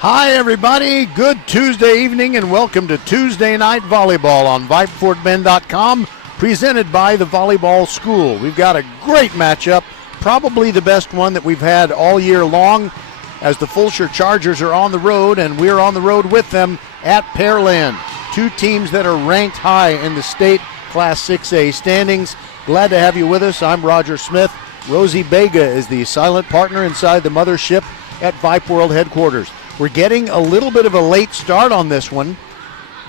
Hi, everybody. Good Tuesday evening, and welcome to Tuesday Night Volleyball on VypeFortBend.com, presented by the Volleyball School. We've got a great matchup, probably the best one that we've had all year long, as the Fulshear Chargers are on the road, and we're on the road with them at Pearland. Two teams that are ranked high in the state Class 6A standings. Glad to have you with us. I'm Roger Smith. Rosie Bega is the silent partner inside the mothership at Vype World headquarters. We're getting a little bit of a late start on this one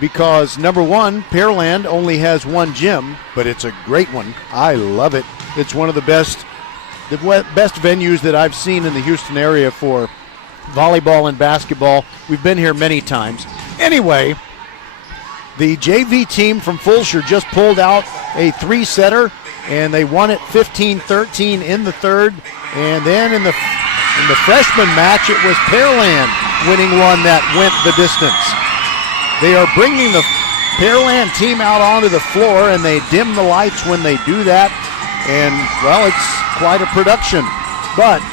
because, number one, Pearland only has one gym, but it's a great one. I love it. It's one of the best venues that I've seen in the Houston area for volleyball and basketball. We've been here many times. Anyway, the JV team from Fulshear just pulled out a three-setter, and they won it 15-13 in the third. And then in the freshman match, it was Pearland winning one that went the distance. They are bringing the Pearland team out onto the floor, and they dim the lights when they do that. And, well, it's quite a production. But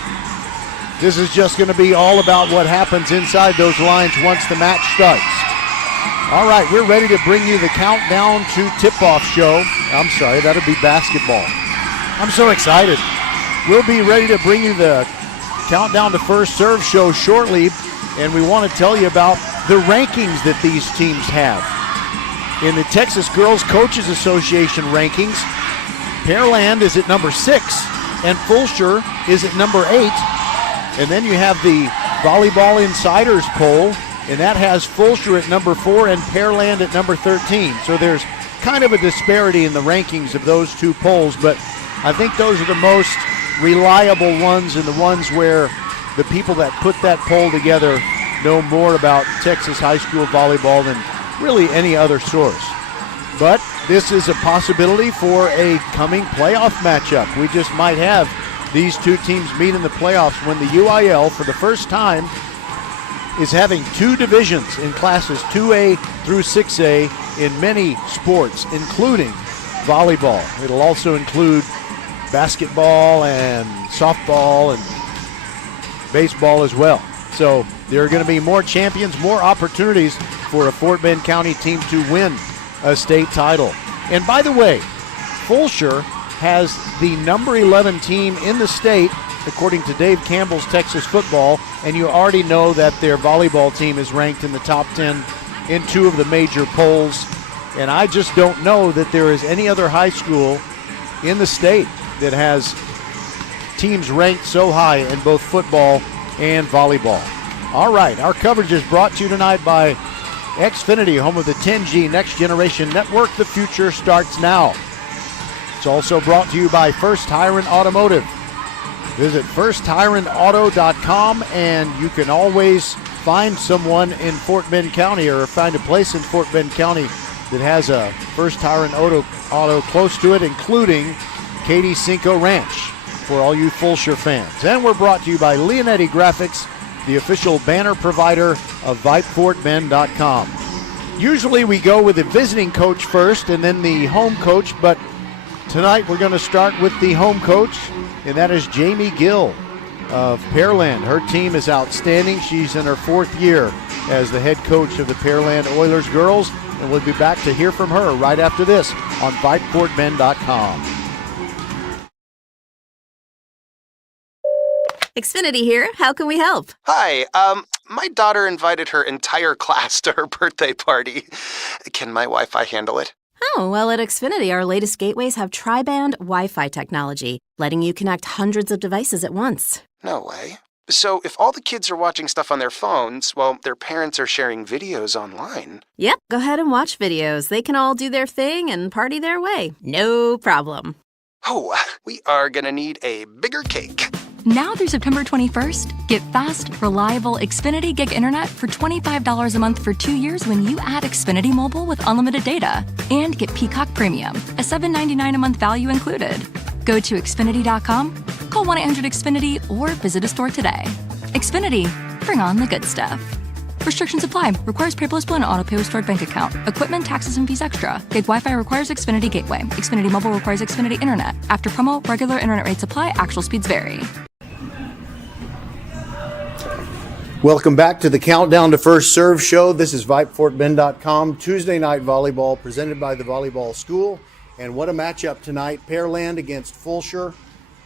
this is just going to be all about what happens inside those lines once the match starts. All right, we're ready to bring you the countdown to tip-off show. I'm sorry, that'll be basketball. I'm so excited. We'll be ready to bring you the countdown to first serve show shortly, and we want to tell you about the rankings that these teams have. In the Texas Girls Coaches Association rankings, Pearland is at number 6, and Fulshear is at number 8. And then you have the Volleyball Insiders poll, and that has Fulshear at number 4 and Pearland at number 13. So there's kind of a disparity in the rankings of those two polls, but I think those are the most reliable ones and the ones where the people that put that poll together know more about Texas high school volleyball than really any other source. But this is a possibility for a coming playoff matchup. We just might have these two teams meet in the playoffs when the UIL, for the first time, is having two divisions in classes 2A through 6A in many sports, including volleyball. It'll also include basketball and softball and baseball as well. So there are going to be more champions, more opportunities for a Fort Bend County team to win a state title. And by the way, Fulshear has the number 11 team in the state, according to Dave Campbell's Texas Football, and you already know that their volleyball team is ranked in the top 10 in two of the major polls. And I just don't know that there is any other high school in the state that has teams ranked so high in both football and volleyball. All right, our coverage is brought to you tonight by Xfinity, home of the 10G Next Generation Network. The future starts now. It's also brought to you by First Tyrant Automotive. Visit FirstTyrantAuto.com, and you can always find someone in Fort Bend County or find a place in Fort Bend County that has a First Tyrant Auto close to it, including Katy Cinco Ranch for all you Fulshear fans. And we're brought to you by Leonetti Graphics, the official banner provider of VypeFortBend.com. Usually we go with the visiting coach first and then the home coach, but tonight we're going to start with the home coach, and that is Jamie Gill of Pearland. Her team is outstanding. She's in her 4th year as the head coach of the Pearland Oilers girls, and we'll be back to hear from her right after this on VypeFortBend.com. Xfinity here. How can we help? Hi, my daughter invited her entire class to her birthday party. Can my Wi-Fi handle it? Oh, well, at Xfinity, our latest gateways have tri-band Wi-Fi technology, letting you connect hundreds of devices at once. No way. So if all the kids are watching stuff on their phones, well, their parents are sharing videos online. Yep, go ahead and watch videos. They can all do their thing and party their way. No problem. Oh, we are gonna need a bigger cake. Now through September 21st, get fast, reliable Xfinity Gig Internet for $25 a month for 2 years when you add Xfinity Mobile with unlimited data. And get Peacock Premium, a $7.99 a month value included. Go to Xfinity.com, call 1-800-XFINITY, or visit a store today. Xfinity, bring on the good stuff. Restrictions apply. Requires paperless bill and auto-pay with stored bank account. Equipment, taxes, and fees extra. Gig Wi-Fi requires Xfinity Gateway. Xfinity Mobile requires Xfinity Internet. After promo, regular internet rates apply. Actual speeds vary. Welcome back to the Countdown to First Serve show. This is VypeFortBend.com, Tuesday night volleyball presented by the Volleyball School. And what a matchup tonight, Pearland against Fulshear.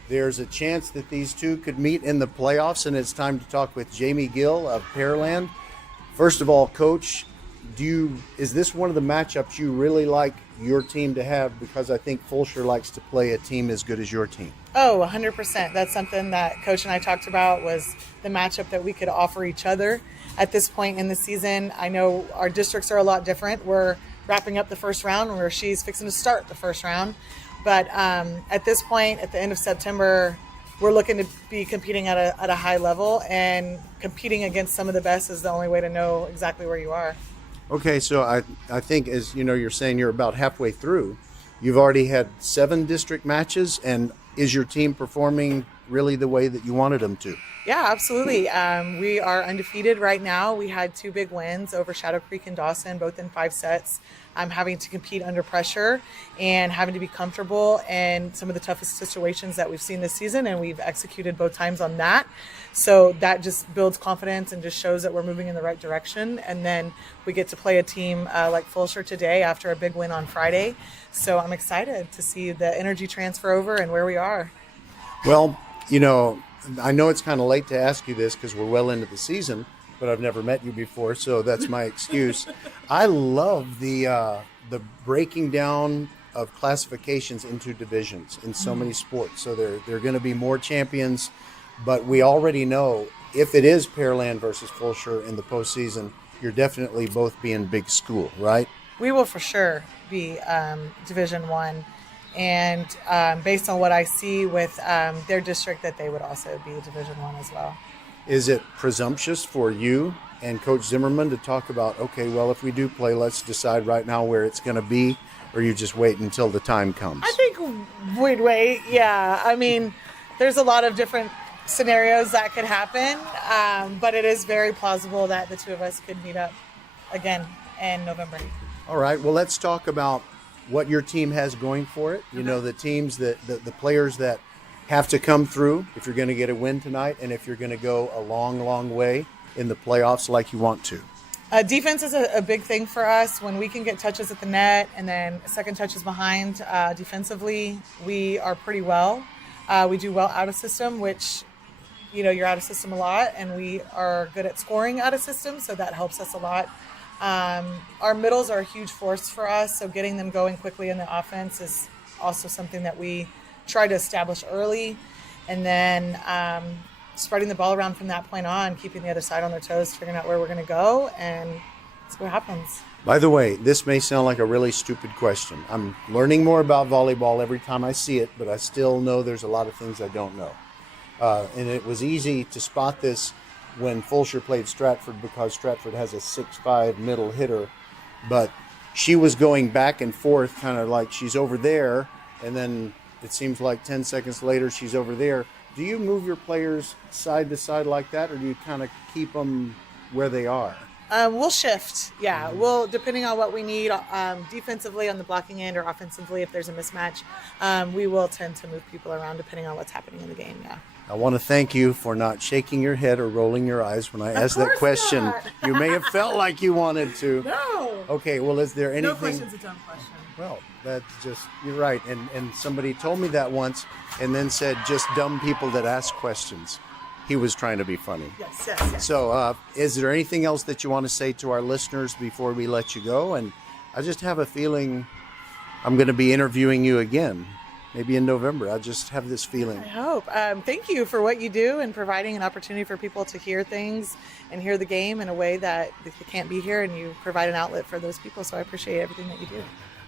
There's a chance that these two could meet in the playoffs, and it's time to talk with Jamie Gill of Pearland. First of all, Coach, is this one of the matchups you really like your team to have? Because I think Fulshear likes to play a team as good as your team. Oh, 100%. That's something that Coach and I talked about, was the matchup that we could offer each other at this point in the season. I know our districts are a lot different. We're wrapping up the first round where she's fixing to start the first round. But at this point, at the end of September, we're looking to be competing at a high level, and competing against some of the best is the only way to know exactly where you are. Okay, so I think, as you know, you're saying you're about halfway through. You've already had 7 district matches, and is your team performing really the way that you wanted them to? Yeah, absolutely. We are undefeated right now. We had 2 big wins over Shadow Creek and Dawson, both in 5 sets. Having to compete under pressure and having to be comfortable in some of the toughest situations that we've seen this season, and we've executed both times on that. So that just builds confidence and just shows that we're moving in the right direction. And then we get to play a team like Fulshear today after a big win on Friday. So I'm excited to see the energy transfer over and where we are. Well, you know, I know it's kind of late to ask you this because we're well into the season, but I've never met you before, so that's my excuse. I love the breaking down of classifications into divisions in so many sports. So there are going to be more champions, but we already know if it is Pearland versus Fulshear in the postseason, you're definitely both being big school, right? We will for sure be Division I. And based on what I see with their district, that they would also be Division I as well. Is it presumptuous for you and Coach Zimmerman to talk about, okay, well, if we do play, let's decide right now where it's going to be, or you just wait until the time comes? I think we'd wait, yeah. I mean, there's a lot of different scenarios that could happen, but it is very plausible that the two of us could meet up again in November. All right, well, let's talk about what your team has going for it. You know, the teams that the players that have to come through if you're going to get a win tonight, and if you're going to go a long, long way in the playoffs like you want to. Defense is a big thing for us. When we can get touches at the net and then second touches behind defensively, we are pretty well. We do well out of system, which, you know, you're out of system a lot, and we are good at scoring out of system, so that helps us a lot. Our middles are a huge force for us, so getting them going quickly in the offense is also something that we try to establish early, and then spreading the ball around from that point on, keeping the other side on their toes, figuring out where we're going to go, and see what happens. By the way, this may sound like a really stupid question. I'm learning more about volleyball every time I see it, but I still know there's a lot of things I don't know. And it was easy to spot this when Fulshear played Stratford, because Stratford has a 6'5" middle hitter, but she was going back and forth, kind of like she's over there, and then it seems like 10 seconds later she's over there. Do you move your players side to side like that, or do you kind of keep them where they are? We'll shift, yeah. We'll, depending on what we need defensively on the blocking end, or offensively if there's a mismatch, we will tend to move people around depending on what's happening in the game, yeah. I want to thank you for not shaking your head or rolling your eyes when I asked that question. Not. You may have felt like you wanted to. No. Okay, well, is there anything? No question's a dumb question. Well, that's just, you're right. And somebody told me that once and then said, just dumb people that ask questions. He was trying to be funny. Yes. So is there anything else that you want to say to our listeners before we let you go? And I just have a feeling I'm going to be interviewing you again. Maybe in November. I just have this feeling. I hope. Thank you for what you do and providing an opportunity for people to hear things and hear the game in a way that they can't be here, and you provide an outlet for those people. So I appreciate everything that you do.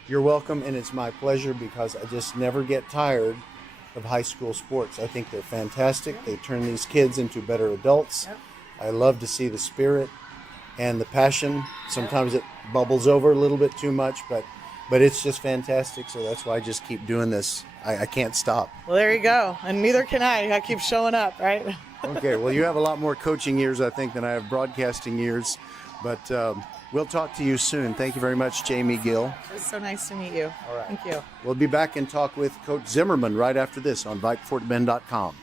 You're welcome, and it's my pleasure, because I just never get tired of high school sports. I think they're fantastic. Yep. They turn these kids into better adults. Yep. I love to see the spirit and the passion. Sometimes it bubbles over a little bit too much, but it's just fantastic. So that's why I just keep doing this. I can't stop. Well, there you go. And neither can I. I keep showing up, right? Okay. Well, you have a lot more coaching years, I think, than I have broadcasting years. But we'll talk to you soon. Thank you very much, Jamie Gill. It was so nice to meet you. All right. Thank you. We'll be back and talk with Coach Zimmerman right after this on VypeFortBend.com.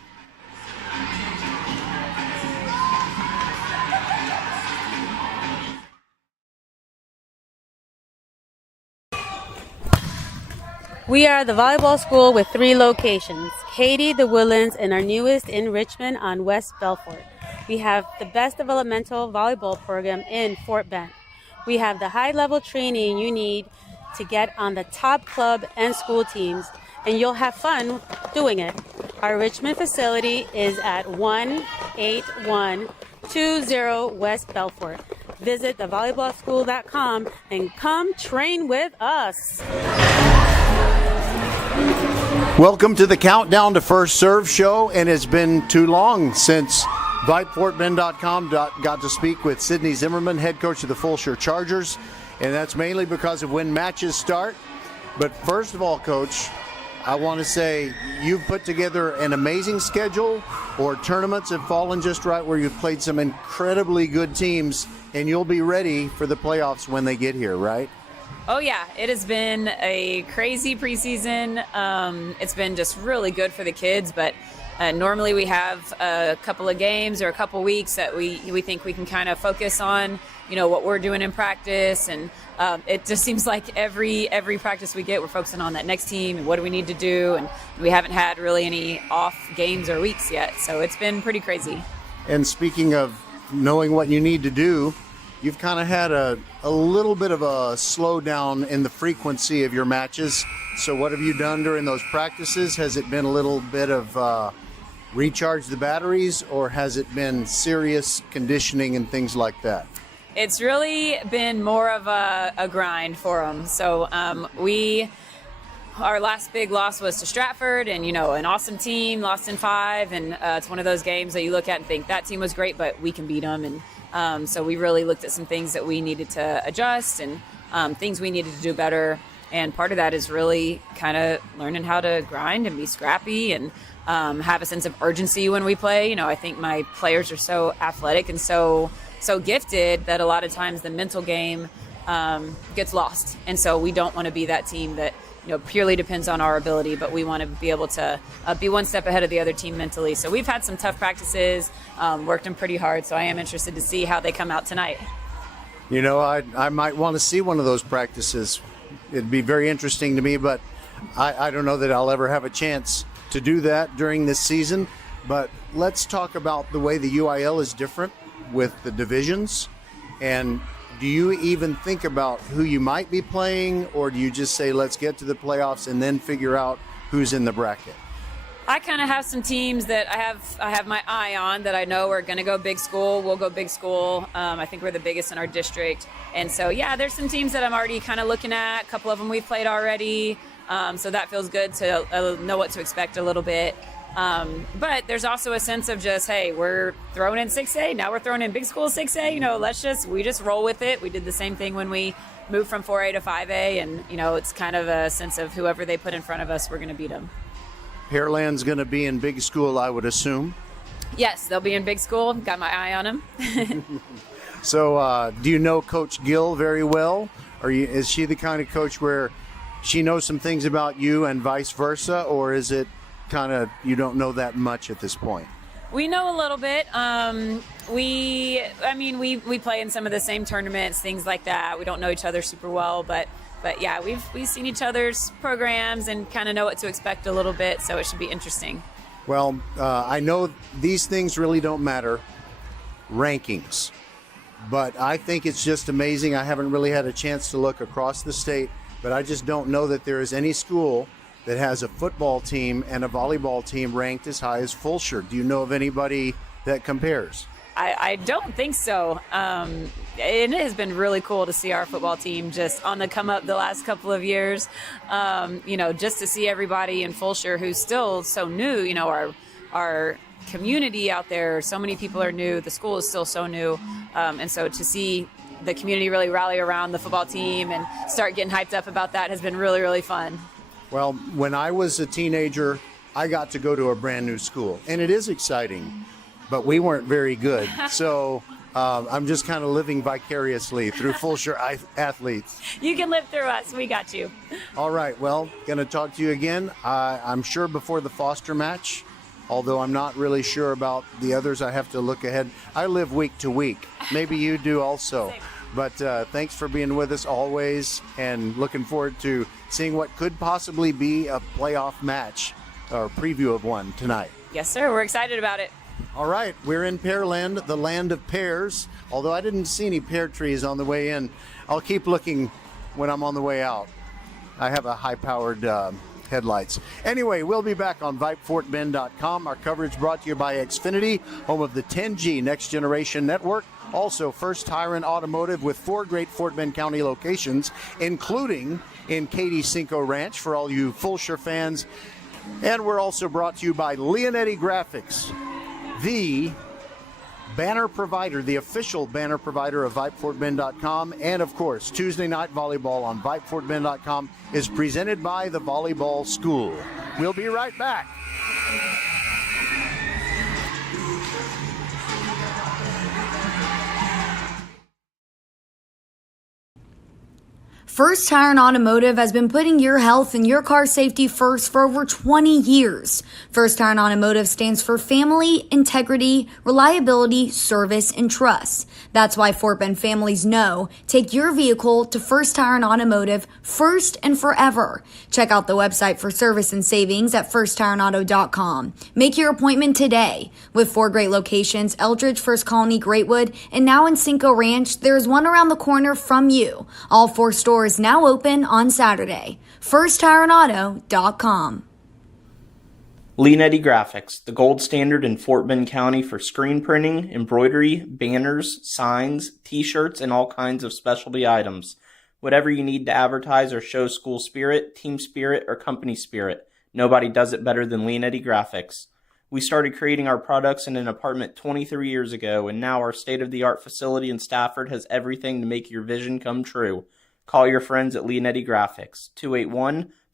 We are the volleyball school with 3 locations, Katy, The Woodlands, and our newest in Richmond on West Belfort. We have the best developmental volleyball program in Fort Bend. We have the high-level training you need to get on the top club and school teams, and you'll have fun doing it. Our Richmond facility is at 18120 West Belfort. Visit thevolleyballschool.com and come train with us. Welcome to the Countdown to First Serve show, and it's been too long since VypeFortBend.com got to speak with Sydney Zimmerman, head coach of the Fulshear Chargers, and that's mainly because of when matches start. But first of all, Coach, I want to say you've put together an amazing schedule, or tournaments have fallen just right where you've played some incredibly good teams, and you'll be ready for the playoffs when they get here, right? Oh, yeah. It has been a crazy preseason. It's been just really good for the kids, but normally we have a couple of games or a couple weeks that we think we can kind of focus on, what we're doing in practice. And it just seems like every practice we get, we're focusing on that next team and what do we need to do. And we haven't had really any off games or weeks yet. So it's been pretty crazy. And speaking of knowing what you need to do, you've kind of had a little bit of a slowdown in the frequency of your matches. So what have you done during those practices? Has it been a little bit of recharge the batteries, or has it been serious conditioning and things like that? It's really been more of a grind for them. So our last big loss was to Stratford, and an awesome team, lost in 5, and it's one of those games that you look at and think that team was great, but we can beat them. And so we really looked at some things that we needed to adjust and things we needed to do better. And part of that is really kind of learning how to grind and be scrappy and have a sense of urgency when we play. I think my players are so athletic and so gifted that a lot of times the mental game gets lost. And so we don't want to be that team that purely depends on our ability, but we want to be able to be one step ahead of the other team mentally. So we've had some tough practices, worked them pretty hard. So I am interested to see how they come out tonight. I might want to see one of those practices. It'd be very interesting to me, but I don't know that I'll ever have a chance to do that during this season. But let's talk about the way the UIL is different with the divisions. And do you even think about who you might be playing, or do you just say, let's get to the playoffs and then figure out who's in the bracket? I kind of have some teams that I have my eye on that I know are going to go big school. We'll go big school. I think we're the biggest in our district. And so, yeah, there's some teams that I'm already kind of looking at. A couple of them we've played already. So that feels good to know what to expect a little bit. But there's also a sense of just, hey, we're throwing in 6A. Now we're throwing in big school 6A. We just roll with it. We did the same thing when we moved from 4A to 5A. And, it's kind of a sense of whoever they put in front of us, we're going to beat them. Pearland's going to be in big school, I would assume. Yes, they'll be in big school. Got my eye on them. So do you know Coach Gill very well? Is she the kind of coach where she knows some things about you and vice versa, or is it kind of you don't know that much at this point? We know a little bit. We play in some of the same tournaments, things like that. We don't know each other super well, but yeah, we've seen each other's programs and kind of know what to expect a little bit, so it should be interesting. Well, I know these things really don't matter, rankings, but I think it's just amazing. I haven't really had a chance to look across the state, but I just don't know that there is any school that has a football team and a volleyball team ranked as high as Fulshear. Do you know of anybody that compares? I don't think so. And it has been really cool to see our football team just on the come up the last couple of years. Just to see everybody in Fulshear who's still so new. Our community out there, so many people are new. The school is still so new. And so to see the community really rally around the football team and start getting hyped up about that has been really, really fun. Well, when I was a teenager, I got to go to a brand new school, and it is exciting, but we weren't very good. So I'm just kind of living vicariously through Fulshear athletes. You can live through us. We got you. All right. Well, going to talk to you again. I'm sure before the Foster match, although I'm not really sure about the others. I have to look ahead. I live week to week. Maybe you do also. But thanks for being with us always, and looking forward to seeing what could possibly be a playoff match or preview of one tonight. Yes, sir. We're excited about it. All right, we're in Pearland, the land of pears. Although I didn't see any pear trees on the way in, I'll keep looking when I'm on the way out. I have a high-powered headlights. Anyway, we'll be back on VypeFortBend.com. Our coverage brought to you by Xfinity, home of the 10G Next Generation Network. Also, First Tire and Automotive with 4 great Fort Bend County locations, including in Katy Cinco Ranch for all you Fulshear fans. And we're also brought to you by Leonetti Graphics, the banner provider, the official banner provider of VypeFortBend.com. And of course, Tuesday Night Volleyball on VypeFortBend.com is presented by the Volleyball School. We'll be right back. First Tire and Automotive has been putting your health and your car safety first for over 20 years. First Tire and Automotive stands for family, integrity, reliability, service, and trust. That's why Fort Bend families know take your vehicle to First Tire and Automotive first and forever. Check out the website for service and savings at firsttireandauto.com. Make your appointment today. With 4 great locations, Eldridge, First Colony, Greatwood, and now in Cinco Ranch, there is one around the corner from you. All 4 stores now open on Saturday. FirstTireandAuto.com. Leonetti Graphics, the gold standard in Fort Bend County for screen printing, embroidery, banners, signs, t-shirts, and all kinds of specialty items. Whatever you need to advertise or show school spirit, team spirit, or company spirit, nobody does it better than Leonetti Graphics. We started creating our products in an apartment 23 years ago, and now our state-of-the-art facility in Stafford has everything to make your vision come true. Call your friends at Leonetti Graphics,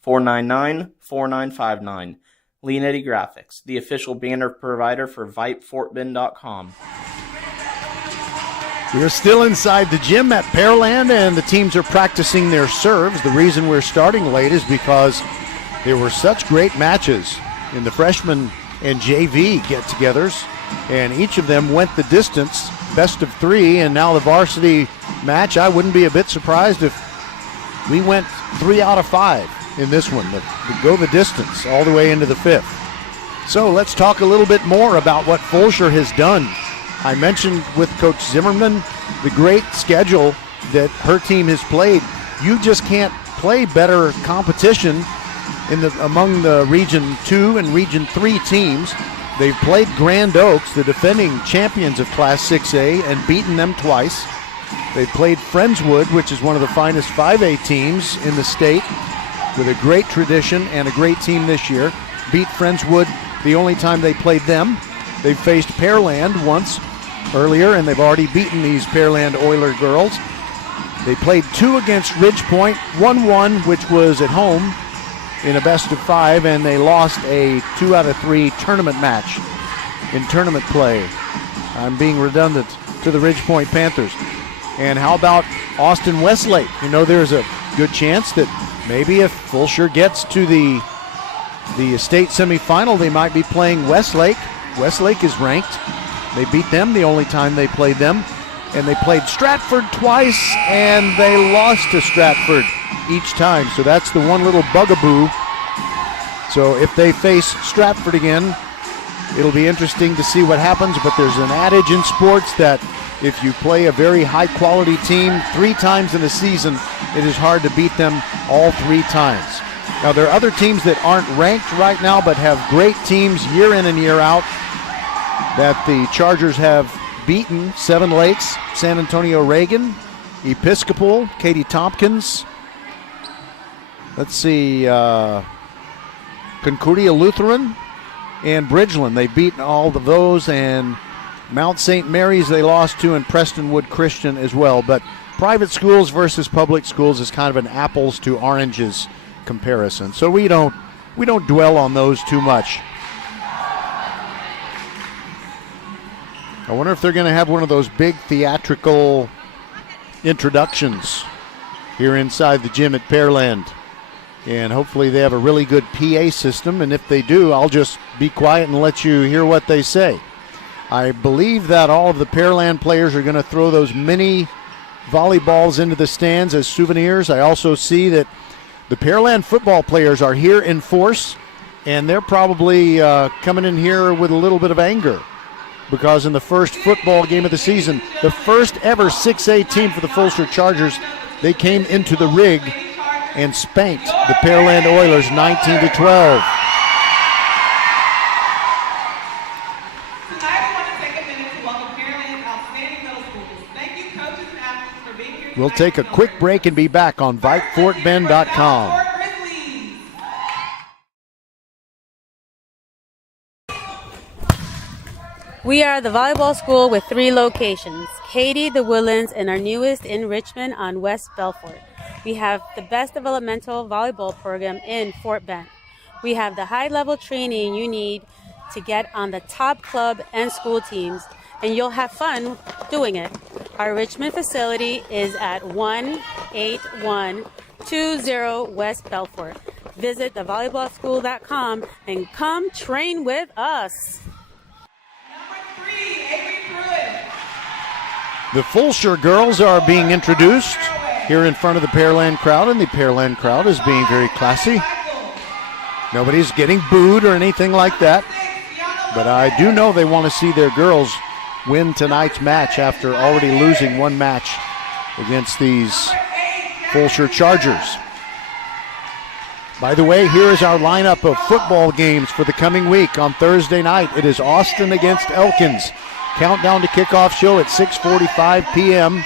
281-499-4959. Leonetti Graphics, the official banner provider for VypeFortBend.com. We're still inside the gym at Pearland, and the teams are practicing their serves. The reason we're starting late is because there were such great matches in the freshman and JV get-togethers, and each of them went the distance, best of 3, and now the varsity match. I wouldn't be a bit surprised if we went 3 out of 5 in this one, to go the distance all the way into the 5th. So let's talk a little bit more about what Fulshear has done. I mentioned with Coach Zimmerman the great schedule that her team has played. You just can't play better competition among the Region 2 and Region 3 teams. They've played Grand Oaks, the defending champions of Class 6A, and beaten them twice. They played Friendswood, which is one of the finest 5A teams in the state, with a great tradition and a great team this year. Beat Friendswood the only time they played them. They've faced Pearland once earlier, and they've already beaten these Pearland Oiler girls. They played 2 against Ridge Point, 1-1, which was at home in a best of 5, and they lost a 2 out of 3 tournament match in tournament play. I'm being redundant to the Ridge Point Panthers. And how about Austin Westlake? You know, there's a good chance that maybe if Fulshear gets to the state semifinal, they might be playing Westlake. Westlake is ranked. They beat them the only time they played them. And they played Stratford twice, and they lost to Stratford each time. So that's the one little bugaboo. So if they face Stratford again, it'll be interesting to see what happens. But there's an adage in sports that if you play a very high-quality team 3 times in a season, it is hard to beat them all 3 times. Now, there are other teams that aren't ranked right now but have great teams year in and year out that the Chargers have beaten. Seven Lakes, San Antonio Reagan, Episcopal, Katy Tompkins. Let's see, Concordia Lutheran and Bridgeland. They've beaten all of those, and Mount St. Mary's they lost to, and Prestonwood Christian as well. But private schools versus public schools is kind of an apples to oranges comparison. So we don't dwell on those too much. I wonder if they're going to have one of those big theatrical introductions here inside the gym at Pearland. And hopefully they have a really good PA system. And if they do, I'll just be quiet and let you hear what they say. I believe that all of the Pearland players are going to throw those mini volleyballs into the stands as souvenirs. I also see that the Pearland football players are here in force, and they're probably coming in here with a little bit of anger because in the first football game of the season, the first ever 6A team for the Fulshear Chargers, they came into the rig and spanked the Pearland Oilers 19-12. We'll take a quick break and be back on VypeFortBend.com. We are the volleyball school with 3 locations, Katy, the Woodlands, and our newest in Richmond on West Belfort. We have the best developmental volleyball program in Fort Bend. We have the high-level training you need to get on the top club and school teams, and you'll have fun doing it. Our Richmond facility is at 18120 West Belfort. Visit thevolleyballschool.com and come train with us. The Fulshear girls are being introduced here in front of the Pearland crowd, and the Pearland crowd is being very classy. Nobody's getting booed or anything like that, but I do know they want to see their girls win tonight's match after already losing one match against these Fulshear Chargers. By the way, here is our lineup of football games for the coming week. On Thursday night, it is Austin against Elkins. Countdown to kickoff show at 6:45 p.m.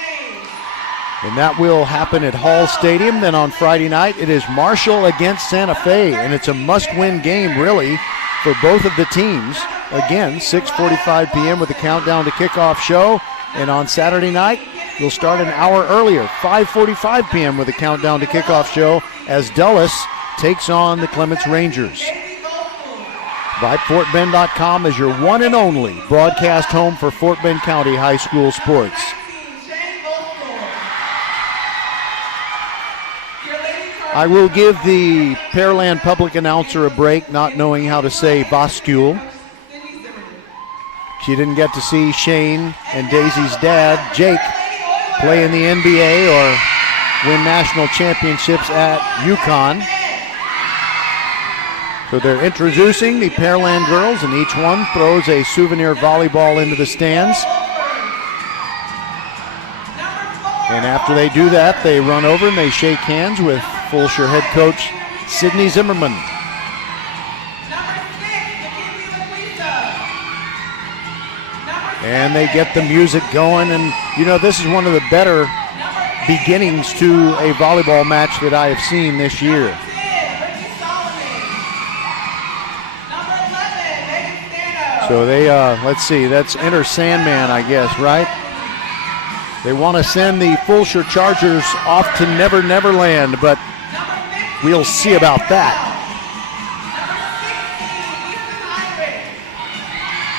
And that will happen at Hall Stadium. Then on Friday night, it is Marshall against Santa Fe, and it's a must-win game, really, for both of the teams. Again, 6:45 p.m. with the countdown to kickoff show. And on Saturday night, we'll start an hour earlier, 5:45 p.m. with the countdown to kickoff show as Dulles takes on the Clements Rangers. VypeFortBend.com is your one and only broadcast home for Fort Bend County high school sports. I will give the Pearland public announcer a break, not knowing how to say Bascule. She didn't get to see Shane and Daisy's dad, Jake, play in the NBA or win national championships at UConn. So they're introducing the Pearland girls, and each one throws a souvenir volleyball into the stands. And after they do that, they run over and they shake hands with Fulshear head coach Sydney Zimmerman. And they get the music going, and you know, this is one of the better beginnings to a volleyball match that I have seen this year. So they, let's see, that's Enter Sandman, I guess, right? They want to send the Fulshear Chargers off to Never Never Land, but we'll see about that.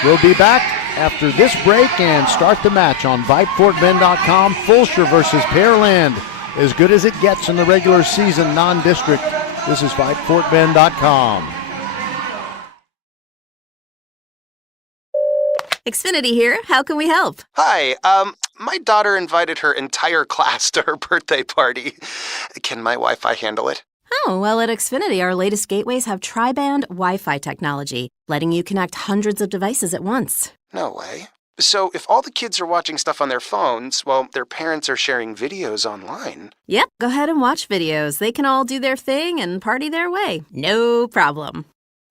We'll be back after this break and start the match on VypeFortBend.com. Fulshear versus Pearland, as good as it gets in the regular season non-district. This is VypeFortBend.com. Xfinity here. How can we help? Hi, my daughter invited her entire class to her birthday party. Can my Wi-Fi handle it? Oh, well, at Xfinity, our latest gateways have tri-band Wi-Fi technology, letting you connect hundreds of devices at once. No way. So if all the kids are watching stuff on their phones, well, their parents are sharing videos online. Yep, go ahead and watch videos. They can all do their thing and party their way. No problem.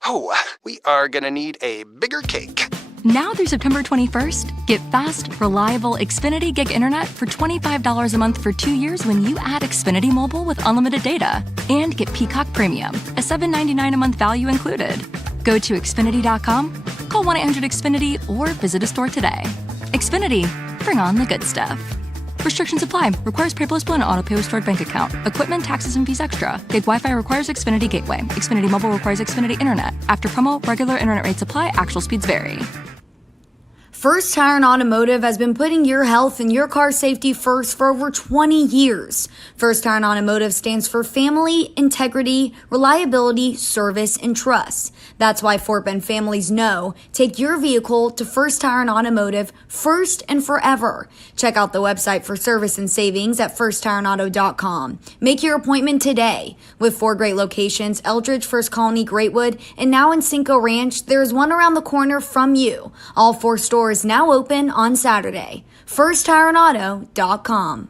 Oh, we are gonna need a bigger cake. Now through September 21st, get fast, reliable Xfinity Gig Internet for $25 a month for 2 years when you add Xfinity Mobile with unlimited data. And get Peacock Premium, a $7.99 a month value included. Go to Xfinity.com, call 1-800-XFINITY, or visit a store today. Xfinity, bring on the good stuff. Restrictions apply. Requires paperless bill and auto-pay with stored bank account. Equipment, taxes, and fees extra. Gig Wi-Fi requires Xfinity Gateway. Xfinity Mobile requires Xfinity Internet. After promo, regular internet rates apply. Actual speeds vary. First Tire and Automotive has been putting your health and your car safety first for over 20 years. First Tire and Automotive stands for family, integrity, reliability, service, and trust. That's why Fort Bend families know take your vehicle to First Tire and Automotive first and forever. Check out the website for service and savings at firsttireandauto.com. Make your appointment today. With 4 great locations, Eldridge, First Colony, Greatwood, and now in Cinco Ranch, there's one around the corner from you. All 4 stores now open on Saturday. FirstTireandAuto.com.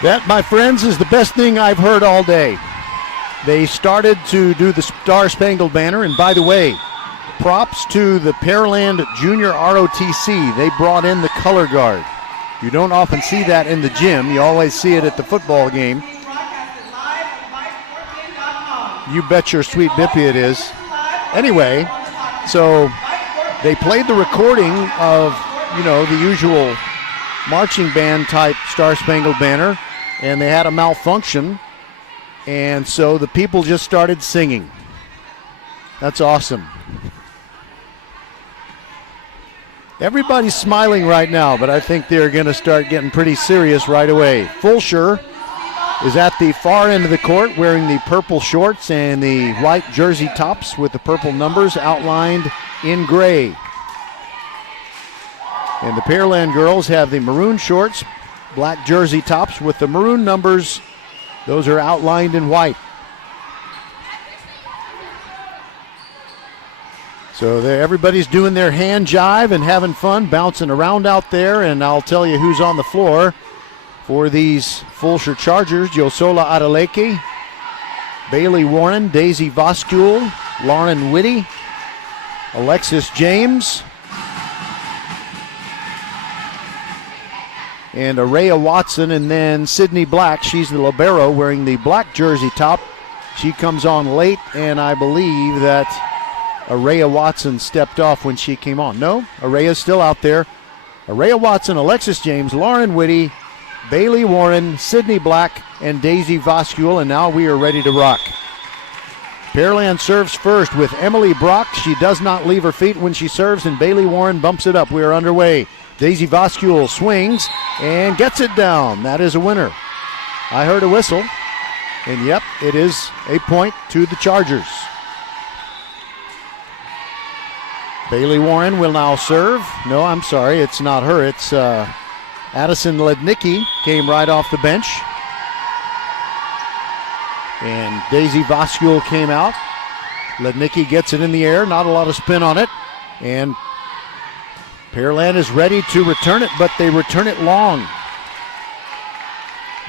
That, my friends, is the best thing I've heard all day. They started to do the Star Spangled Banner, and by the way, props to the Pearland Junior ROTC. They brought in the color guard. You don't often see that in the gym. You always see it at the football game. You bet your sweet bippy it is. Anyway, so they played the recording of, the usual marching band type Star Spangled Banner, and they had a malfunction, and so the people just started singing. That's awesome. Everybody's smiling right now, but I think they're going to start getting pretty serious right away. Fulshear is at the far end of the court wearing the purple shorts and the white jersey tops with the purple numbers outlined in gray. And the Pearland girls have the maroon shorts, black jersey tops with the maroon numbers. Those are outlined in white. So everybody's doing their hand jive and having fun, bouncing around out there. And I'll tell you who's on the floor for these Fulshear Chargers. Josola Adeleke, Bailey Warren, Daisy Voskul, Lauren Whitty, Alexis James, and Araya Watson, and then Sydney Black. She's the libero wearing the black jersey top. She comes on late, and I believe that Araya Watson stepped off when she came on. No, Araya's still out there. Araya Watson, Alexis James, Lauren Whitty, Bailey Warren, Sydney Black, and Daisy Voskul, and now we are ready to rock. Pearland serves first with Emily Brock. She does not leave her feet when she serves, and Bailey Warren bumps it up. We are underway. Daisy Voskul swings and gets it down. That is a winner. I heard a whistle, and yep, it is a point to the Chargers. Bailey Warren will now serve. No, I'm sorry, it's not her. It's Addison Lednicki came right off the bench. And Daisy Voskul came out. Lednicki gets it in the air, not a lot of spin on it. And Pearland is ready to return it, but they return it long.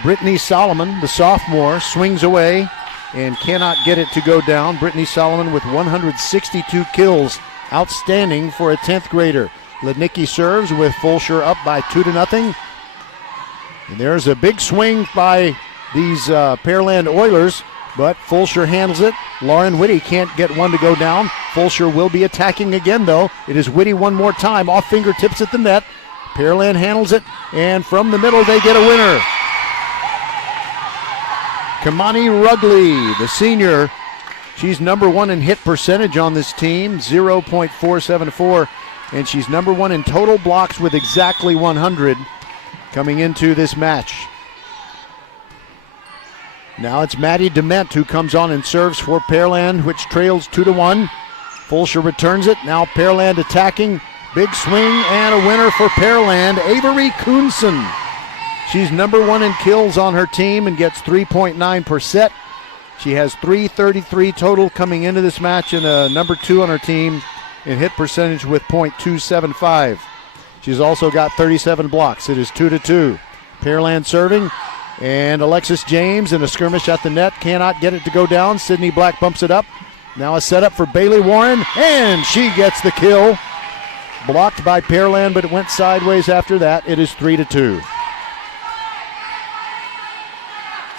Brittany Solomon, the sophomore, swings away and cannot get it to go down. Brittany Solomon with 162 kills. Outstanding for a 10th grader. Lednicki serves with Fulshear up by 2-0. And there's a big swing by these Pearland Oilers, but Fulshear handles it. Lauren Whitty can't get one to go down. Fulshear will be attacking again, though. It is Whitty one more time, off fingertips at the net. Pearland handles it, and from the middle they get a winner. Kamani Rugley, the senior, she's number 1 in hit percentage on this team, 0.474, and she's number 1 in total blocks with exactly 100 coming into this match. Now it's Maddie Dement who comes on and serves for Pearland, which trails 2-1. Fulshear returns it. Now Pearland attacking. Big swing and a winner for Pearland, Avery Kuhnson. She's number 1 in kills on her team and gets 3.9 per set. She has 333 total coming into this match and a number 2 on her team in hit percentage with .275. She's also got 37 blocks. It is 2-2. Pearland serving, and Alexis James in a skirmish at the net cannot get it to go down. Sydney Black bumps it up. Now a setup for Bailey Warren, and she gets the kill. Blocked by Pearland, but it went sideways after that. It is 3-2.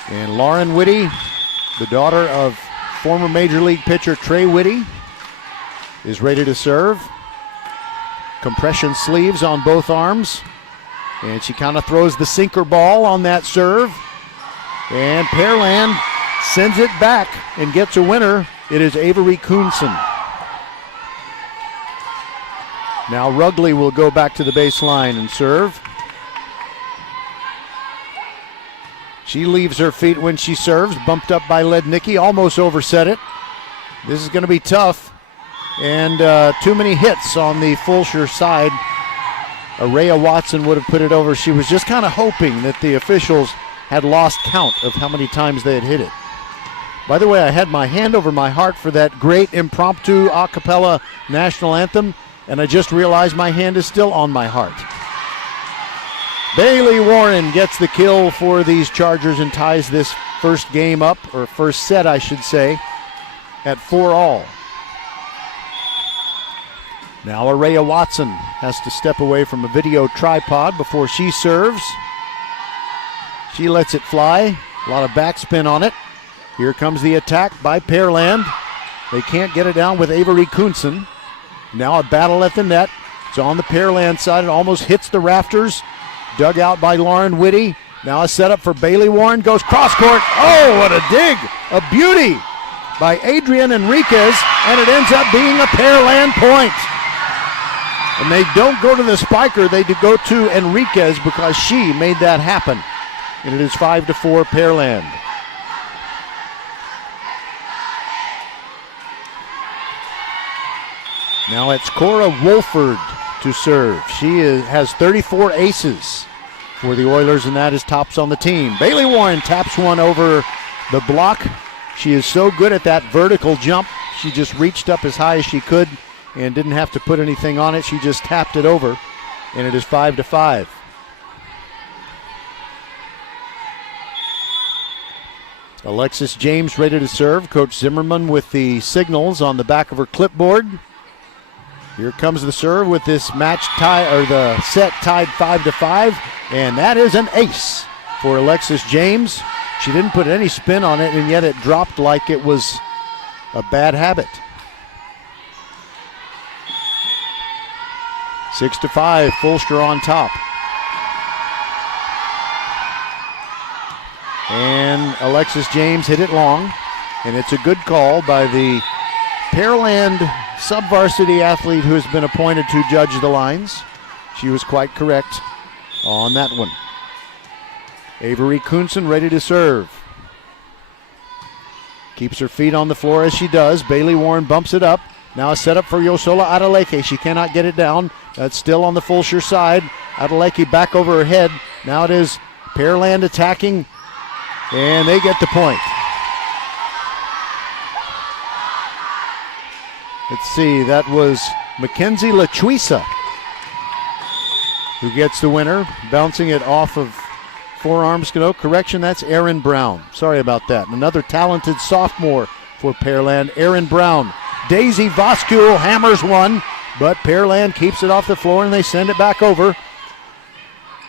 And Lauren Whitty, the daughter of former Major League pitcher Trey Whitty, is ready to serve. Compression sleeves on both arms. And she kind of throws the sinker ball on that serve. And Pearland sends it back and gets a winner. It is Avery Kuhnsen. Now Rugley will go back to the baseline and serve. She leaves her feet when she serves, bumped up by Lednicki, almost overset it. This is going to be tough, and too many hits on the Fulshear side. Araya Watson would have put it over. She was just kind of hoping that the officials had lost count of how many times they had hit it. By the way, I had my hand over my heart for that great impromptu a cappella national anthem, and I just realized my hand is still on my heart. Bailey Warren gets the kill for these Chargers and ties this first game up, or first set, I should say, at 4-all. Now Araya Watson has to step away from a video tripod before she serves. She lets it fly. A lot of backspin on it. Here comes the attack by Pearland. They can't get it down with Avery Kuhnsen. Now a battle at the net. It's on the Pearland side. It almost hits the rafters. Dug out by Lauren Whitty. Now a setup for Bailey Warren. Goes cross court. Oh, what a dig. A beauty by Adrian Enriquez. And it ends up being a Pearland point. And they don't go to the spiker. They do go to Enriquez because she made that happen. And it is 5-4 Pearland. Now it's Cora Wolford to serve. She has 34 aces for the Oilers, and that is tops on the team. Bailey Warren taps one over the block. She is so good at that vertical jump. She just reached up as high as she could and didn't have to put anything on it. She just tapped it over, and it is 5-5. Alexis James ready to serve. Coach Zimmerman with the signals on the back of her clipboard. Here comes the serve with this match tie, or the set tied 5-5, and that is an ace for Alexis James. She didn't put any spin on it, and yet it dropped like it was a bad habit. 6-5, Fulshear on top. And Alexis James hit it long, and it's a good call by the Pearland sub-varsity athlete who has been appointed to judge the lines. She was quite correct on that one. Avery Kuhnsen ready to serve. Keeps her feet on the floor as she does. Bailey Warren bumps it up. Now a setup for Yosola Adeleke. She cannot get it down. That's still on the Fulshear side. Adeleke back over her head. Now it is Pearland attacking, and they get the point. Let's see, that was Mackenzie Lachuisa who gets the winner, bouncing it off of forearms. No, correction, that's Erin Brown. Sorry about that. Another talented sophomore for Pearland, Erin Brown. Daisy Voskuhl hammers one, but Pearland keeps it off the floor and they send it back over.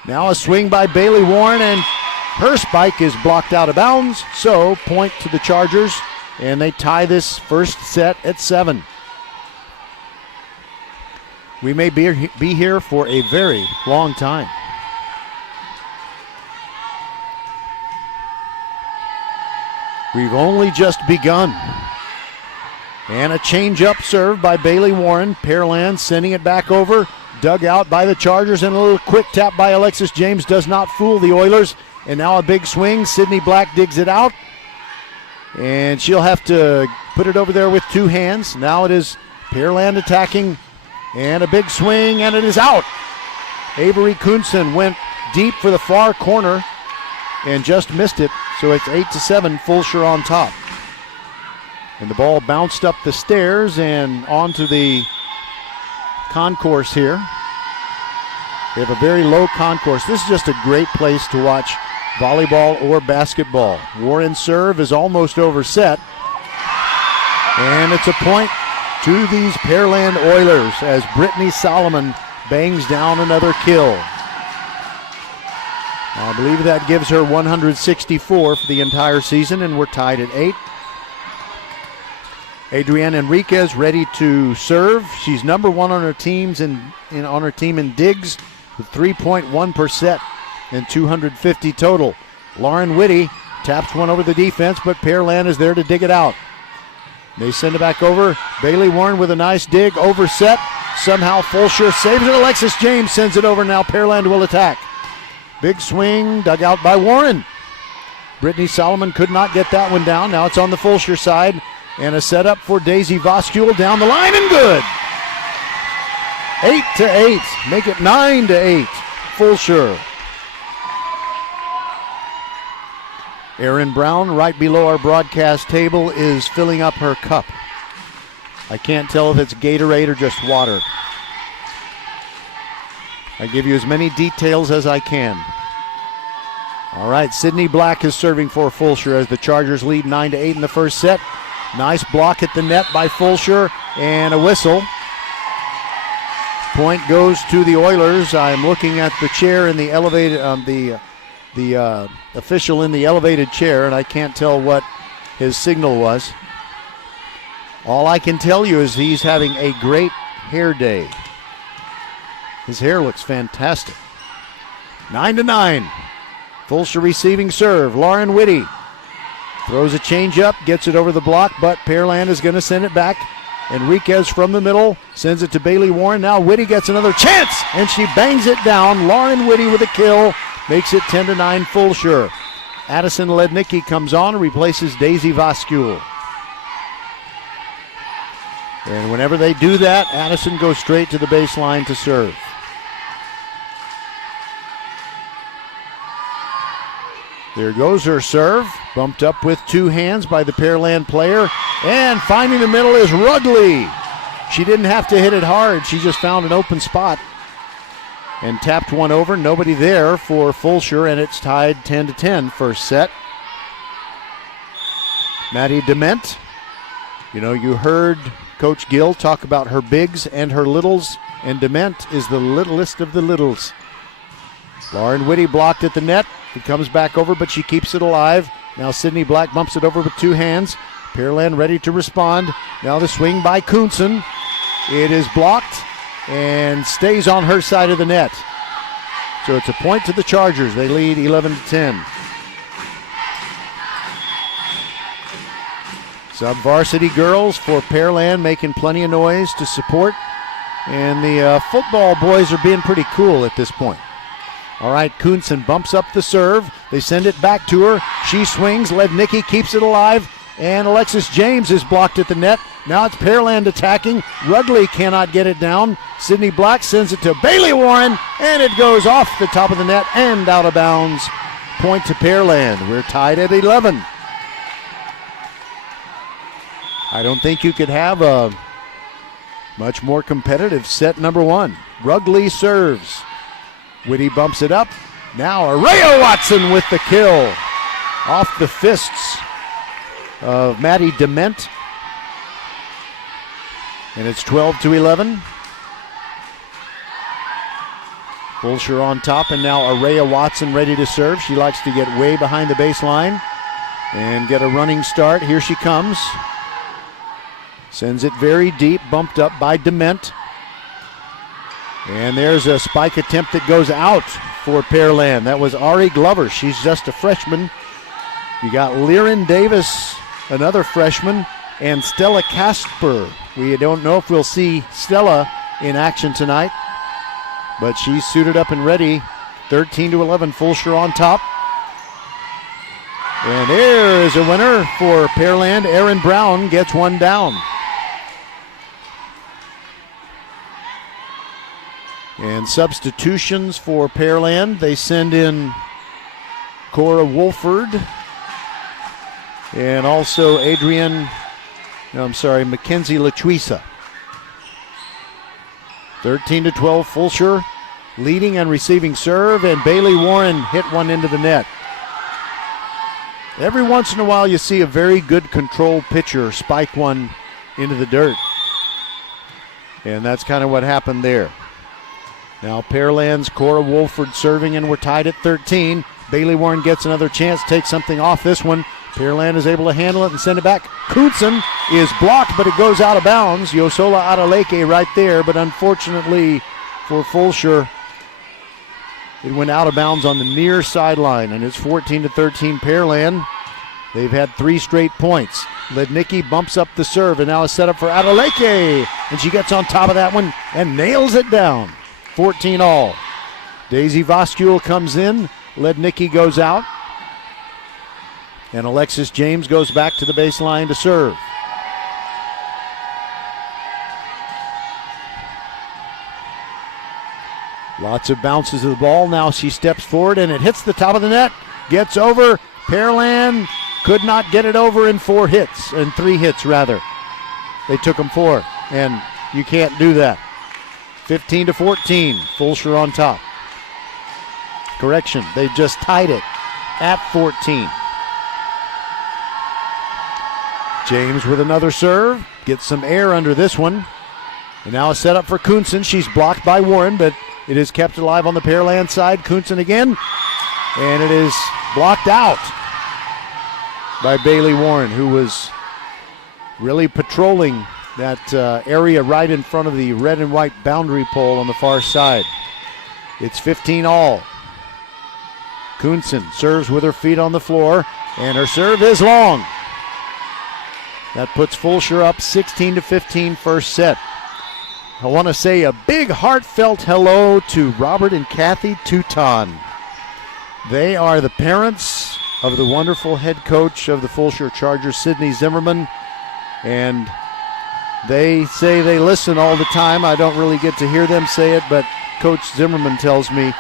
Now a swing by Bailey Warren, and her spike is blocked out of bounds, so point to the Chargers, and they tie this first set at 7. We may be here for a very long time. We've only just begun. And a change-up serve by Bailey Warren. Pearland sending it back over. Dug out by the Chargers, and a little quick tap by Alexis James does not fool the Oilers. And now a big swing. Sydney Black digs it out. And she'll have to put it over there with two hands. Now it is Pearland attacking. And a big swing, and it is out. Avery Kuhnsen went deep for the far corner and just missed it. So it's 8-7, Fulshear on top. And the ball bounced up the stairs and onto the concourse here. They have a very low concourse. This is just a great place to watch volleyball or basketball. Warren's serve is almost overset. And it's a point to these Pearland Oilers as Brittany Solomon bangs down another kill. I believe that gives her 164 for the entire season, and we're tied at 8. Adrienne Enriquez ready to serve. She's number one on her team in digs with 3.1% and 250 total. Lauren Whitty taps one over the defense, but Pearland is there to dig it out. They send it back over. Bailey Warren with a nice dig, overset. Somehow Fulshear saves it. Alexis James sends it over. Now Pearland will attack. Big swing, dug out by Warren. Brittany Solomon could not get that one down. Now it's on the Fulshear side. And a setup for Daisy Voskule down the line and good. 8-8. Make it 9-8. Fulshear. Erin Brown, right below our broadcast table, is filling up her cup. I can't tell if it's Gatorade or just water. I give you as many details as I can. All right, Sydney Black is serving for Fulshear as the Chargers lead 9-8 in the first set. Nice block at the net by Fulshear and a whistle. Point goes to the Oilers. I'm looking at the chair in the elevated, the official in the elevated chair, and I can't tell what his signal was. All I can tell you is he's having a great hair day. His hair looks fantastic. 9-9. Fulshear receiving serve. Lauren Whitty throws a change-up, gets it over the block, but Pearland is going to send it back. Enriquez from the middle sends it to Bailey Warren. Now Whitty gets another chance, and she bangs it down. Lauren Whitty with a kill makes it 10-9 Fulshear. Addison Lednicki comes on and replaces Daisy Voskule. And whenever they do that, Addison goes straight to the baseline to serve. There goes her serve, bumped up with two hands by the Pearland player, and finding the middle is Rugley. She didn't have to hit it hard, she just found an open spot and tapped one over. Nobody there for Fulshear, and it's tied 10-10 first set. Maddie Dement, you heard Coach Gill talk about her bigs and her littles, and Dement is the littlest of the littles. Lauren Whitty blocked at the net. It comes back over, but she keeps it alive. Now Sydney Black bumps it over with two hands. Pearland ready to respond. Now the swing by Kuhnsen. It is blocked and stays on her side of the net. So it's a point to the Chargers. They lead 11-10. Sub-varsity girls for Pearland making plenty of noise to support. And the football boys are being pretty cool at this point. All right, Kuhnsen bumps up the serve. They send it back to her. She swings. Lednicki keeps it alive. And Alexis James is blocked at the net. Now it's Pearland attacking. Rugley cannot get it down. Sydney Black sends it to Bailey Warren. And it goes off the top of the net and out of bounds. Point to Pearland. We're tied at 11. I don't think you could have a much more competitive set number one. Rugley serves. Whitty bumps it up. Now Araya Watson with the kill. Off the fists of Maddie Dement. And it's 12-11. Fulshear on top, and now Araya Watson ready to serve. She likes to get way behind the baseline and get a running start. Here she comes. Sends it very deep, bumped up by Dement. And there's a spike attempt that goes out for Pearland. That was Ari Glover. She's just a freshman. You got Lyran Davis, another freshman, and Stella Casper. We don't know if we'll see Stella in action tonight, but she's suited up and ready. 13-11, Fulshear on top. And there is a winner for Pearland. Erin Brown gets one down. And substitutions for Pearland. They send in Cora Wolford and also Mackenzie Lachuisa. 13-12, Fulshear leading and receiving serve, and Bailey Warren hit one into the net. Every once in a while you see a very good control pitcher spike one into the dirt. And that's kind of what happened there. Now Pearland's Cora Wolford serving, and we're tied at 13. Bailey Warren gets another chance, takes something off this one. Pearland is able to handle it and send it back. Kuhnsen is blocked, but it goes out of bounds. Yosola Adeleke right there, but unfortunately for Fulshear, it went out of bounds on the near sideline, and it's 14-13 Pearland. They've had 3 straight points. Lednicki bumps up the serve, and now is set up for Adeleke, and she gets on top of that one and nails it down. 14 all. Daisy Voskule comes in. Lednicki goes out. And Alexis James goes back to the baseline to serve. Lots of bounces of the ball. Now she steps forward and it hits the top of the net. Gets over. Pearland could not get it over in 3 hits rather. They took them 4, and you can't do that. 15-14, Fulshear on top. Correction, they just tied it at 14. James with another serve, gets some air under this one. And now a setup for Kuhnsen. She's blocked by Warren, but it is kept alive on the Pearland side. Kuhnsen again, and it is blocked out by Bailey Warren, who was really patrolling that area right in front of the red and white boundary pole on the far side. It's 15 all. Kuhnsen serves with her feet on the floor, and her serve is long. That puts Fulshear up 16-15 first set. I want to say a big heartfelt hello to Robert and Kathy Touton. They are the parents of the wonderful head coach of the Fulshear Chargers, Sydney Zimmerman, and they say they listen all the time. I don't really get to hear them say it, but Coach Zimmerman tells me,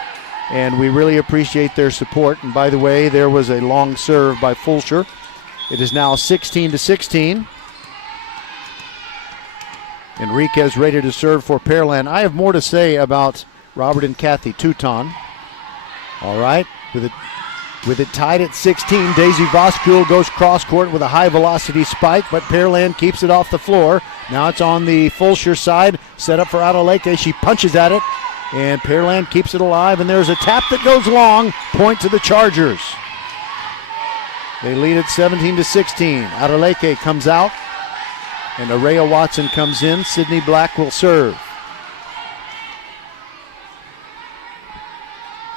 and we really appreciate their support. And by the way, there was a long serve by Fulshear. It is now 16-16. Enriquez ready to serve for Pearland. I have more to say about Robert and Kathy Touton. All right, with it tied at 16, Daisy Voskule goes cross court with a high velocity spike, but Pearland keeps it off the floor. Now it's on the Fulshear side, set up for Adeleke. She punches at it, and Pearland keeps it alive, and there's a tap that goes long. Point to the Chargers. They lead it 17-16. Adeleke comes out, and Araya Watson comes in. Sydney Black will serve.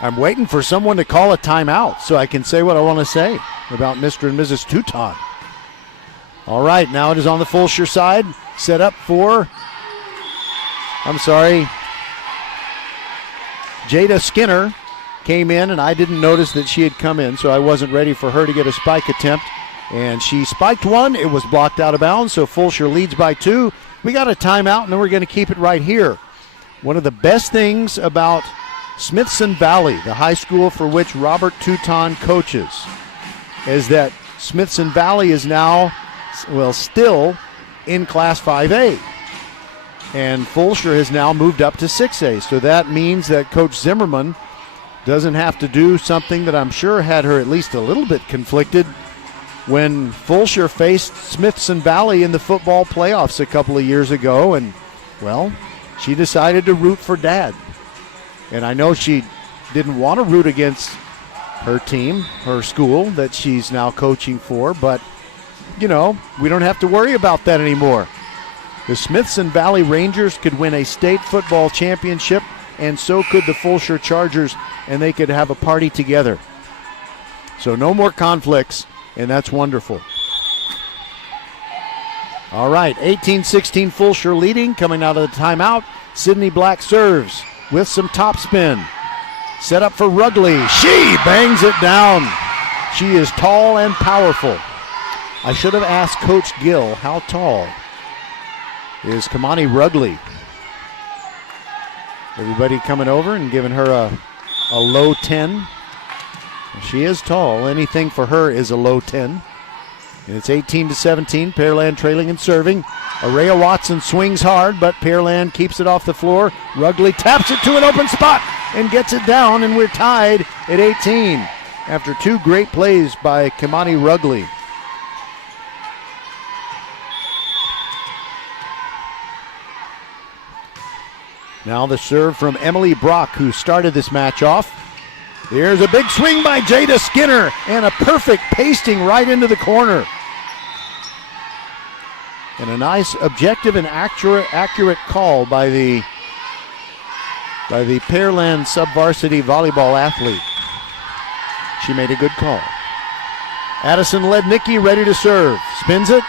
I'm waiting for someone to call a timeout so I can say what I want to say about Mr. and Mrs. Touton. All right, now it is on the Fulshear side. Set up for, Jada Skinner came in, and I didn't notice that she had come in, so I wasn't ready for her to get a spike attempt. And she spiked one. It was blocked out of bounds, so Fulshear leads by 2. We got a timeout, and then we're going to keep it right here. One of the best things about Smithson Valley, the high school for which Robert Touton coaches, is that Smithson Valley is now, still in Class 5A. And Fulshear has now moved up to 6A. So that means that Coach Zimmerman doesn't have to do something that I'm sure had her at least a little bit conflicted when Fulshear faced Smithson Valley in the football playoffs a couple of years ago. And, she decided to root for Dad. And I know she didn't want to root against her team, her school that she's now coaching for, but, we don't have to worry about that anymore. The Smithson Valley Rangers could win a state football championship, and so could the Fulshear Chargers, and they could have a party together. So no more conflicts, and that's wonderful. All right, 18-16 Fulshear leading, coming out of the timeout. Sydney Black serves with some topspin. Set up for Rugley. She bangs it down. She is tall and powerful. I should have asked Coach Gill how tall is Kamani Rugley. Everybody coming over and giving her a low 10. She is tall. Anything for her is a low 10. And it's 18-17. Pearland trailing and serving. Araya Watson swings hard, but Pearland keeps it off the floor. Rugley taps it to an open spot and gets it down, and we're tied at 18 after 2 great plays by Kamani Rugley. Now the serve from Emily Brock, who started this match off. There's a big swing by Jada Skinner and a perfect pasting right into the corner. And a nice objective and accurate call by the Pearland sub-varsity volleyball athlete. She made a good call. Addison Lednicki ready to serve. Spins it.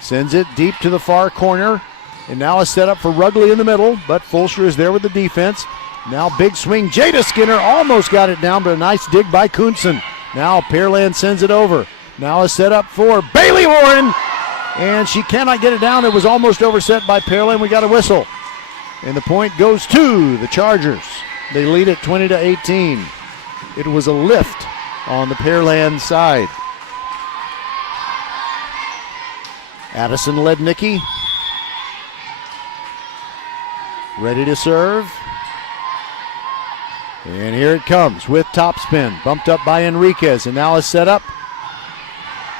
Sends it deep to the far corner. And now a setup for Rugley in the middle, but Fulshear is there with the defense. Now big swing. Jada Skinner almost got it down, but a nice dig by Kuhnsen. Now Pearland sends it over. Now a setup for Bailey Warren. And she cannot get it down. It was almost overset by Pearland. We got a whistle. And the point goes to the Chargers. They lead it 20-18. It was a lift on the Pearland side. Addison Lednicki ready to serve. And here it comes with topspin. Bumped up by Enriquez. And now a setup.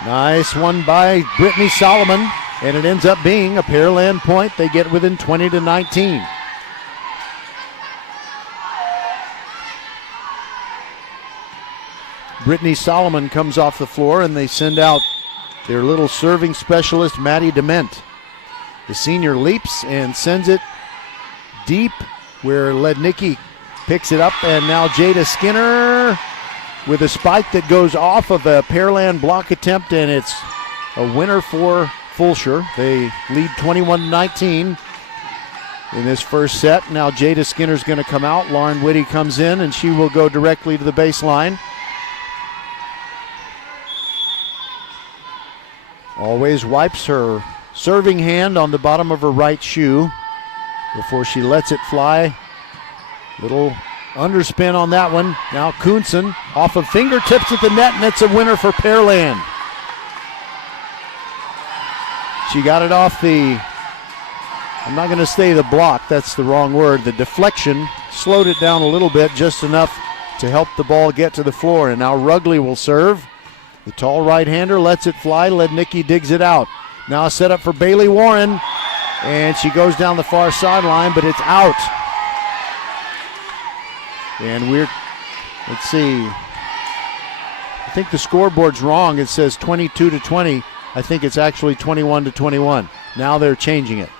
Nice one by Brittany Solomon. And it ends up being a Pearland point. They get within 20-19. Brittany Solomon comes off the floor, and they send out their little serving specialist, Maddie Dement. The senior leaps and sends it deep where Lednicki picks it up, and now Jada Skinner with a spike that goes off of a Pearland block attempt, and it's a winner for Fulshear. They lead 21-19 in this first set. Now Jada Skinner's going to come out. Lauren Whitty comes in, and she will go directly to the baseline. Always wipes her serving hand on the bottom of her right shoe before she lets it fly. Little underspin on that one. Now Kuhnsen off of fingertips at the net, and it's a winner for Pearland. She got it off the, I'm not going to say the block, that's the wrong word, the deflection. Slowed it down a little bit, just enough to help the ball get to the floor. And now Rugley will serve. The tall right-hander lets it fly. Lednicki digs it out. Now a setup for Bailey Warren. And she goes down the far sideline, but it's out. And let's see. I think the scoreboard's wrong. It says 22-20. I think it's actually 21-21. Now they're changing it.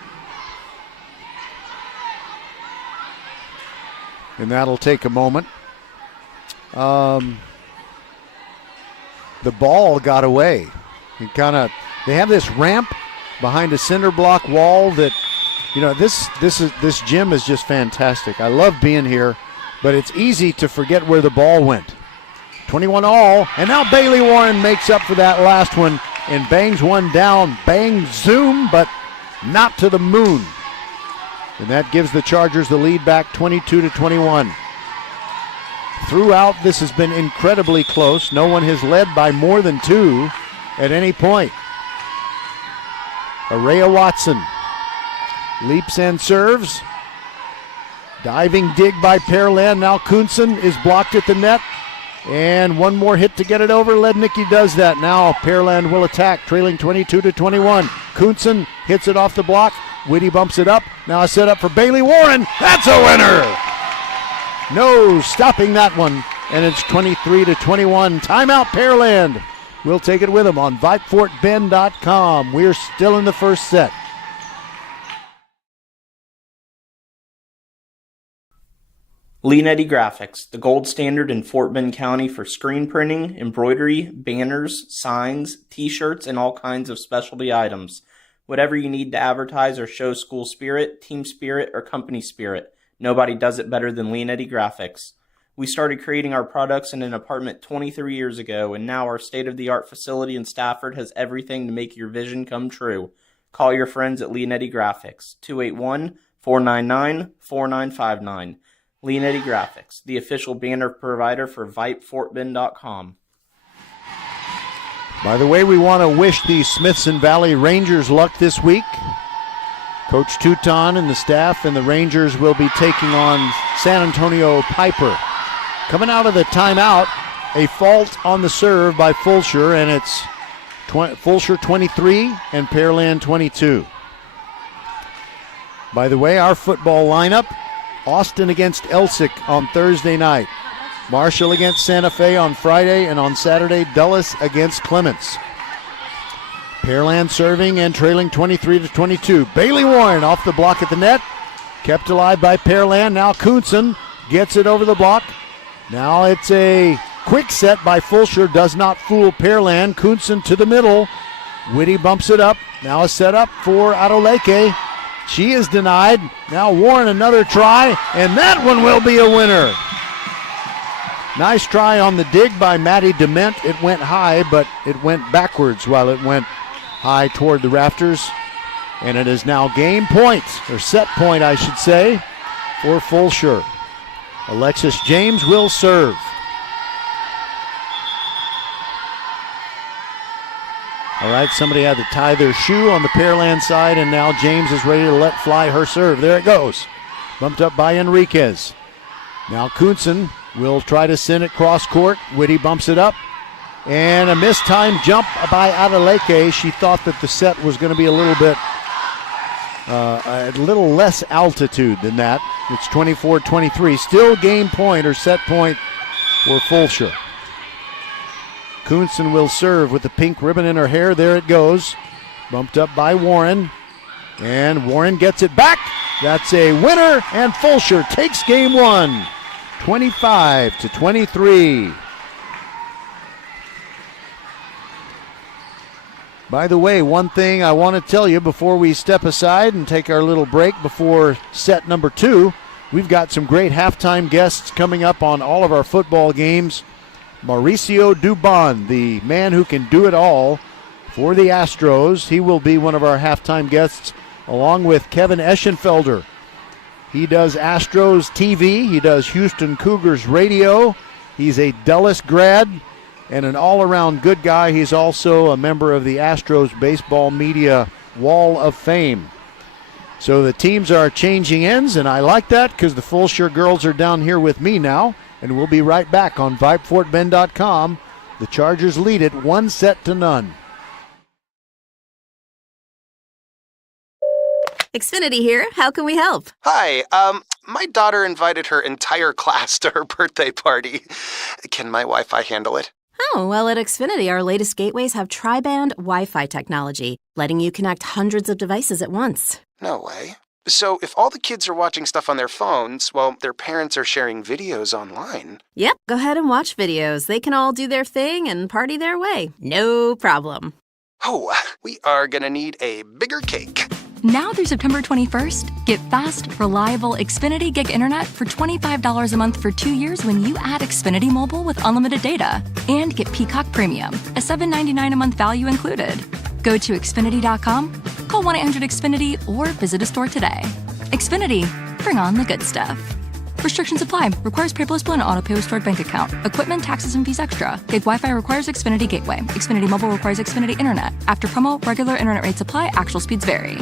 And that'll take a moment. The ball got away. They have this ramp behind a cinder block wall that, this gym is just fantastic. I love being here, but it's easy to forget where the ball went. 21 all, and now Bailey Warren makes up for that last one and bangs one down. Bang, zoom, but not to the moon. And that gives the Chargers the lead back 22-21. Throughout, this has been incredibly close. No one has led by more than 2 at any point. Araya Watson leaps and serves. Diving dig by Pearland. Now Kuhnsen is blocked at the net. And one more hit to get it over. Lednicki does that. Now Pearland will attack, trailing 22-21. Kuhnsen hits it off the block. Whitty bumps it up. Now a set up for Bailey Warren. That's a winner! No stopping that one. And it's 23-21. Timeout Pearland. We'll take it with them on VipeFortBend.com. We're still in the first set. Leanetti Graphics, the gold standard in Fort Bend County for screen printing, embroidery, banners, signs, t-shirts, and all kinds of specialty items. Whatever you need to advertise or show school spirit, team spirit, or company spirit, nobody does it better than Leanetti Graphics. We started creating our products in an apartment 23 years ago, and now our state-of-the-art facility in Stafford has everything to make your vision come true. Call your friends at Leanetti Graphics, 281-499-4959. Leanetti Graphics, the official banner provider for VipeFortBend.com. By the way, we want to wish the Smithson Valley Rangers luck this week. Coach Touton and the staff and the Rangers will be taking on San Antonio Piper. Coming out of the timeout, a fault on the serve by Fulshear, and it's Fulshear 23 and Pearland 22. By the way, our football lineup, Austin against Elsick on Thursday night. Marshall against Santa Fe on Friday, and on Saturday, Dulles against Clements. Pearland serving and trailing 23-22. Bailey Warren off the block at the net. Kept alive by Pearland. Now Kuhnsen gets it over the block. Now it's a quick set by Fulshear. Does not fool Pearland. Kuhnsen to the middle. Whitty bumps it up. Now a set up for Adoleke. She is denied. Now Warren another try, and that one will be a winner. Nice try on the dig by Maddie Dement. It went high, but it went backwards while it went high toward the rafters. And it is now game point, or set point, I should say, for Fulshear. Alexis James will serve. All right, somebody had to tie their shoe on the Pearland side, and now James is ready to let fly her serve. There it goes. Bumped up by Enriquez. Now Kuhnsen will try to send it cross court. Whitty bumps it up. And a mistimed jump by Adoleke. She thought that the set was going to be a little less altitude than that. It's 24-23. Still game point or set point for Fulshear. Kuhnsen will serve with the pink ribbon in her hair. There it goes. Bumped up by Warren. And Warren gets it back. That's a winner, and Fulshear takes game one, 25-23. By the way, one thing I want to tell you before we step aside and take our little break before set number 2, we've got some great halftime guests coming up on all of our football games. Mauricio Dubon, the man who can do it all for the Astros. He will be one of our halftime guests, along with Kevin Eschenfelder. He does Astros TV. He does Houston Cougars radio. He's a Dulles grad and an all-around good guy. He's also a member of the Astros Baseball Media Wall of Fame. So the teams are changing ends, and I like that because the Fulshear girls are down here with me now, and we'll be right back on VypeFortBend.com. The Chargers lead it 1-0. Xfinity here. How can we help? Hi, my daughter invited her entire class to her birthday party. Can my Wi-Fi handle it? Oh, well, at Xfinity, our latest gateways have tri-band Wi-Fi technology, letting you connect hundreds of devices at once. No way. So if all the kids are watching stuff on their phones, well, their parents are sharing videos online. Yep, go ahead and watch videos. They can all do their thing and party their way. No problem. Oh, we are gonna need a bigger cake. Now through September 21st, get fast, reliable Xfinity Gig Internet for $25 a month for 2 years when you add Xfinity Mobile with unlimited data. And get Peacock Premium, a $7.99 a month value included. Go to Xfinity.com, call 1-800-XFINITY, or visit a store today. Xfinity, bring on the good stuff. Restrictions apply. Requires paperless bill and auto-pay with stored bank account. Equipment, taxes, and fees extra. Gig Wi-Fi requires Xfinity Gateway. Xfinity Mobile requires Xfinity Internet. After promo, regular internet rates apply. Actual speeds vary.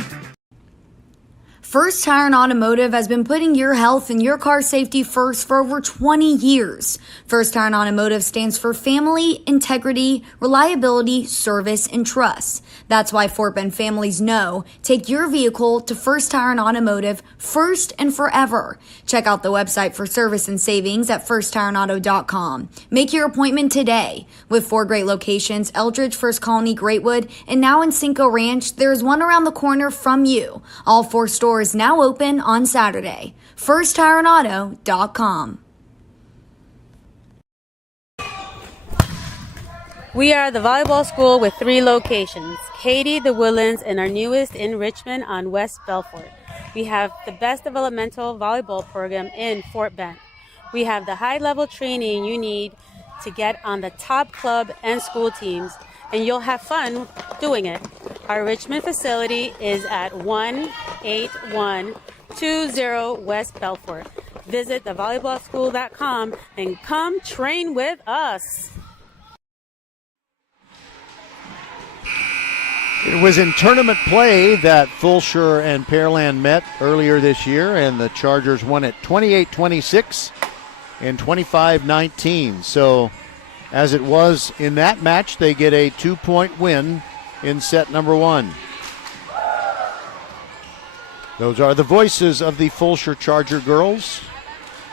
First Tire and Automotive has been putting your health and your car safety first for over 20 years. First Tire and Automotive stands for family, integrity, reliability, service, and trust. That's why Fort Bend families know. Take your vehicle to First Tire and Automotive first and forever. Check out the website for service and savings at firsttireandauto.com. Make your appointment today. With 4 great locations, Eldridge, First Colony, Greatwood, and now in Cinco Ranch, there is one around the corner from you. All 4 stores now open on Saturday. firsttireandauto.com. We are the volleyball school with 3 locations, Katy, the Woodlands, and our newest in Richmond on West Belfort. We have the best developmental volleyball program in Fort Bend. We have the high-level training you need to get on the top club and school teams, and you'll have fun doing it. Our Richmond facility is at 18120 West Belfort. Visit thevolleyballschool.com and come train with us. It was in tournament play that Fulshear and Pearland met earlier this year, and the Chargers won it 28-26 and 25-19. So, as it was in that match, they get a 2-point win in set number 1. Those are the voices of the Fulshear Charger girls.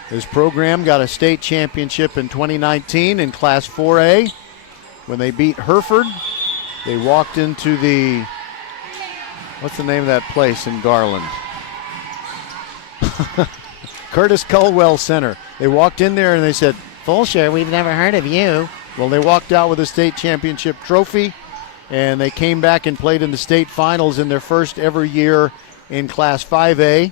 This program got a state championship in 2019 in Class 4A. When they beat Hereford, they walked into the, what's the name of that place in Garland? Curtis Culwell Center. They walked in there and they said, Fulshear, we've never heard of you. Well, they walked out with a state championship trophy, and they came back and played in the state finals in their first ever year in Class 5A.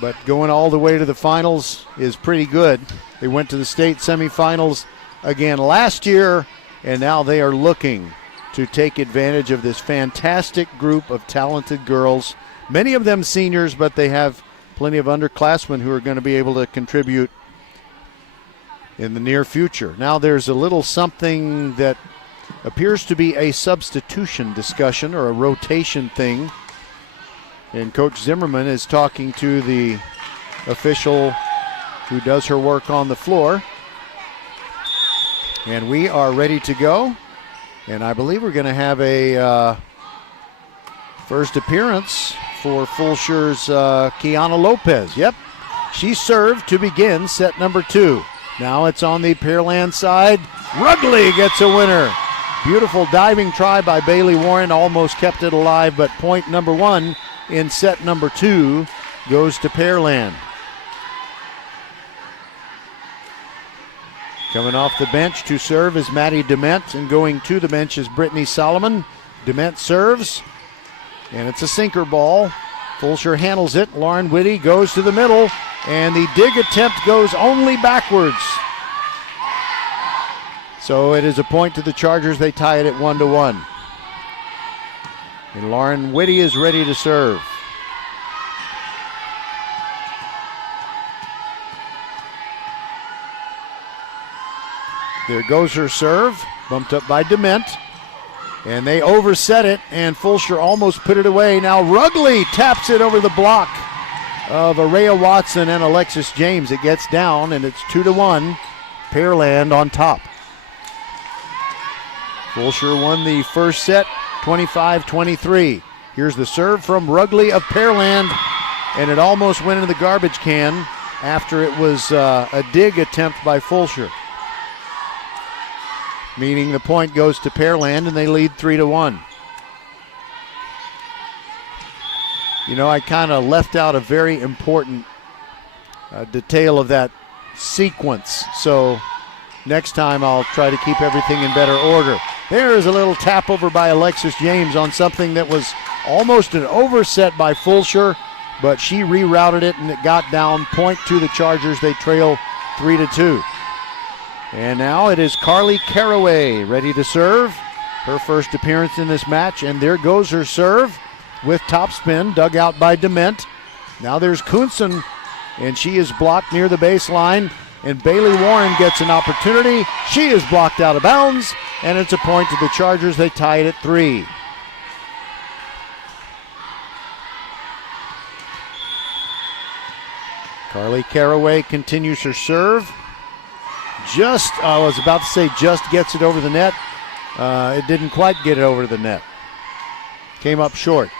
But going all the way to the finals is pretty good. They went to the state semifinals again last year, and now they are looking to take advantage of this fantastic group of talented girls. Many of them seniors, but they have plenty of underclassmen who are going to be able to contribute in the near future. Now there's a little something that appears to be a substitution discussion or a rotation thing. And Coach Zimmerman is talking to the official who does her work on the floor. And we are ready to go. And I believe we're going to have a first appearance for Fulshear's Kiana Lopez. Yep, she served to begin set number 2. Now it's on the Pearland side. Rugley gets a winner. Beautiful diving try by Bailey Warren, almost kept it alive, but point number 1 in set number 2 goes to Pearland. Coming off the bench to serve is Maddie Dement, and going to the bench is Brittany Solomon. Dement serves, and it's a sinker ball. Fulshear handles it. Lauren Whitty goes to the middle, and the dig attempt goes only backwards. So it is a point to the Chargers. They tie it at 1-1. And Lauren Whitty is ready to serve. There goes her serve, bumped up by Dement. And they overset it, and Fulshear almost put it away. Now Rugley taps it over the block of Araya Watson and Alexis James. It gets down, and it's 2-1. Pearland on top. Fulshear won the first set, 25-23. Here's the serve from Rugley of Pearland, and it almost went into the garbage can after it was a dig attempt by Fulshear. Meaning the point goes to Pearland, and they lead 3-1. You know, I kind of left out a very important detail of that sequence. So next time I'll try to keep everything in better order. There is a little tap over by Alexis James on something that was almost an overset by Fulshear, but she rerouted it and it got down. Point to the Chargers. They trail 3-2. And now it is Carly Caraway ready to serve. Her first appearance in this match, and there goes her serve with topspin, dug out by Dement. Now there's Kuhnsen, and she is blocked near the baseline, and Bailey Warren gets an opportunity. She is blocked out of bounds, and it's a point to the Chargers. They tie it at 3. Carly Caraway continues her serve. I was about to say just gets it over the net. It didn't quite get it over the net. Came up short.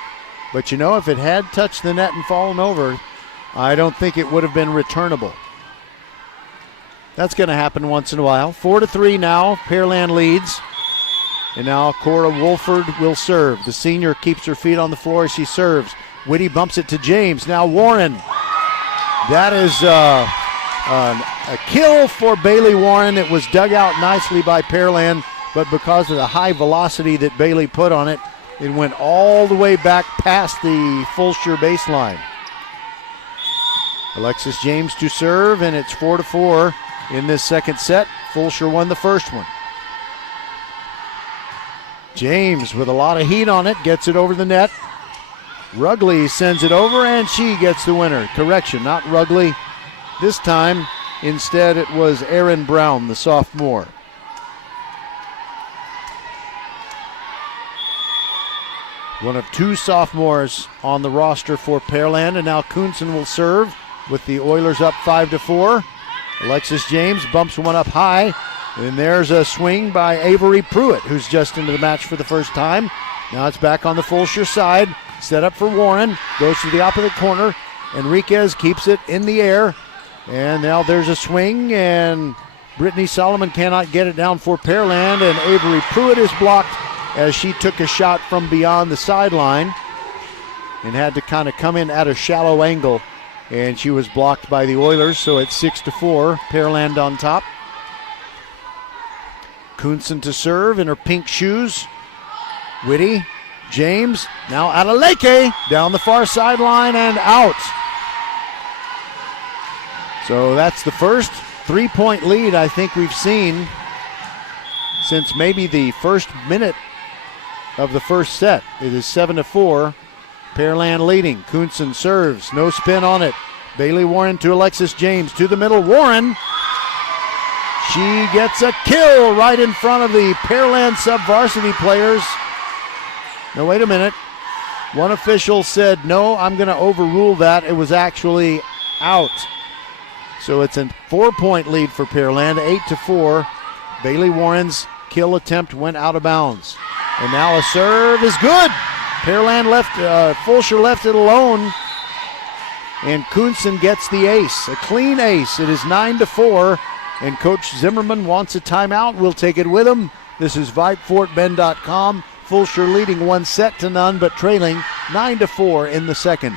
But you know, if it had touched the net and fallen over, I don't think it would have been returnable. That's going to happen once in a while. 4-3 now. Pearland leads. And now Cora Wolford will serve. The senior keeps her feet on the floor as she serves. Whitty bumps it to James. Now Warren. That is a kill for Bailey Warren. It was dug out nicely by Pearland, but because of the high velocity that Bailey put on it, it went all the way back past the Fulshear baseline. Alexis James to serve, and it's 4-4 in this second set. Fulshear won the first one. James with a lot of heat on it, gets it over the net. Rugley sends it over, and she gets the winner. Correction, not Rugley. This time, instead, it was Erin Brown, the sophomore. One of 2 sophomores on the roster for Pearland, and now Kuhnsen will serve with the Oilers up 5-4. Alexis James bumps one up high, and there's a swing by Avery Pruitt, who's just into the match for the first time. Now it's back on the Fulshear side. Set up for Warren. Goes to the opposite corner. Enriquez keeps it in the air. And now there's a swing, and Brittany Solomon cannot get it down for Pearland, and Avery Pruitt is blocked as she took a shot from beyond the sideline and had to kind of come in at a shallow angle, and she was blocked by the Oilers, so it's 6-4, Pearland on top. Kuhnsen to serve in her pink shoes. Whitty, James, now Adeleke down the far sideline and out. So that's the first 3-point lead I think we've seen since maybe the first minute of the first set. It is 7-4. Pearland leading. Kuhnsen serves. No spin on it. Bailey Warren to Alexis James. To the middle. Warren. She gets a kill right in front of the Pearland sub-varsity players. Now, wait a minute. One official said, no, I'm going to overrule that. It was actually out. So it's a 4-point lead for Pearland, 8-4. Bailey Warren's kill attempt went out of bounds. And now a serve is good. Pearland left, Fulshear left it alone. And Kuhnsen gets the ace, a clean ace. It is 9-4. And Coach Zimmerman wants a timeout. We'll take it with him. This is VypeFortBend.com. Fulshear leading 1-0, but trailing 9-4 in the second.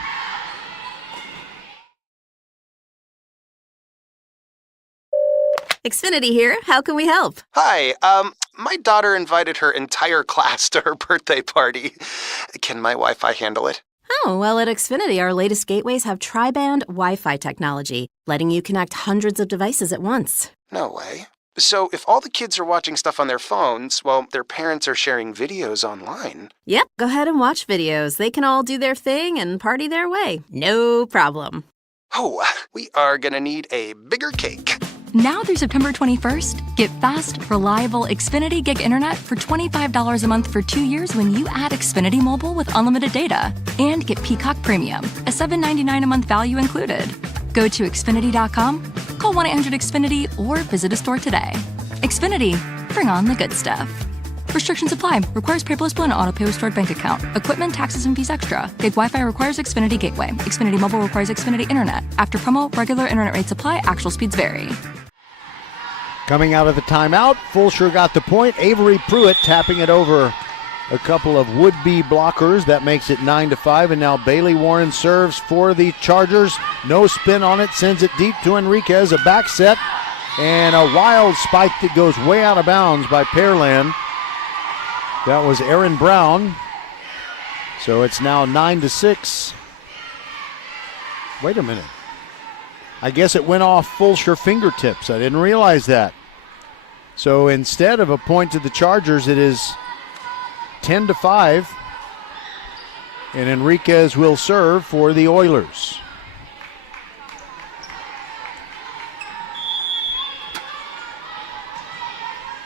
Xfinity here. How can we help? Hi, my daughter invited her entire class to her birthday party. Can my Wi-Fi handle it? Oh, well, at Xfinity, our latest gateways have tri-band Wi-Fi technology, letting you connect hundreds of devices at once. No way. So if all the kids are watching stuff on their phones, well, their parents are sharing videos online. Yep, go ahead and watch videos. They can all do their thing and party their way. No problem. Oh, we are gonna need a bigger cake. Now through September 21st, get fast, reliable Xfinity Gig Internet for $25 a month for 2 years when you add Xfinity Mobile with unlimited data. And get Peacock Premium, a $7.99 a month value included. Go to Xfinity.com, call 1-800-XFINITY, or visit a store today. Xfinity, bring on the good stuff. Restrictions apply. Requires paperless bill and auto-pay with stored bank account. Equipment, taxes, and fees extra. Gig Wi-Fi requires Xfinity Gateway. Xfinity Mobile requires Xfinity Internet. After promo, regular internet rates apply. Actual speeds vary. Coming out of the timeout, Fulshear got the point. Avery Pruitt tapping it over a couple of would-be blockers. That makes it 9-5. And now Bailey Warren serves for the Chargers. No spin on it. Sends it deep to Enriquez. A back set. And a wild spike that goes way out of bounds by Pearland. That was Aaron Brown. So it's now 9-6. Wait a minute. I guess it went off Fulshear fingertips. I didn't realize that. So instead of a point to the Chargers, it is 10-5. And Enriquez will serve for the Oilers.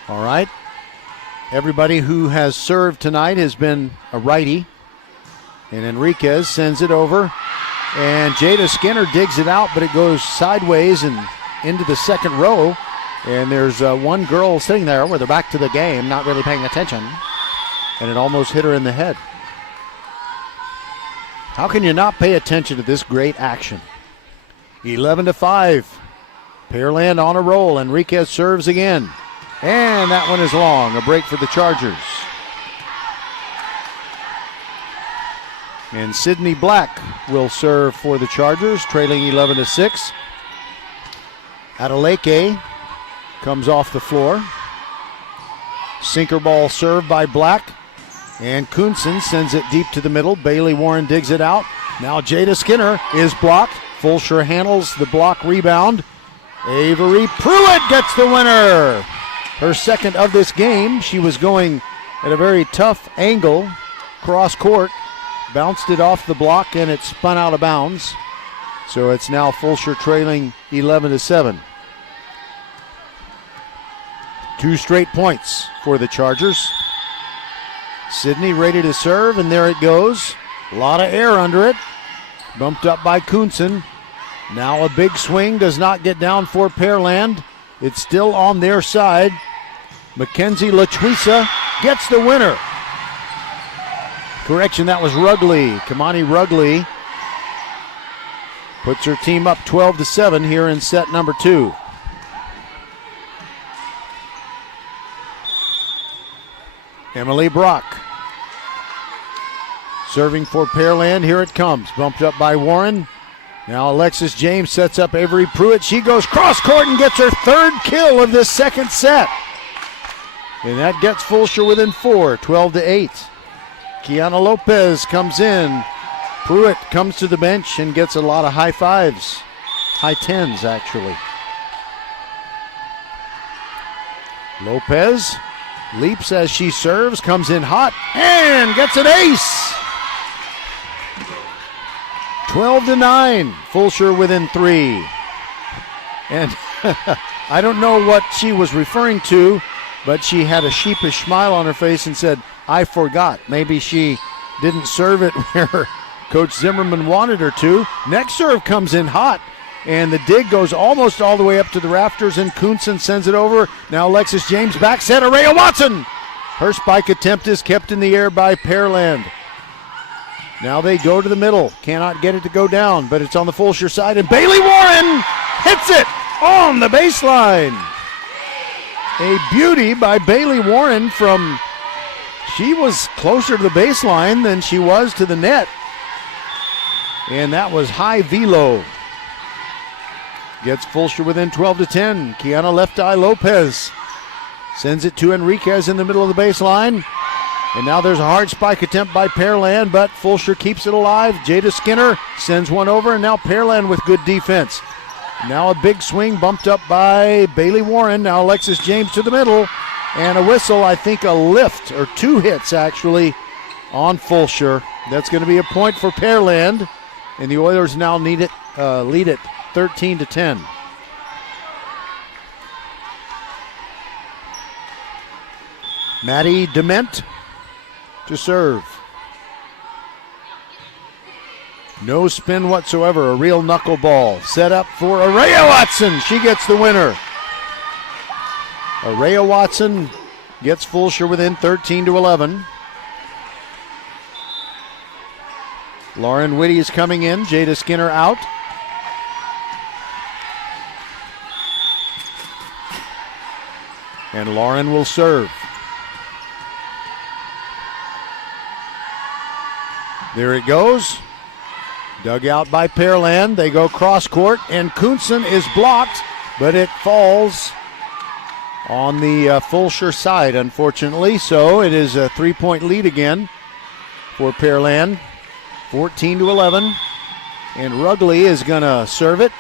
All right. Everybody who has served tonight has been a righty. And Enriquez sends it over. And Jada Skinner digs it out, but it goes sideways and into the second row. And there's one girl sitting there with her back to the game, not really paying attention. And it almost hit her in the head. How can you not pay attention to this great action? 11-5. Pearland on a roll. Enriquez serves again. And that one is long. A break for the Chargers. And Sydney Black will serve for the Chargers, trailing 11-6. Adeleke comes off the floor. Sinker ball served by Black. And Kuhnsen sends it deep to the middle. Bailey Warren digs it out. Now Jada Skinner is blocked. Fulshear handles the block rebound. Avery Pruitt gets the winner. Her second of this game. She was going at a very tough angle, cross court. Bounced it off the block and it spun out of bounds. So it's now Fulshear trailing 11-7. 2 straight points for the Chargers. Sydney ready to serve, and there it goes. A lot of air under it. Bumped up by Kuhnsen. Now a big swing, does not get down for Pearland. It's still on their side. Mackenzie Lachuisa gets the winner. Correction, that was Rugley. Kamani Rugley puts her team up 12-7 here in set number 2. Emily Brock serving for Pearland. Here it comes. Bumped up by Warren. Now Alexis James sets up Avery Pruitt. She goes cross court and gets her 3rd kill of this second set. And that gets Fulshear within 4, 12-8. Kiana Lopez comes in. Pruitt comes to the bench and gets a lot of high fives. High 10s, actually. Lopez leaps as she serves, comes in hot, and gets an ace. 12-9, Fulshear within 3. And I don't know what she was referring to, but she had a sheepish smile on her face and said, I forgot. Maybe she didn't serve it where Coach Zimmerman wanted her to. Next serve comes in hot, and the dig goes almost all the way up to the rafters, and Kuhnsen sends it over. Now Alexis James back set, Araya Watson. Her spike attempt is kept in the air by Pearland. Now they go to the middle. Cannot get it to go down, but it's on the Fulshear side, and Bailey Warren hits it on the baseline. A beauty by Bailey Warren from, she was closer to the baseline than she was to the net. And that was high velo. Gets Fulshear within 12-10. Kiana Left Eye Lopez sends it to Enriquez in the middle of the baseline. And now there's a hard spike attempt by Pearland, but Fulshear keeps it alive. Jada Skinner sends one over, and now Pearland with good defense. Now a big swing bumped up by Bailey Warren. Now Alexis James to the middle, and a whistle, I think a lift, or 2 hits actually, on Fulshear. That's going to be a point for Pearland, and the Oilers now lead it 13-10. Maddie Dement to serve. No spin whatsoever, a real knuckleball. Set up for Araya Watson. She gets the winner. Araya Watson gets Fulshear within 13-11. Lauren Whitty is coming in. Jada Skinner out. And Lauren will serve. There it goes. Dug out by Pearland. They go cross court, and Kuhnsen is blocked, but it falls on the Fulshear side, unfortunately. So it is a 3-point lead again for Pearland, 14-11. And Rugley is going to serve it.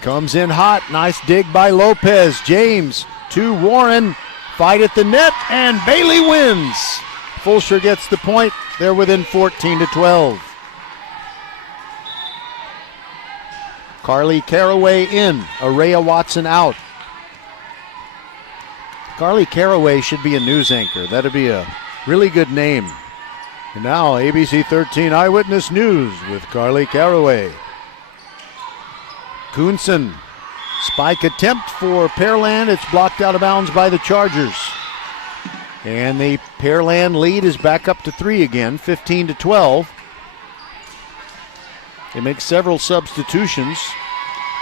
Comes in hot. Nice dig by Lopez. James to Warren. Fight at the net, and Bailey wins. Fulshear gets the point. They're within 14-12. Carly Caraway in. Araya Watson out. Carly Caraway should be a news anchor. That'd be a really good name. And now ABC 13 Eyewitness News with Carly Caraway. Kuhnsen. Spike attempt for Pearland. It's blocked out of bounds by the Chargers. And the Pearland lead is back up to 3 again, 15-12. They make several substitutions.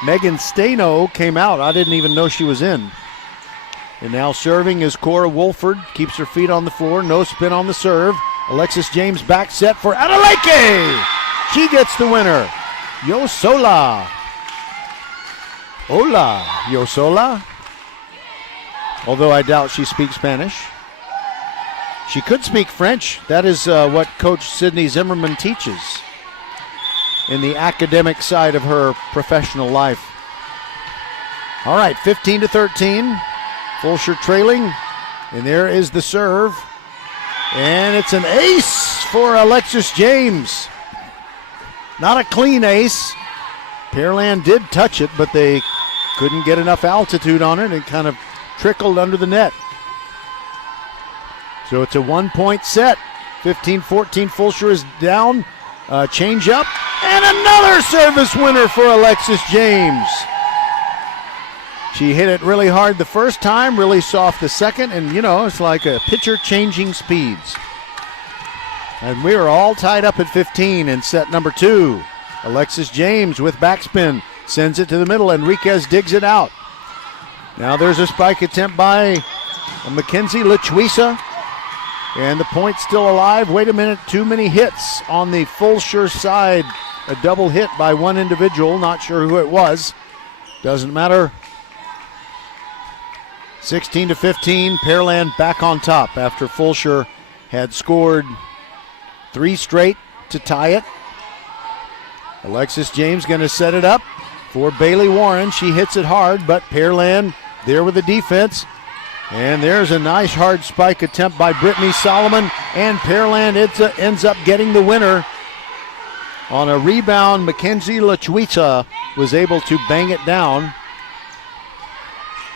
Megan Stano came out. I didn't even know she was in. And now serving is Cora Wolford. Keeps her feet on the floor. No spin on the serve. Alexis James back set for Adeleke. She gets the winner. Yosola. Hola, Yosola. Although I doubt she speaks Spanish. She could speak French. That is what Coach Sidney Zimmerman teaches in the academic side of her professional life. All right, 15-13. Fulshear trailing. And there is the serve. And it's an ace for Alexis James. Not a clean ace. Pearland did touch it, but they couldn't get enough altitude on it. It kind of trickled under the net. So it's a 1-point set. 15-14. Fulshear is down. Change up. And another service winner for Alexis James. She hit it really hard the first time, really soft the second, and, you know, it's like a pitcher changing speeds. And we are all tied up at 15 in set number 2. Alexis James with backspin sends it to the middle. Enriquez digs it out. Now there's a spike attempt by Mackenzie Lachuisa. And the point's still alive. Wait a minute, too many hits on the Fulshear side. A double hit by one individual, not sure who it was. Doesn't matter. 16-15, Pearland back on top after Fulshear had scored 3 straight to tie it. Alexis James going to set it up for Bailey Warren. She hits it hard, but Pearland there with the defense. And there's a nice hard spike attempt by Brittany Solomon, and Pearland ends up getting the winner. On a rebound, Mackenzie Lachuisa was able to bang it down.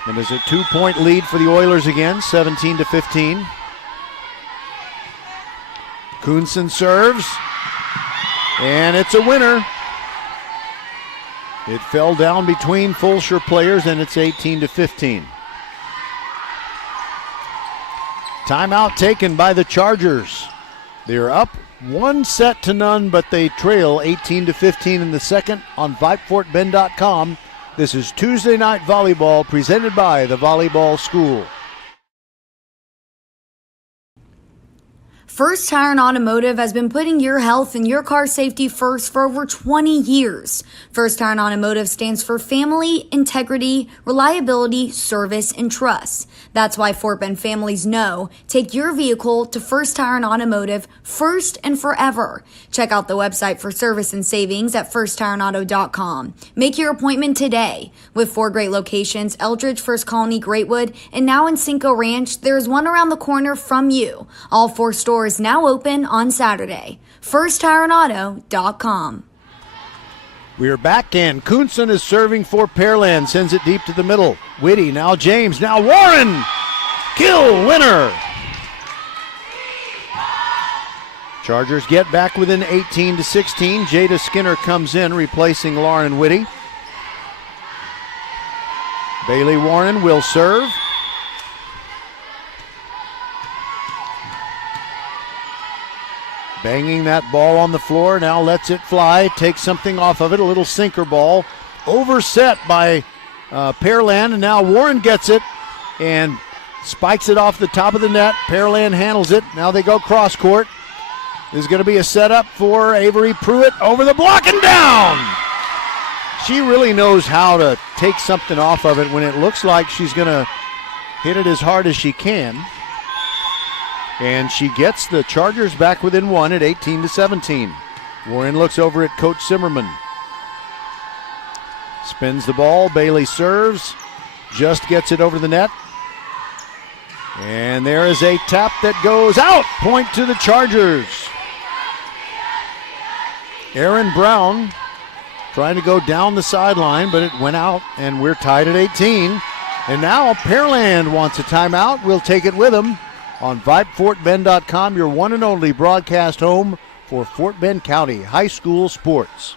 And there's a 2-point lead for the Oilers again, 17-15. Kuhnsen serves, and it's a winner. It fell down between Fulshear players, and it's 18-15. Timeout taken by the Chargers. They're up 1-0, but they trail 18-15 in the second on VypeFortBend.com. This is Tuesday Night Volleyball presented by the Volleyball School. First Tire and Automotive has been putting your health and your car safety first for over 20 years. First Tire and Automotive stands for family, integrity, reliability, service, and trust. That's why Fort Bend families know take your vehicle to First Tire and Automotive first and forever. Check out the website for service and savings at firsttireandauto.com. Make your appointment today. With 4 great locations, Eldridge, First Colony, Greatwood, and now in Cinco Ranch, there's one around the corner from you. All 4 stores now open on Saturday. FirstTireandAuto.com. We're back, and Kuhnsen is serving for Pearland. Sends it deep to the middle. Whitty, now James, now Warren. Kill winner. Chargers get back within 18-16. Jada Skinner comes in, replacing Lauren Whitty. Bailey Warren will serve. Banging that ball on the floor, now lets it fly, takes something off of it, a little sinker ball. Overset by Pearland, and now Warren gets it and spikes it off the top of the net. Pearland handles it. Now they go cross court. There's going to be a setup for Avery Pruitt over the block and down. She really knows how to take something off of it when it looks like she's going to hit it as hard as she can. And she gets the Chargers back within 1 at 18-17. Warren looks over at Coach Zimmerman. Spins the ball. Bailey serves. Just gets it over the net. And there is a tap that goes out. Point to the Chargers. Aaron Brown trying to go down the sideline, but it went out, and we're tied at 18. And now Pearland wants a timeout. We'll take it with them on VypeFortBend.com, your one and only broadcast home for Fort Bend County high school sports.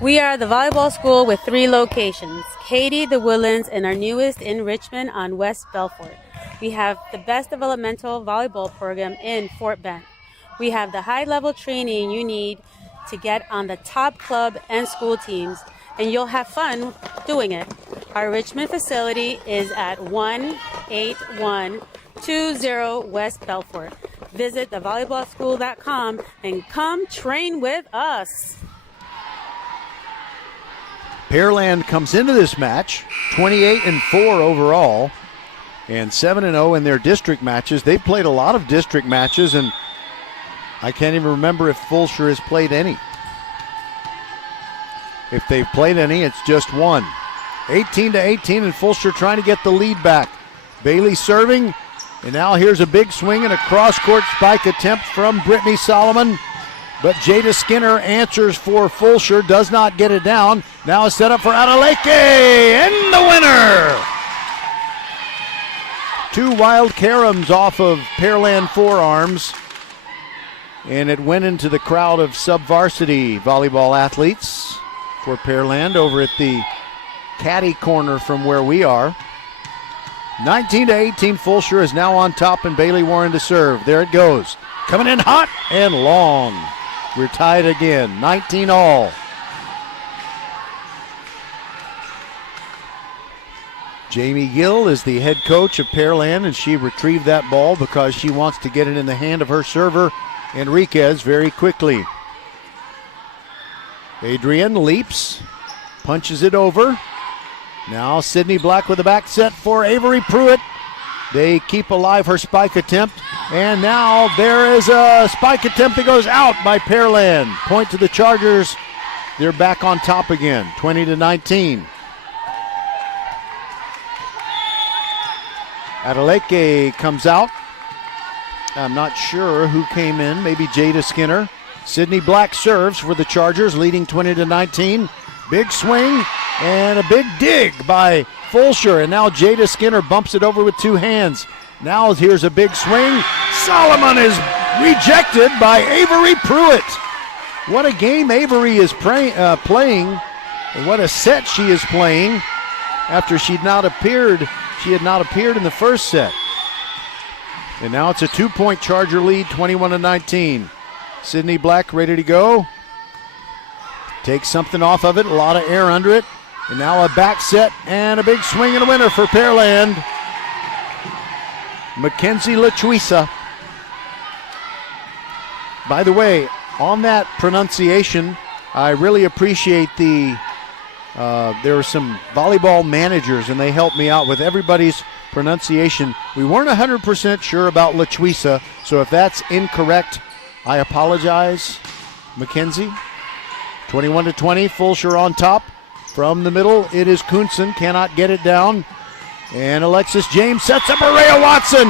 We are the volleyball school with 3 locations, Katy, the Woodlands, and our newest in Richmond on West Belfort. We have the best developmental volleyball program in Fort Bend. We have the high-level training you need to get on the top club and school teams, and you'll have fun doing it. Our Richmond facility is at 18120 West Belfort. Visit thevolleyballschool.com and come train with us. Pearland comes into this match 28-4 overall and 7-0 in their district matches. They've played a lot of district matches, and I can't even remember if Fulshear has played any. If they've played any, it's just 1. 18-18, and Fulshear trying to get the lead back. Bailey serving, and now here's a big swing and a cross-court spike attempt from Brittany Solomon. But Jada Skinner answers for Fulshear, does not get it down. Now a setup for Adeleke, and the winner! 2 wild caroms off of Pearland forearms, and it went into the crowd of sub-varsity volleyball athletes for Pearland over at the caddy corner from where we are. 19-18, Fulshear is now on top, and Bailey Warren to serve. There it goes. Coming in hot and long. We're tied again, 19 all. Jamie Gill is the head coach of Pearland, and she retrieved that ball because she wants to get it in the hand of her server, Enriquez, very quickly. Adrian leaps, punches it over. Now Sydney Black with a back set for Avery Pruitt. They keep alive her spike attempt, and now there is a spike attempt that goes out by Pearland. Point to the Chargers. They're back on top again, 20-19. Adeleke comes out. I'm not sure who came in, maybe Jada Skinner. Sydney Black serves for the Chargers, leading 20-19. Big swing and a big dig by Fulshear, and now Jada Skinner bumps it over with two hands. Now here's a big swing. Solomon is rejected by Avery Pruitt. What a game Avery is playing, and what a set she is playing after she had not appeared in the first set. And now it's a 2-point Charger lead, 21-19. Sydney Black ready to go. Takes something off of it, a lot of air under it. And now a back set and a big swing and a winner for Pearland. Mackenzie LaChuisa. By the way, on that pronunciation, I really appreciate there were some volleyball managers, and they helped me out with everybody's pronunciation. We weren't 100% sure about LaChuisa, so if that's incorrect, I apologize, Mackenzie. 21-20, Fulshear on top. From the middle, it is Kuhnsen, cannot get it down. And Alexis James sets up Araya Watson.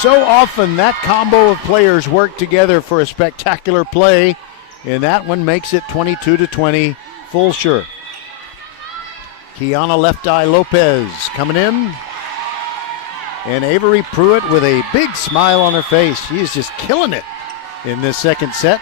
So often that combo of players work together for a spectacular play, and that one makes it 22-20, Fulshear. Kiana Left Eye Lopez coming in. And Avery Pruitt with a big smile on her face. She is just killing it in this second set.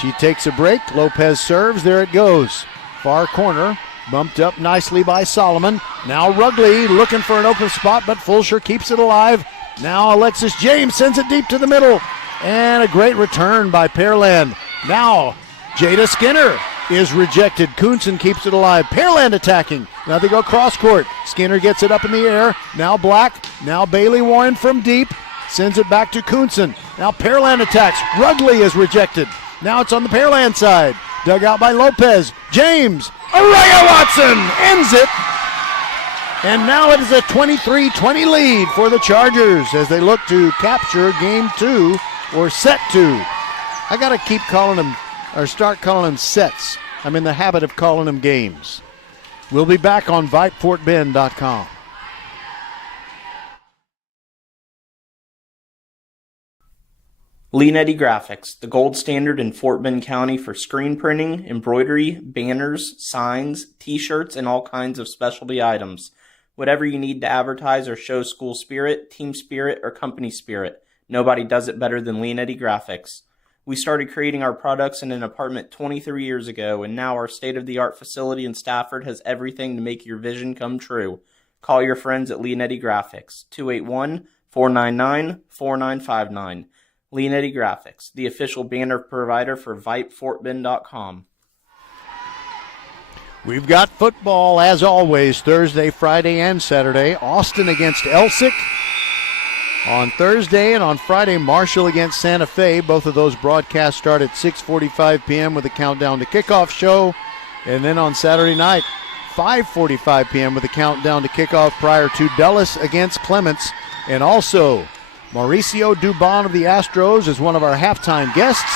She takes a break. Lopez serves. There it goes. Far corner. Bumped up nicely by Solomon. Now Rugley looking for an open spot, but Fulshear keeps it alive. Now Alexis James sends it deep to the middle. And a great return by Pearland. Now Jada Skinner is rejected. Kuhnsen keeps it alive. Pearland attacking. Now they go cross court. Skinner gets it up in the air. Now Black. Now Bailey Warren from deep. Sends it back to Kuhnsen. Now Pearland attacks. Rugley is rejected. Now it's on the Pearland side. Dug out by Lopez. James. Araya Watson ends it. And now it is a 23-20 lead for the Chargers as they look to capture game 2 or set 2. I got to keep calling them or start calling them sets. I'm in the habit of calling them games. We'll be back on VypeFortBend.com. Leanetti Graphics, the gold standard in Fort Bend County for screen printing, embroidery, banners, signs, t-shirts, and all kinds of specialty items. Whatever you need to advertise or show school spirit, team spirit, or company spirit, nobody does it better than Leanetti Graphics. We started creating our products in an apartment 23 years ago, and now our state-of-the-art facility in Stafford has everything to make your vision come true. Call your friends at Leanetti Graphics, 281-499-4959. Leanetti Graphics, the official banner provider for VypeFortBend.com. We've got football, as always, Thursday, Friday, and Saturday. Austin against Elsick on Thursday, and on Friday, Marshall against Santa Fe. Both of those broadcasts start at 6:45 p.m. with a countdown to kickoff show. And then on Saturday night, 5:45 p.m. with a countdown to kickoff prior to Dulles against Clements. And also, Mauricio Dubon of the Astros is one of our halftime guests.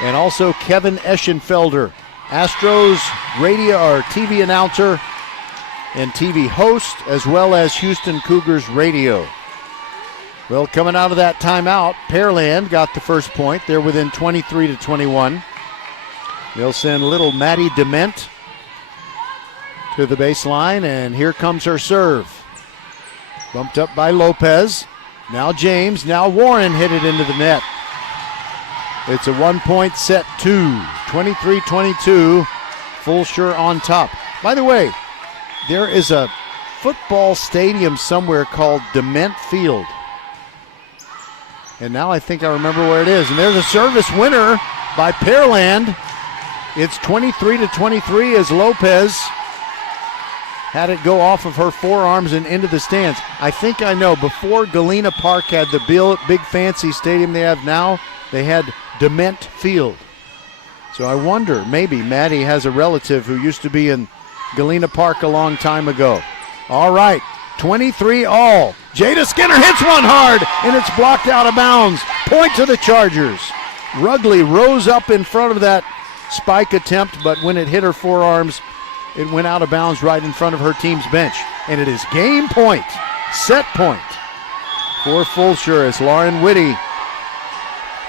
And also Kevin Eschenfelder, Astros radio or TV announcer and TV host, as well as Houston Cougars radio. Well, coming out of that timeout, Pearland got the first point. They're within 23-21. They'll send little Maddie Dement to the baseline, and here comes her serve. Bumped up by Lopez. Now James, now Warren hit it into the net. It's a 1-point set 2, 23-22, Fulshear on top. By the way, there is a football stadium somewhere called Dement Field. And now I think I remember where it is. And there's a service winner by Pearland. It's 23-23 as Lopez had it go off of her forearms and into the stands. I think I know, before Galena Park had the big fancy stadium they have now, they had Dement Field. So I wonder, maybe Maddie has a relative who used to be in Galena Park a long time ago. All right, 23 all. Jada Skinner hits one hard, and it's blocked out of bounds. Point to the Chargers. Rugley rose up in front of that spike attempt, but when it hit her forearms, it went out of bounds right in front of her team's bench. And it is game point, set point for Fulshear as Lauren Whitty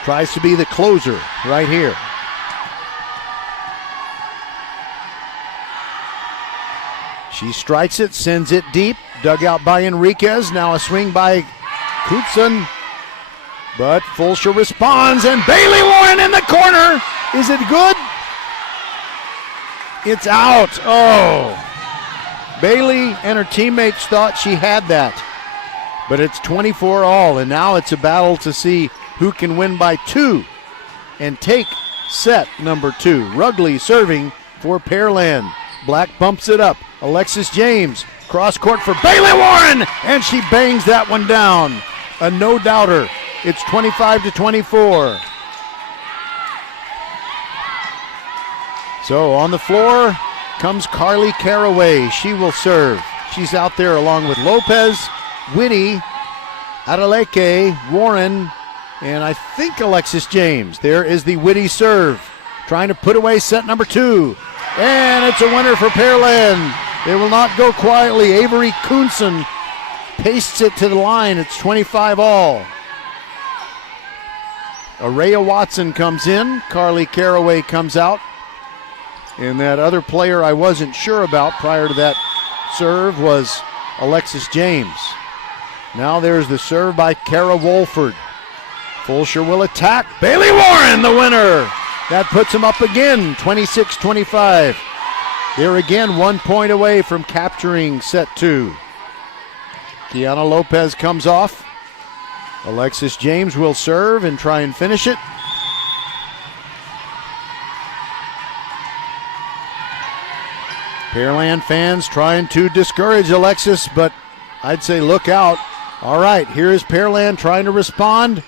tries to be the closer right here. She strikes it, sends it deep, dug out by Enriquez. Now a swing by Kutson, but Fulshear responds, and Bailey Warren in the corner. Is it good? It's out. Oh. Bailey and her teammates thought she had that, but it's 24 all, and now it's a battle to see who can win by 2 and take set number 2. Rugley serving for Pearland. Black bumps it up. Alexis James, cross court for Bailey Warren, and she bangs that one down. A no-doubter. It's 25-24. So on the floor comes Carly Caraway. She will serve. She's out there along with Lopez, Whitty, Adeleke, Warren, and I think Alexis James. There is the Whitty serve. Trying to put away set number 2. And it's a winner for Pearland. They will not go quietly. Avery Kuhnson pastes it to the line. It's 25 all. Araya Watson comes in. Carly Caraway comes out. And that other player I wasn't sure about prior to that serve was Alexis James. Now there's the serve by Kara Wolford. Fulshear will attack. Bailey Warren, the winner. That puts him up again, 26-25. They're again 1 point away from capturing set 2. Kiana Lopez comes off. Alexis James will serve and try and finish it. Pearland fans trying to discourage Alexis, but I'd say look out. All right, here is Pearland trying to respond.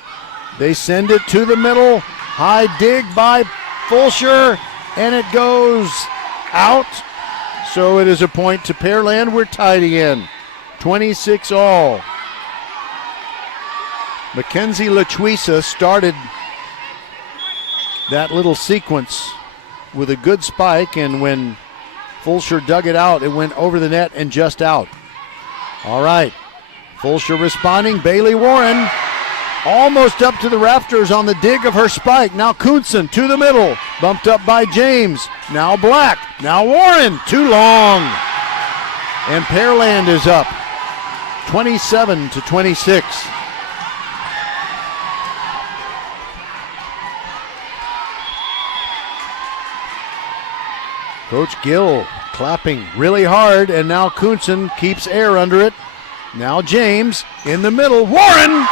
They send it to the middle. High dig by Fulshear, and it goes out. So it is a point to Pearland. We're tied again. 26 all. Mackenzie LaChuisa started that little sequence with a good spike, and when Fulshear dug it out, it went over the net and just out. All right, Fulshear responding. Bailey Warren almost up to the rafters on the dig of her spike. Now Kuhnson to the middle, bumped up by James. Now Black, now Warren, too long. And Pearland is up, 27-26. Coach Gill clapping really hard, and now Kuhnson keeps air under it. Now James in the middle. Warren!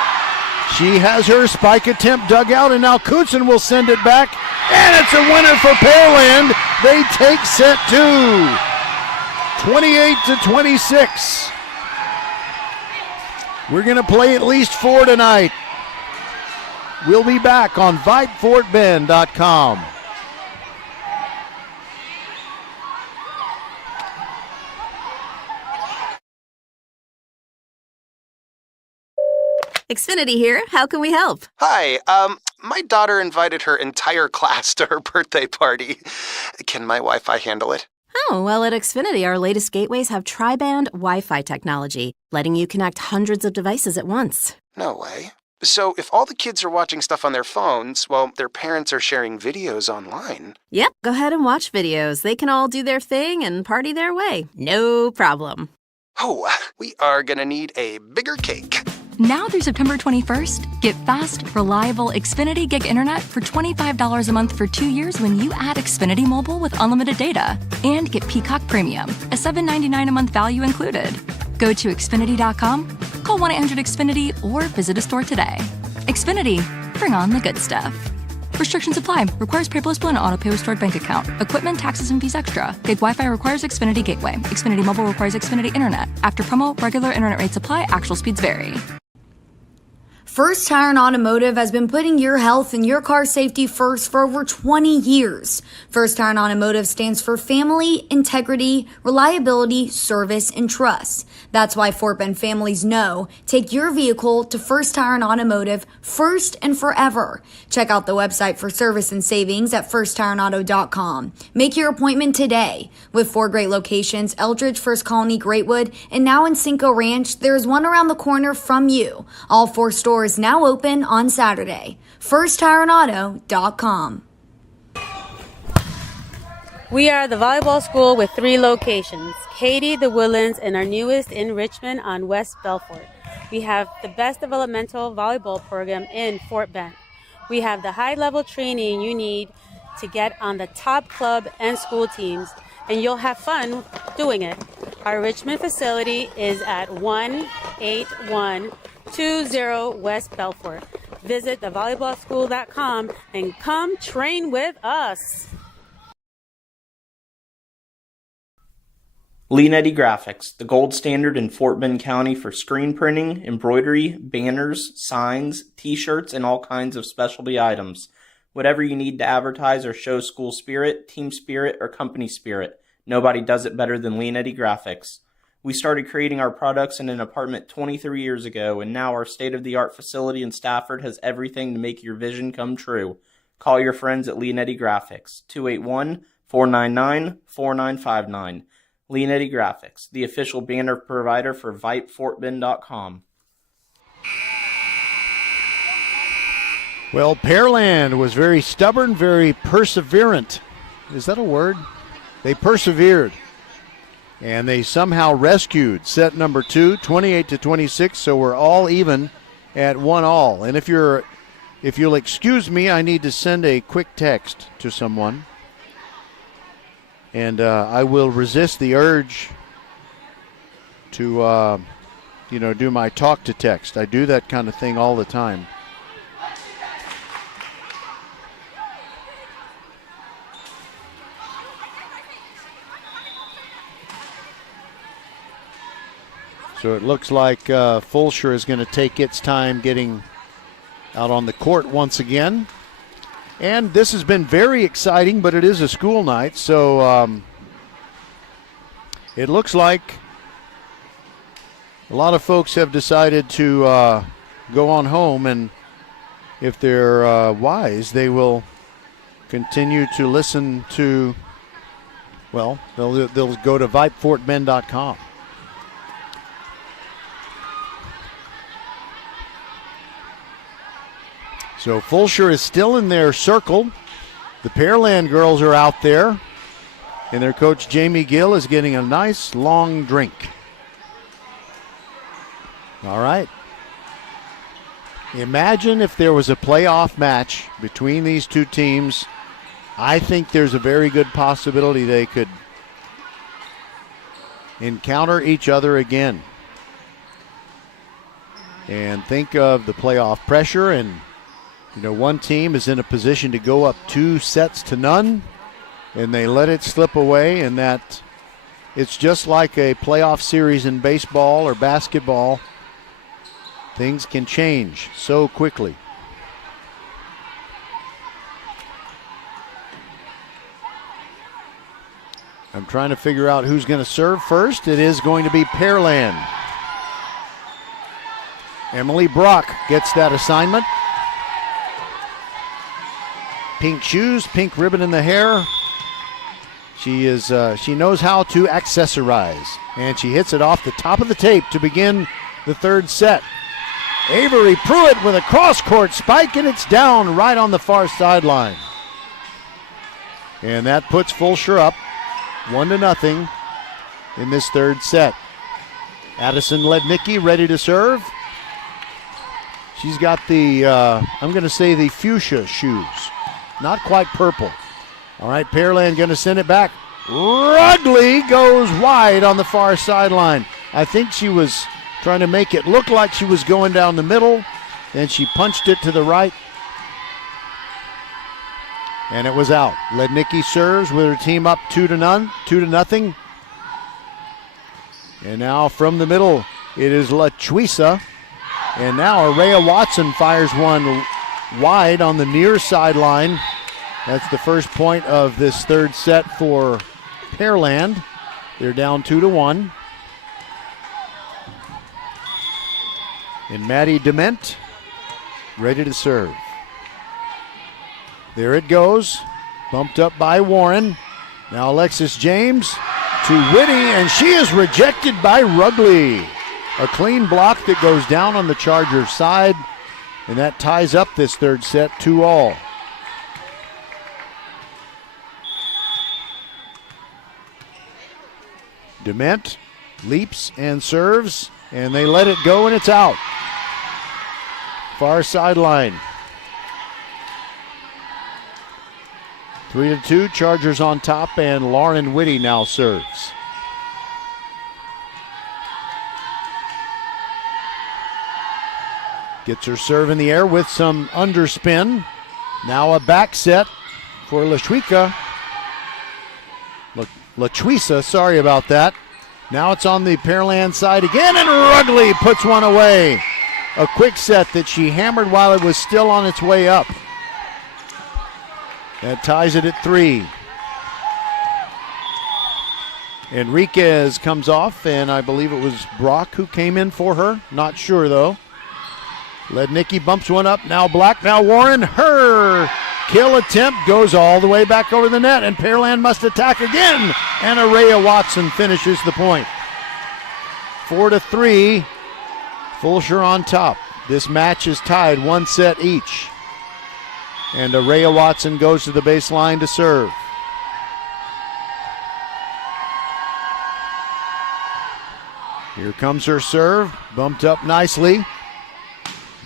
She has her spike attempt dug out, and now Kuhnson will send it back. And it's a winner for Pearland. They take set 2. 28-26. We're going to play at least 4 tonight. We'll be back on VypeFortBend.com. Xfinity here. How can we help? Hi, my daughter invited her entire class to her birthday party. Can my Wi-Fi handle it? Oh, well, at Xfinity, our latest gateways have tri-band Wi-Fi technology, letting you connect hundreds of devices at once. No way. So if all the kids are watching stuff on their phones, well, their parents are sharing videos online. Yep, go ahead and watch videos. They can all do their thing and party their way. No problem. Oh, we are gonna need a bigger cake. Now through September 21st, get fast, reliable Xfinity Gig Internet for $25 a month for 2 years when you add Xfinity Mobile with unlimited data. And get Peacock Premium, a $7.99 a month value included. Go to Xfinity.com, call 1-800-XFINITY, or visit a store today. Xfinity, bring on the good stuff. Restrictions apply. Requires paperless bill and auto pay with stored bank account. Equipment, taxes, and fees extra. Gig Wi-Fi requires Xfinity Gateway. Xfinity Mobile requires Xfinity Internet. After promo, regular internet rates apply. Actual speeds vary. First Tire and Automotive has been putting your health and your car safety first for over 20 years. First Tire and Automotive stands for family, integrity, reliability, service, and trust. That's why Fort Bend families know take your vehicle to First Tire and Automotive first and forever. Check out the website for service and savings at firsttireandauto.com. Make your appointment today. With 4 great locations, Eldridge, First Colony, Greatwood, and now in Cinco Ranch, there's one around the corner from you. All 4 stores now open on Saturday. FirstTireandAuto.com. We are the volleyball school with 3 locations, Katy, the Woodlands, and our newest in Richmond on West Belfort. We have the best developmental volleyball program in Fort Bend. We have the high-level training you need to get on the top club and school teams, and you'll have fun doing it. Our Richmond facility is at 18120 West Belfort. Visit thevolleyballschool.com and come train with us. Leanetti Graphics, the gold standard in Fort Bend County for screen printing, embroidery, banners, signs, t-shirts, and all kinds of specialty items. Whatever you need to advertise or show school spirit, team spirit, or company spirit, nobody does it better than Leanetti Graphics. We started creating our products in an apartment 23 years ago, and now our state-of-the-art facility in Stafford has everything to make your vision come true. Call your friends at Leanetti Graphics, 281-499-4959. Leanetti Graphics, the official banner provider for VypeFortBend.com. Well, Pearland was very stubborn, very perseverant. Is that a word? They persevered. And they somehow rescued set number 2, 28-26, so we're all even at 1-all. And if you'll excuse me, I need to send a quick text to someone. And I will resist the urge to, do my talk to text. I do that kind of thing all the time. So it looks like Fulshear is going to take its time getting out on the court once again. And this has been very exciting, but it is a school night, so it looks like a lot of folks have decided to go on home, and if they're wise, they will continue to listen to, well, they'll go to VypeFortBend.com. So Fulshear is still in their circle. The Pearland girls are out there, and their coach Jamie Gill is getting a nice long drink. All right. Imagine if there was a playoff match between these two teams. I think there's a very good possibility they could encounter each other again. And think of the playoff pressure, and one team is in a position to go up 2-0, and they let it slip away, and that it's just like a playoff series in baseball or basketball. Things can change so quickly. I'm trying to figure out who's going to serve first. It is going to be Pearland. Emily Brock gets that assignment. Pink shoes, pink ribbon in the hair. She knows how to accessorize, and she hits it off the top of the tape to begin the third set. Avery Pruitt with a cross-court spike, and it's down right on the far sideline. And that puts Fulshear up 1-0 in this third set. Addison Lednicki ready to serve. She's got the, I'm going to say the fuchsia shoes. Not quite purple. All right, Pearland going to send it back. Rudley goes wide on the far sideline. I think she was trying to make it look like she was going down the middle. Then she punched it to the right. And it was out. Lednicki serves with her team up 2-0. And now from the middle, it is LaChuisa. And now Araya Watson fires one wide on the near sideline. That's the first point of this third set for Pearland. They're down 2-1. And Maddie Dement ready to serve. There it goes. Bumped up by Warren. Now Alexis James to Whitty, and she is rejected by Rugley. A clean block that goes down on the Chargers' side, and that ties up this third set 2-all. Dement leaps and serves, and they let it go, and it's out. Far sideline. 3-2, Chargers on top, and Lauren Whitty now serves. Gets her serve in the air with some underspin. Now a back set for LaChuisa, sorry about that. Now it's on the Pearland side again, and Rugley puts one away. A quick set that she hammered while it was still on its way up. That ties it at 3. Enriquez comes off, and I believe it was Brock who came in for her. Not sure, though. Lednicki bumps one up. Now Black, now Warren. Her kill attempt goes all the way back over the net, and Pearland must attack again. And Araya Watson finishes the point. 4-3. Fulshear on top. This match is tied 1 set each. And Araya Watson goes to the baseline to serve. Here comes her serve, bumped up nicely.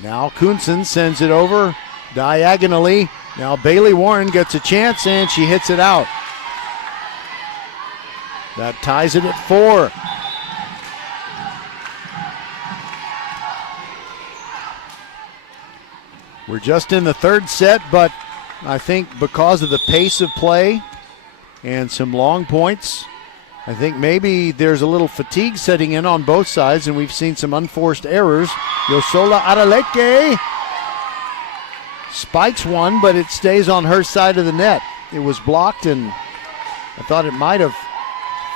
Now Kunsen sends it over diagonally. Now Bailey Warren gets a chance, and she hits it out. That ties it at 4. We're just in the third set, but I think because of the pace of play and some long points, I think maybe there's a little fatigue setting in on both sides, and we've seen some unforced errors. Yosola Araleke spikes one, but it stays on her side of the net. It was blocked, and I thought it might have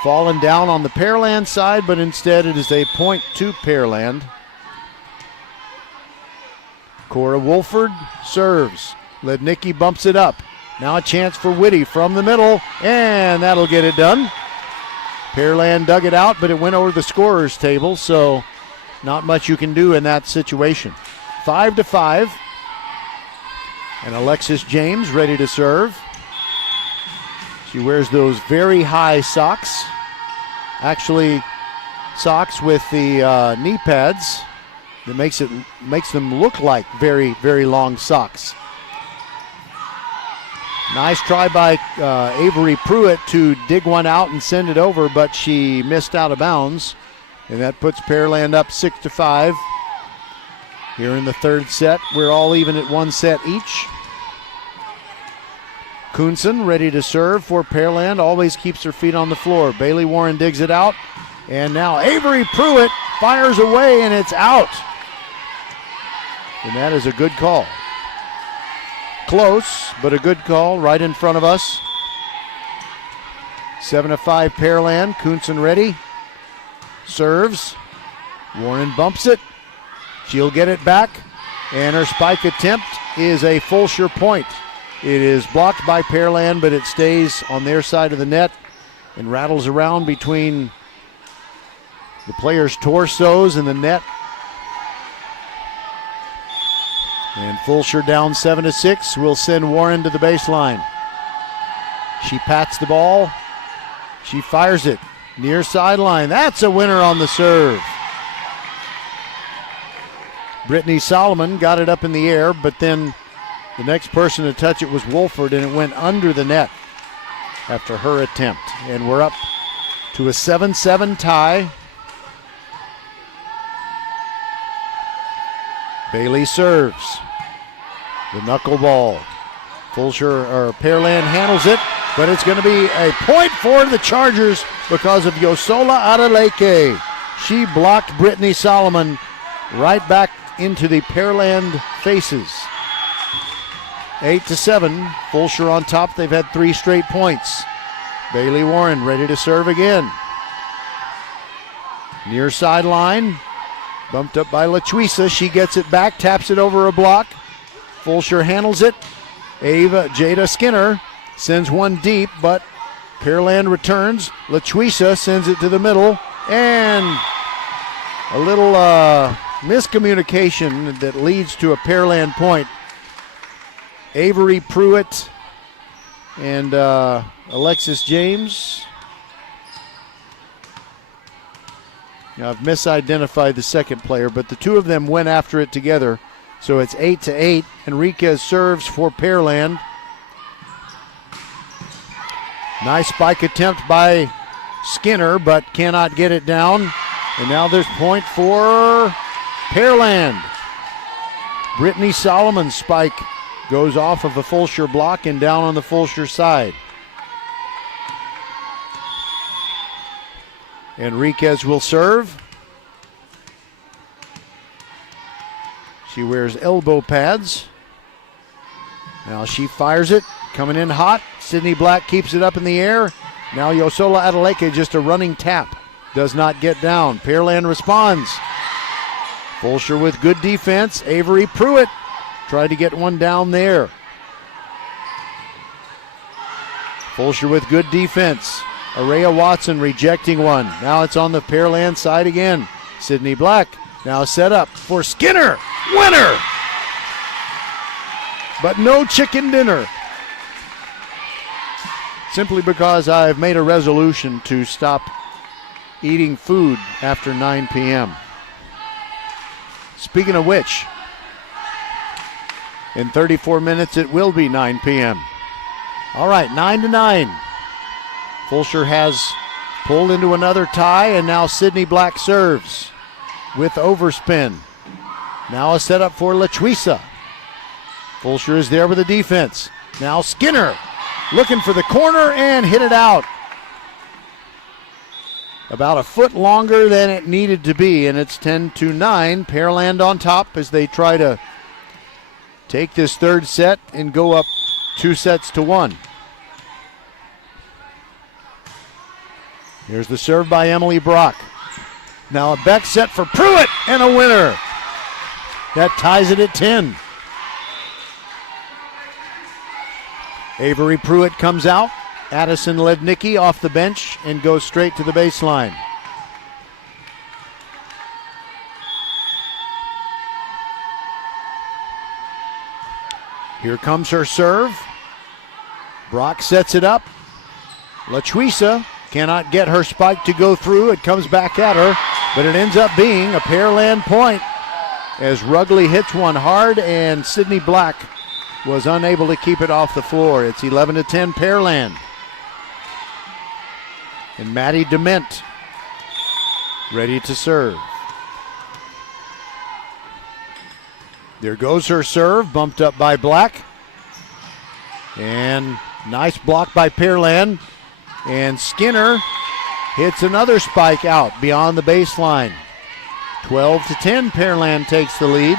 fallen down on the Pearland side, but instead it is a point to Pearland. Cora Wolford serves. Lednicki bumps it up. Now a chance for Whitty from the middle, and that'll get it done. Pearland dug it out, but it went over the scorer's table, so not much you can do in that situation. 5-5. And Alexis James ready to serve. She wears those very high socks. Actually, socks with the knee pads. That makes them look like very, very long socks. Nice try by Avery Pruitt to dig one out and send it over, but she missed out of bounds. And that puts Pearland up 6-5. Here in the third set, we're all even at 1 set each. Kunsen ready to serve for Pearland, always keeps her feet on the floor. Bailey Warren digs it out, and now Avery Pruitt fires away, and it's out. And that is a good call. Close, but a good call right in front of us. 7-5 Pearland. Kunsen ready. Serves. Warren bumps it. She'll get it back. And her spike attempt is a Fulshear point. It is blocked by Pearland, but it stays on their side of the net and rattles around between the players' torsos and the net. And Fulshear down 7-6 will send Warren to the baseline. She pats the ball. She fires it near sideline. That's a winner on the serve. Brittany Solomon got it up in the air, but then the next person to touch it was Wolford, and it went under the net after her attempt. And we're up to a 7-7 tie. Bailey serves. The knuckleball. Pearland handles it, but it's going to be a point for the Chargers because of Yosola Adeleke. She blocked Brittany Solomon right back into the Pearland faces. 8-7. Fulshear on top. They've had 3 straight points. Bailey Warren ready to serve again. Near sideline. Bumped up by LaTuisa. She gets it back, taps it over a block. Fulshear handles it. Jada Skinner sends one deep, but Pearland returns. LaTuisa sends it to the middle, and a little miscommunication that leads to a Pearland point. Avery Pruitt and Alexis James. Now, I've misidentified the second player, but the two of them went after it together. So it's 8-8. Enriquez serves for Pearland. Nice spike attempt by Skinner, but cannot get it down. And now there's point for Pearland. Brittany Solomon's spike goes off of a Fulshear block and down on the Fulshear side. Enriquez will serve. She wears elbow pads. Now she fires it, coming in hot. Sydney Black keeps it up in the air. Now Yosola Adeleke, just a running tap. Does not get down. Pearland responds. Fulshear with good defense. Avery Pruitt tried to get one down there. Fulshear with good defense. Araya Watson rejecting one. Now it's on the Pearland side again. Sydney Black now set up for Skinner. Winner! But no chicken dinner. Simply because I've made a resolution to stop eating food after 9 p.m. Speaking of which, in 34 minutes it will be 9 p.m. All right, 9-9. Fulshear has pulled into another tie, and now Sydney Black serves with overspin. Now a setup for LaTuisa. Fulshear is there with the defense. Now Skinner looking for the corner and hit it out. About a foot longer than it needed to be, and it's 10-9. Pearland on top as they try to take this third set and go up 2-1. Here's the serve by Emily Brock. Now a back set for Pruitt and a winner. That ties it at 10. Avery Pruitt comes out. Addison Lednicki off the bench and goes straight to the baseline. Here comes her serve. Brock sets it up. LaTuisa cannot get her spike to go through. It comes back at her, but it ends up being a Pearland point as Rugley hits one hard and Sydney Black was unable to keep it off the floor. It's 11-10 Pearland. And Maddie Dement ready to serve. There goes her serve, bumped up by Black. And nice block by Pearland. And Skinner hits another spike out beyond the baseline. 12-10, Pearland takes the lead.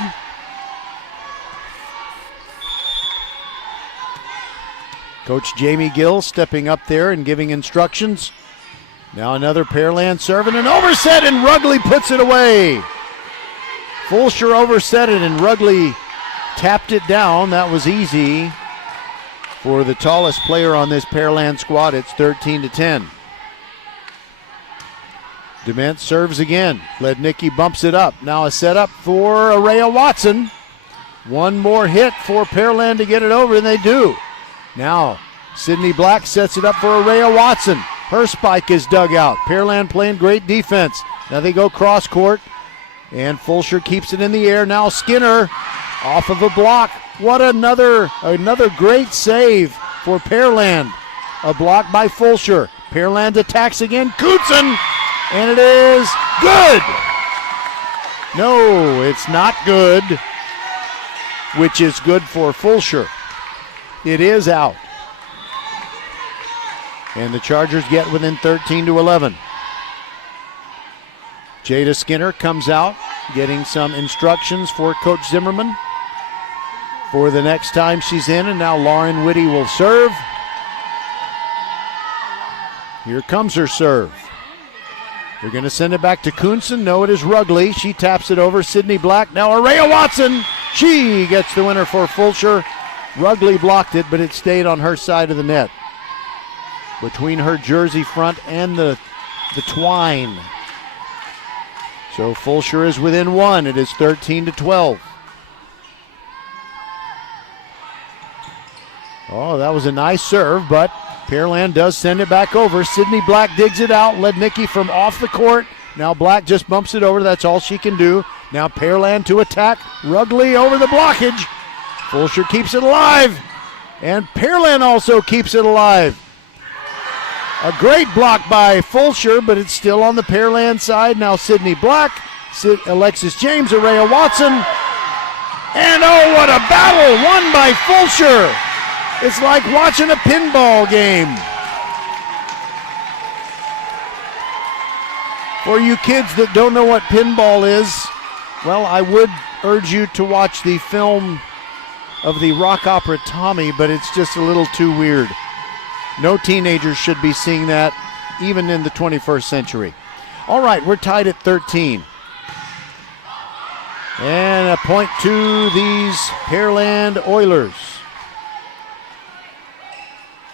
Coach Jamie Gill stepping up there and giving instructions. Now another Pearland serve and an overset, and Rugley puts it away. Fulshear overset it, and Rugley tapped it down. That was easy for the tallest player on this Pearland squad. It's 13-10. Dement serves again. Lednicki bumps it up. Now a setup for Araya Watson. One more hit for Pearland to get it over, and they do. Now Sydney Black sets it up for Araya Watson. Her spike is dug out. Pearland playing great defense. Now they go cross court, and Fulshear keeps it in the air. Now Skinner off of a block. What another great save for Pearland. A block by Fulshear. Pearland attacks again. Kutzen, and it is good. No, it's not good. which is good for Fulshear. It is out. And the Chargers get within 13-11. Jada Skinner comes out, getting some instructions for Coach Zimmerman for the next time she's in, and now Lauren Whitty will serve. Here comes her serve. They're going to send it back to Kuhnson. No, it is Rugley. She taps it over. Sydney Black. Now Araya Watson. She gets the winner for Fulshear. Rugley blocked it, but it stayed on her side of the net. Between her jersey front and the twine. So Fulshear is within one. It is 13-12. Oh, that was a nice serve, but Pearland does send it back over. Sydney Black digs it out, led Nikki from off the court. Now Black just bumps it over. That's all she can do. Now Pearland to attack. Rugley over the blockage. Fulshear keeps it alive. And Pearland also keeps it alive. A great block by Fulshear, but it's still on the Pearland side. Now Sydney Black, Alexis James, Araya Watson. And oh, what a battle won by Fulshear. It's like watching a pinball game. For you kids that don't know what pinball is, well, I would urge you to watch the film of the rock opera Tommy, but it's just a little too weird. No teenagers should be seeing that, even in the 21st century. All right, we're tied at 13. And a point to these Pearland Oilers.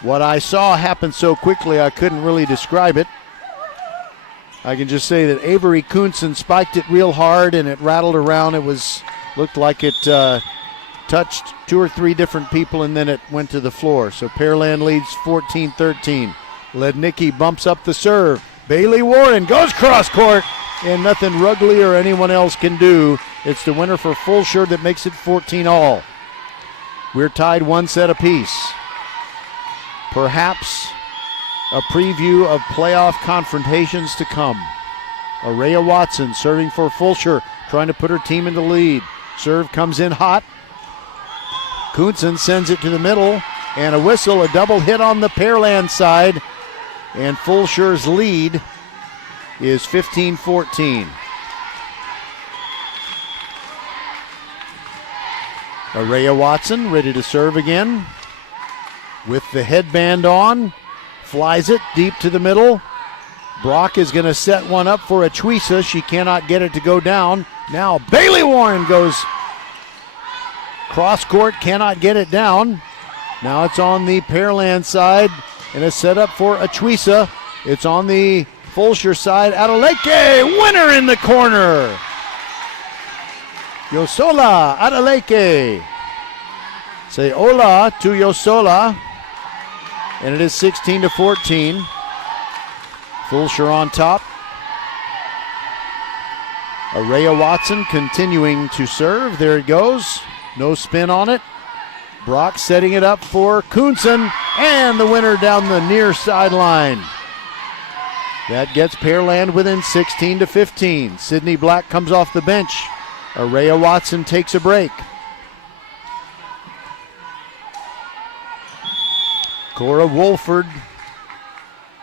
What I saw happen so quickly, I couldn't really describe it. I can just say that Avery Kuhnson spiked it real hard and it rattled around. It looked like it touched 2 or 3 different people and then it went to the floor. So Pearland leads 14-13. Lednicki bumps up the serve. Bailey Warren goes cross court and nothing Rugley or anyone else can do. It's the winner for Fulshear that makes it 14-all. We're tied 1 set apiece. Perhaps a preview of playoff confrontations to come. Araya Watson serving for Fulshear, trying to put her team in the lead. Serve comes in hot. Kuhnson sends it to the middle, and a whistle, a double hit on the Pearland side, and Fulshear's lead is 15-14. Araya Watson ready to serve again. With the headband on, flies it deep to the middle. Brock is going to set one up for Achwisa. She cannot get it to go down. Now Bailey Warren goes cross court, cannot get it down. Now it's on the Pearland side, and a setup for Achwisa. It's on the Fulshear side. Adeleke, winner in the corner. Yosola Adeleke. Say hola to Yosola. And it is 16-14. Fulshear on top. Araya Watson continuing to serve. There it goes. No spin on it. Brock setting it up for Kuhnson. And the winner down the near sideline. That gets Pearland within 16-15. Sydney Black comes off the bench. Araya Watson takes a break. Cora Wolford,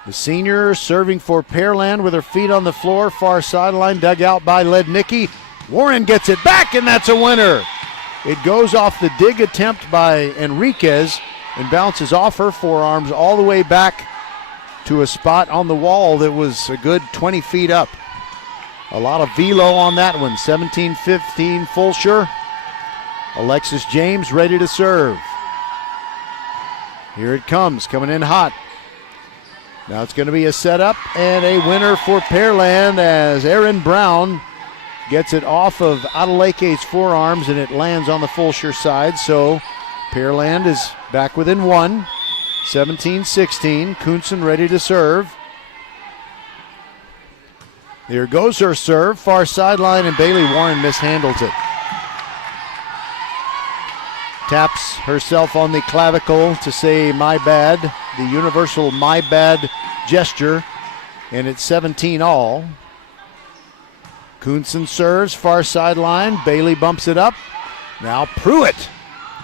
the senior, serving for Pearland with her feet on the floor. Far sideline, dug out by Lednicki. Warren gets it back, and that's a winner. It goes off the dig attempt by Enriquez and bounces off her forearms all the way back to a spot on the wall that was a good 20 feet up. A lot of velo on that one. 17-15 Fulshear. Alexis James ready to serve. Here it comes, coming in hot. Now it's going to be a setup and a winner for Pearland as Aaron Brown gets it off of Adeleke's forearms and it lands on the Fulshear side. So Pearland is back within 1. 17-16. Kuhnson ready to serve. There goes her serve, far sideline, and Bailey Warren mishandles it. Taps herself on the clavicle to say my bad, the universal my bad gesture, and it's 17-all. Kuhnson serves, far sideline. Bailey bumps it up. Now Pruitt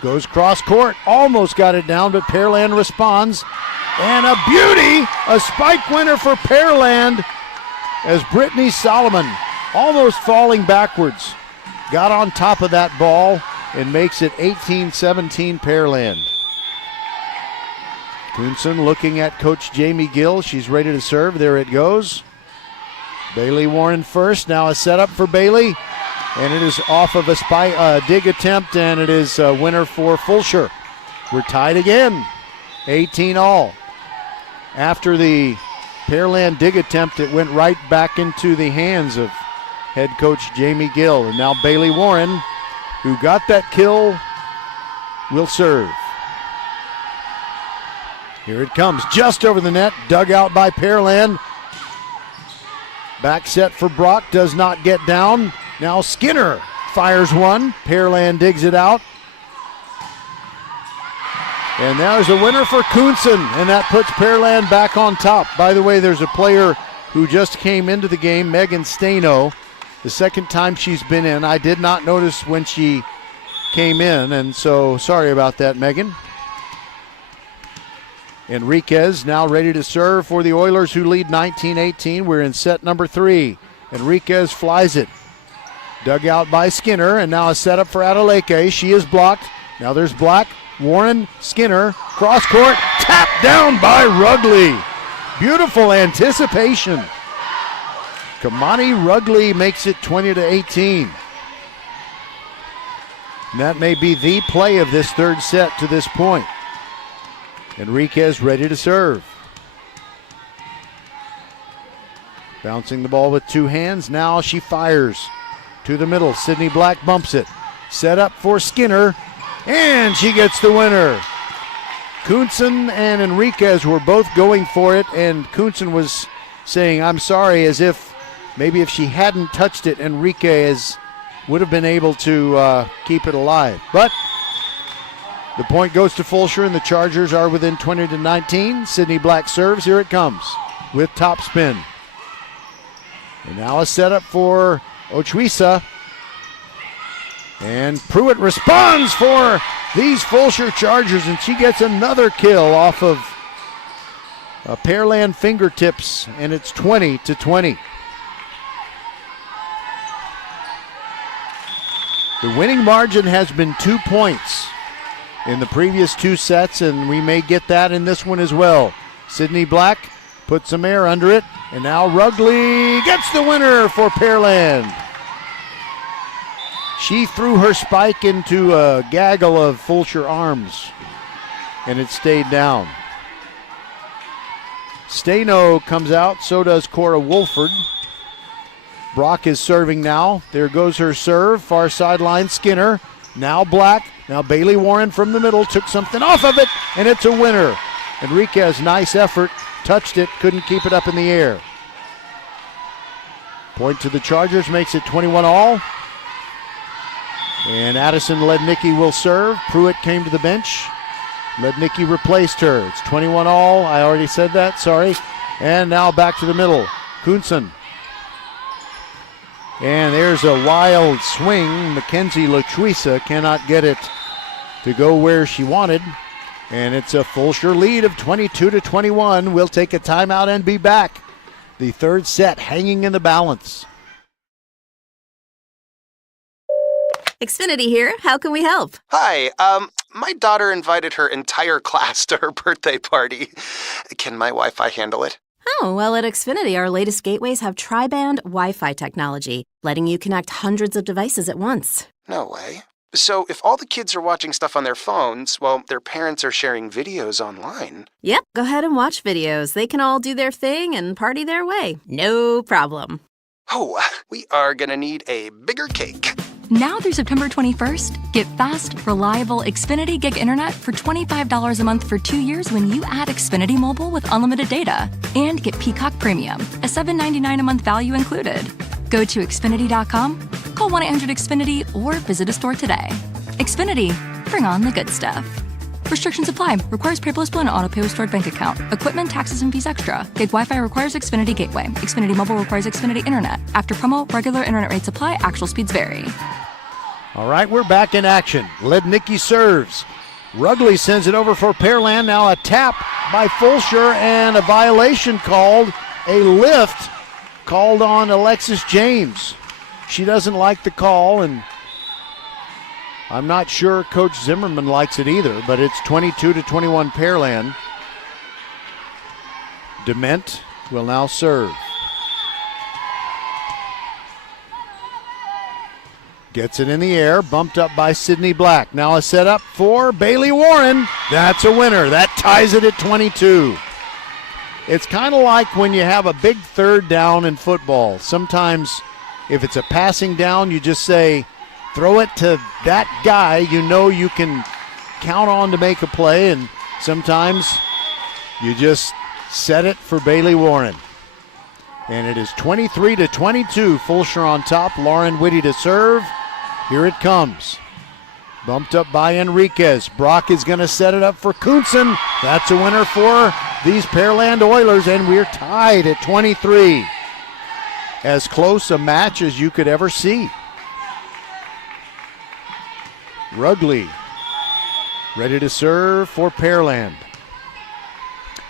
goes cross court, almost got it down, but Pearland responds. And a beauty, a spike winner for Pearland as Brittany Solomon, almost falling backwards, got on top of that ball and makes it 18-17 Pearland. Coonson looking at Coach Jamie Gill. She's ready to serve. There it goes. Bailey Warren first. Now a setup for Bailey. And it is off of a dig attempt, and it is a winner for Fulshear. We're tied again, 18 all. After the Pearland dig attempt, it went right back into the hands of head coach Jamie Gill. And now Bailey Warren, who got that kill, will serve. Here it comes, just over the net, dug out by Pearland. Back set for Brock, does not get down. Now Skinner fires one. Pearland digs it out. And there's a winner for Coonson, and that puts Pearland back on top. By the way, there's a player who just came into the game, Megan Stano. The second time she's been in. I did not notice when she came in, and so sorry about that, Megan. Enriquez now ready to serve for the Oilers, who lead 19-18. We're in set number 3. Enriquez flies it. Dug out by Skinner, and now a setup for Adeleke. She is blocked. Now there's Black, Warren, Skinner, cross court, tapped down by Rugley. Beautiful anticipation. Kamani Rugley makes it 20-18. And that may be the play of this third set to this point. Enriquez ready to serve. Bouncing the ball with two hands. Now she fires to the middle. Sydney Black bumps it. Set up for Skinner. And she gets the winner. Coonson and Enriquez were both going for it. And Coonson was saying, I'm sorry, as if maybe if she hadn't touched it, Enriquez would have been able to keep it alive. But the point goes to Fulshear, and the Chargers are within 20-19. Sydney Black serves. Here it comes with topspin. And now a setup for Ochuisa. And Pruitt responds for these Fulshear Chargers, and she gets another kill off of Pearland fingertips, and it's 20-20. The winning margin has been 2 points in the previous two sets, and we may get that in this one as well. Sydney Black puts some air under it, and now Rugley gets the winner for Pearland. She threw her spike into a gaggle of Fulshear arms, and it stayed down. Stano comes out, so does Cora Wolford. Brock is serving now. There goes her serve, far sideline Skinner. Now Black. Now Bailey Warren from the middle took something off of it, and it's a winner. Enriquez, nice effort, touched it, couldn't keep it up in the air. Point to the Chargers, makes it 21 all. And Addison Lednicki will serve. Pruitt came to the bench. Lednicki replaced her. It's 21 all. I already said that, sorry. And now back to the middle. Coonson. And there's a wild swing. Mackenzie Lachuisa cannot get it to go where she wanted. And it's a Fulshear lead of 22-21. We'll take a timeout and be back. The third set hanging in the balance. Xfinity here. How can we help? Hi, my daughter invited her entire class to her birthday party. Can my Wi-Fi handle it? Oh, well, at Xfinity, our latest gateways have tri-band Wi-Fi technology, letting you connect hundreds of devices at once. No way. So if all the kids are watching stuff on their phones, well, their parents are sharing videos online. Yep, go ahead and watch videos. They can all do their thing and party their way. No problem. Oh, we are gonna need a bigger cake. Now through September 21st, get fast, reliable Xfinity Gig Internet for $25 a month for 2 years when you add Xfinity Mobile with unlimited data. And get Peacock Premium, a $7.99 a month value included. Go to Xfinity.com, call 1-800-XFINITY, or visit a store today. Xfinity, bring on the good stuff. Restrictions apply. Requires paperless bill and auto-pay with stored bank account. Equipment, taxes, and fees extra. Gig Wi-Fi requires Xfinity Gateway. Xfinity Mobile requires Xfinity Internet. After promo, regular internet rates apply. Actual speeds vary. All right, we're back in action. Lednicki serves. Rugley sends it over for Pearland. Now a tap by Fulshear and a violation called, a lift called on Alexis James. She doesn't like the call, and I'm not sure Coach Zimmerman likes it either, but it's 22-21 Pearland. Dement will now serve. Gets it in the air, bumped up by Sydney Black. Now a setup for Bailey Warren. That's a winner. That ties it at 22. It's kind of like when you have a big third down in football. Sometimes if it's a passing down, you just say, throw it to that guy you know you can count on to make a play, and sometimes you just set it for Bailey Warren. And it is 23-22. Fulshear on top. Lauren Whitty to serve. Here it comes. Bumped up by Enriquez. Brock is going to set it up for Kuhnsen. That's a winner for these Pearland Oilers, and we're tied at 23. As close a match as you could ever see. Rugley ready to serve for Pearland.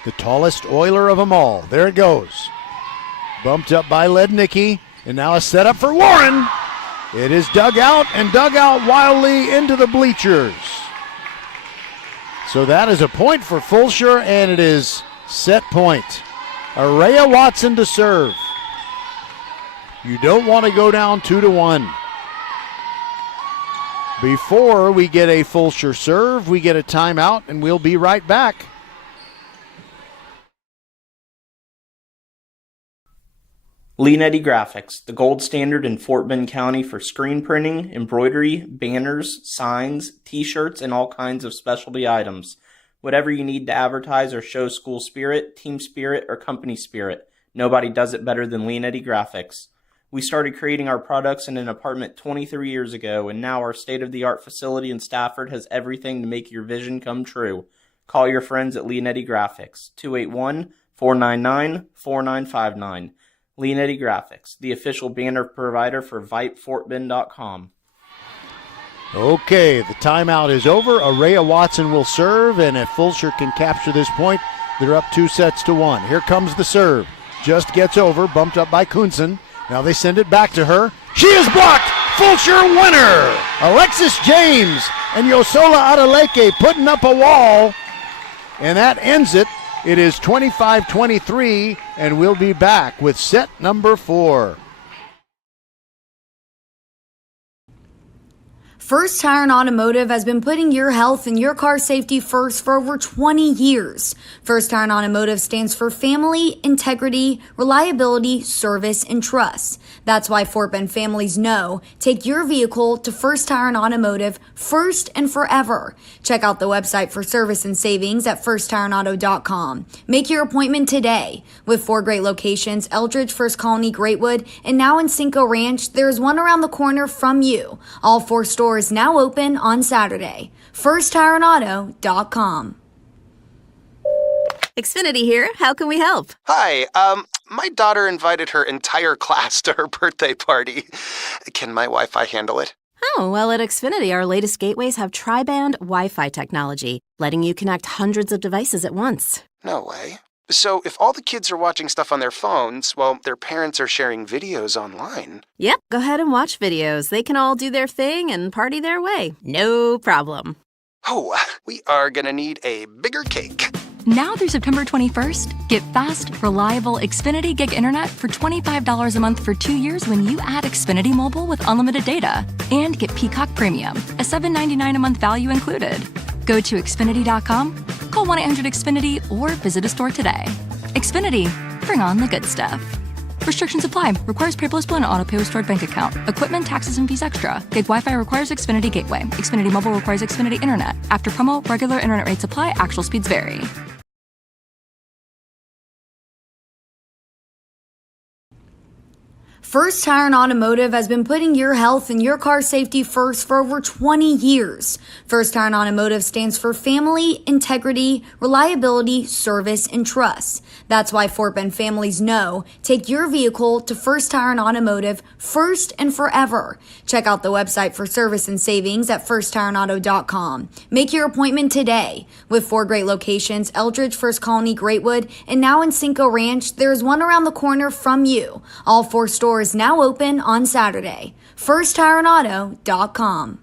The tallest Oiler of them all. There it goes. Bumped up by Lednicki, and now a setup for Warren. It is dug out and dug out wildly into the bleachers. So that is a point for Fulshear, and it is set point. Araya Watson to serve. You don't want to go down 2-1. Before we get a Fulshear serve, we get a timeout, and we'll be right back. Leanetti Graphics, the gold standard in Fort Bend County for screen printing, embroidery, banners, signs, t-shirts, and all kinds of specialty items. Whatever you need to advertise or show school spirit, team spirit, or company spirit, nobody does it better than Leanetti Graphics. We started creating our products in an apartment 23 years ago, and now our state-of-the-art facility in Stafford has everything to make your vision come true. Call your friends at Leanetti Graphics, 281-499-4959. Leanetti Graphics, the official banner provider for VypeFortBend.com. Okay, the timeout is over. Araya Watson will serve, and if Fulshear can capture this point, they're up 2-1. Here comes the serve. Just gets over, bumped up by Kuhnsen. Now they send it back to her. She is blocked! Fulshear winner! Alexis James and Yosola Adeleke putting up a wall, and that ends it. It is 25-23, and we'll be back with set number 4. First Tire and Automotive has been putting your health and your car safety first for over 20 years. First Tire and Automotive stands for family, integrity, reliability, service, and trust. That's why Fort Bend families know, take your vehicle to First Tire and Automotive first and forever. Check out the website for service and savings at firsttireandauto.com. Make your appointment today. With 4 great locations, Eldridge, First Colony, Greatwood, and now in Cinco Ranch, there is one around the corner from you. All 4 stores now open on Saturday. firsttireandauto.com. Xfinity here. How can we help? Hi, my daughter invited her entire class to her birthday party. Can my Wi-Fi handle it? Oh, well, at Xfinity, our latest gateways have tri-band Wi-Fi technology, letting you connect hundreds of devices at once. No way. So if all the kids are watching stuff on their phones, well, their parents are sharing videos online. Yep, go ahead and watch videos. They can all do their thing and party their way. No problem. Oh, we are gonna need a bigger cake. Now through September 21st, get fast, reliable Xfinity Gig Internet for $25 a month for 2 years when you add Xfinity Mobile with unlimited data. And get Peacock Premium, a $7.99 a month value included. Go to Xfinity.com, call 1-800-XFINITY, or visit a store today. Xfinity, bring on the good stuff. Restrictions apply. Requires paperless bill and auto-pay with stored bank account. Equipment, taxes, and fees extra. Gig Wi-Fi requires Xfinity Gateway. Xfinity Mobile requires Xfinity Internet. After promo, regular internet rates apply. Actual speeds vary. First Tire and Automotive has been putting your health and your car safety first for over 20 years. First Tire and Automotive stands for family, integrity, reliability, service, and trust. That's why Fort Bend families know take your vehicle to First Tire and Automotive first and forever. Check out the website for service and savings at firsttireandauto.com. Make your appointment today. With 4 great locations, Eldridge, First Colony, Greatwood, and now in Cinco Ranch, there is one around the corner from you. All 4 stores now open on Saturday. FirstTireandAuto.com.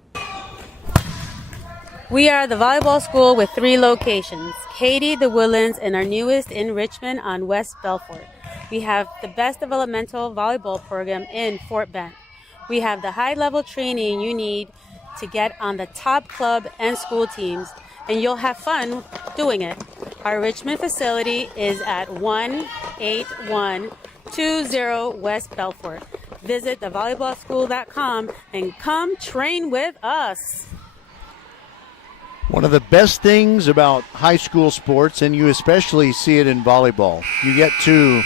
We are the volleyball school with 3 locations, Katy, the Woodlands, and our newest in Richmond on West Belfort. We have the best developmental volleyball program in Fort Bend. We have the high-level training you need to get on the top club and school teams, and you'll have fun doing it. Our Richmond facility is at 18120 West Belfort. Visit thevolleyballschool.com and come train with us. One of the best things about high school sports, and you especially see it in volleyball, you get to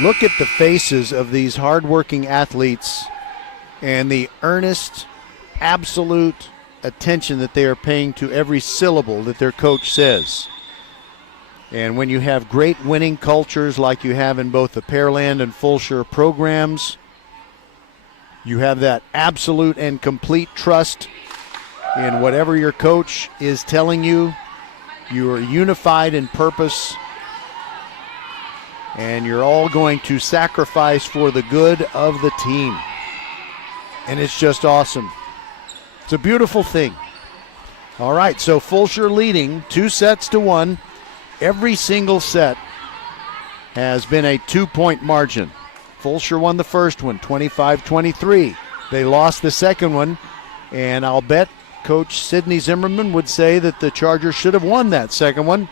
look at the faces of these hardworking athletes and the earnest, absolute attention that they are paying to every syllable that their coach says. And when you have great winning cultures like you have in both the Pearland and Fulshear programs, you have that absolute and complete trust in whatever your coach is telling you. You are unified in purpose, and you're all going to sacrifice for the good of the team. And it's just awesome. It's a beautiful thing. All right, so Fulshear leading 2-1. Every single set has been a 2-point margin. Fulshear won the first one, 25-23. They lost the second one, and I'll bet Coach Sidney Zimmerman would say that the Chargers should have won that second one.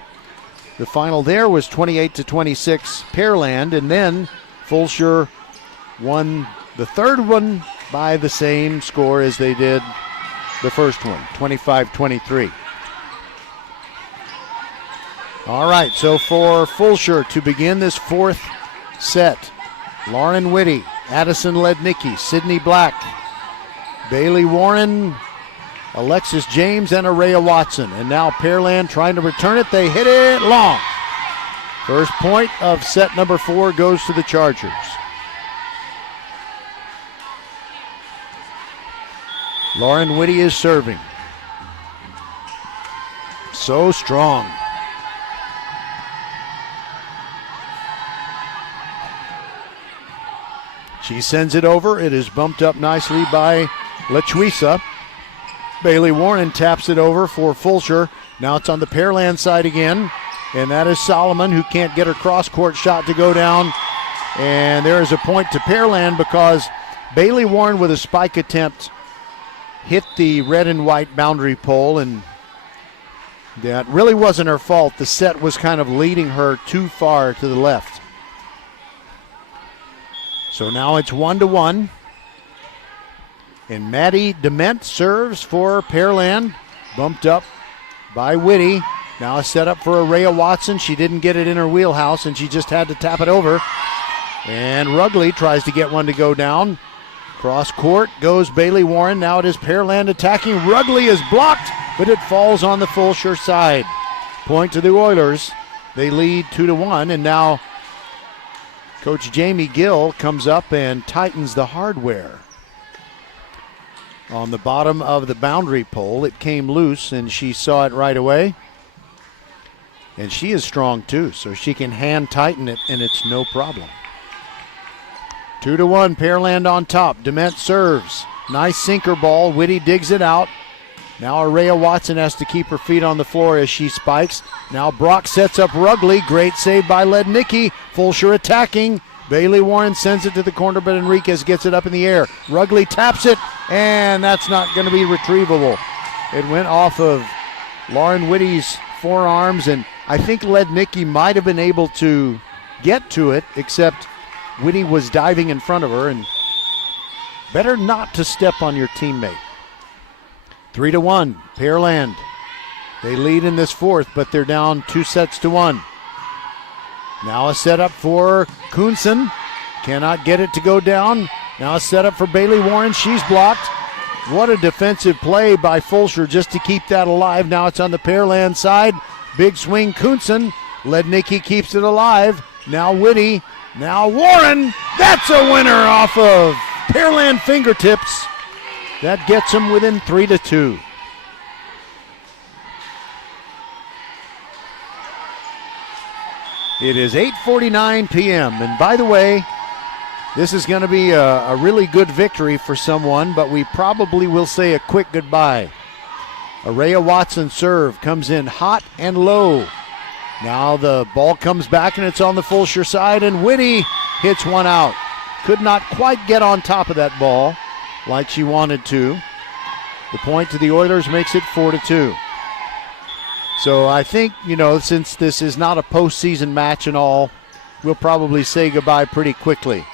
The final there was 28-26 Pearland, and then Fulshear won the third one by the same score as they did the first one, 25-23. All right, so for Fulshear to begin this 4th set, Lauren Whitty, Addison Lednicki, Sydney Black, Bailey Warren, Alexis James, and Araya Watson. And now Pearland trying to return it. They hit it long. First point of set number 4 goes to the Chargers. Lauren Whitty is serving. So strong. She sends it over. It is bumped up nicely by LaChuisa. Bailey Warren taps it over for Fulshear. Now it's on the Pearland side again. And that is Solomon, who can't get her cross-court shot to go down. And there is a point to Pearland because Bailey Warren with a spike attempt hit the red and white boundary pole, and that really wasn't her fault. The set was kind of leading her too far to the left. So now it's 1-1. And Maddie Dement serves for Pearland. Bumped up by Whitty. Now a setup for Araya Watson. She didn't get it in her wheelhouse, and she just had to tap it over. And Rugley tries to get one to go down. Cross court goes Bailey Warren. Now it is Pearland attacking. Rugley is blocked, but it falls on the Fulshear side. Point to the Oilers. They lead 2-1, and now Coach Jamie Gill comes up and tightens the hardware. On the bottom of the boundary pole, it came loose, and she saw it right away. And she is strong too, so she can hand tighten it, and it's no problem. 2-1, Pearland on top. Dement serves. Nice sinker ball. Whitty digs it out. Now Araya Watson has to keep her feet on the floor as she spikes. Now Brock sets up Rugley. Great save by Lednicki. Fulshear attacking. Bailey Warren sends it to the corner, but Enriquez gets it up in the air. Rugley taps it, and that's not going to be retrievable. It went off of Lauren Whitty's forearms, and I think Lednicki might have been able to get to it, except Whitty was diving in front of her, and better not to step on your teammate. 3-1, Pearland. They lead in this 4th, but they're down 2-1. Now a setup for Kuhnsen. Cannot get it to go down. Now a setup for Bailey Warren. She's blocked. What a defensive play by Fulshear just to keep that alive. Now it's on the Pearland side. Big swing, Kuhnsen. Lednicki keeps it alive. Now Whitty. Now Warren. That's a winner off of Pearland fingertips. That gets them within 3-2. It is 8:49 p.m. And by the way, this is going to be a really good victory for someone, but we probably will say a quick goodbye. Araya Watson serve comes in hot and low. Now the ball comes back and it's on the Fulshear side, and Whitty hits one out. Could not quite get on top of that ball like she wanted to. The point to the Oilers makes it 4-2. So I think, since this is not a postseason match and all, we'll probably say goodbye pretty quickly.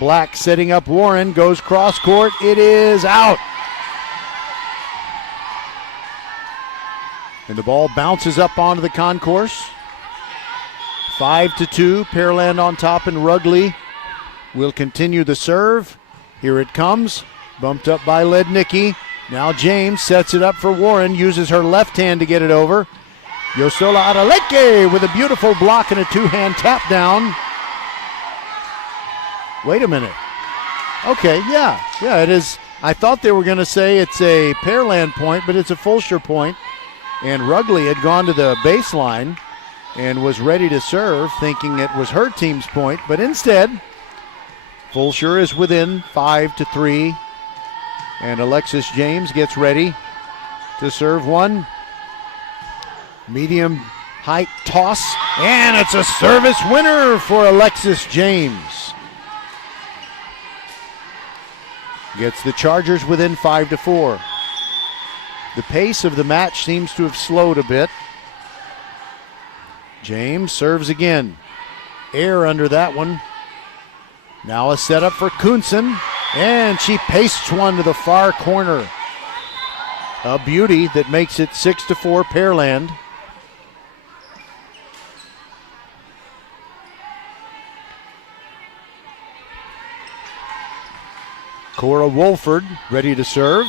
Black setting up Warren, goes cross court. It is out. And the ball bounces up onto the concourse. 5-2, Pearland on top, and Rugley will continue the serve. Here it comes, bumped up by Lednicki. Now James sets it up for Warren, uses her left hand to get it over. Yosola Adeleke with a beautiful block and a two-hand tap down. Wait a minute. Okay, yeah, it is. I thought they were going to say it's a Pearland point, but it's a Fulshear point. And Rugley had gone to the baseline and was ready to serve, thinking it was her team's point. But instead, Fulshear is within 5-3. And Alexis James gets ready to serve one. Medium height toss. And it's a service winner for Alexis James. Gets the Chargers within 5-4. The pace of the match seems to have slowed a bit. James serves again. Air under that one. Now a setup for Kuhnsen, and she pastes one to the far corner. A beauty that makes it 6-4 Pearland. Cora Wolford ready to serve.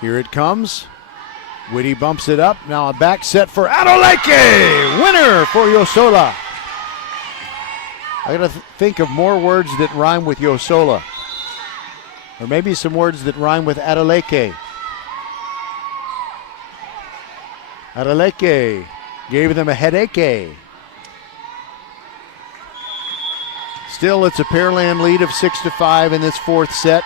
Here it comes. Whitty bumps it up. Now a back set for Adeleke. Winner for Yosola. I got to think of more words that rhyme with Yosola. Or maybe some words that rhyme with Adeleke. Adeleke gave them a headache. Still, it's a Pearland lead of 6-5 in this fourth set.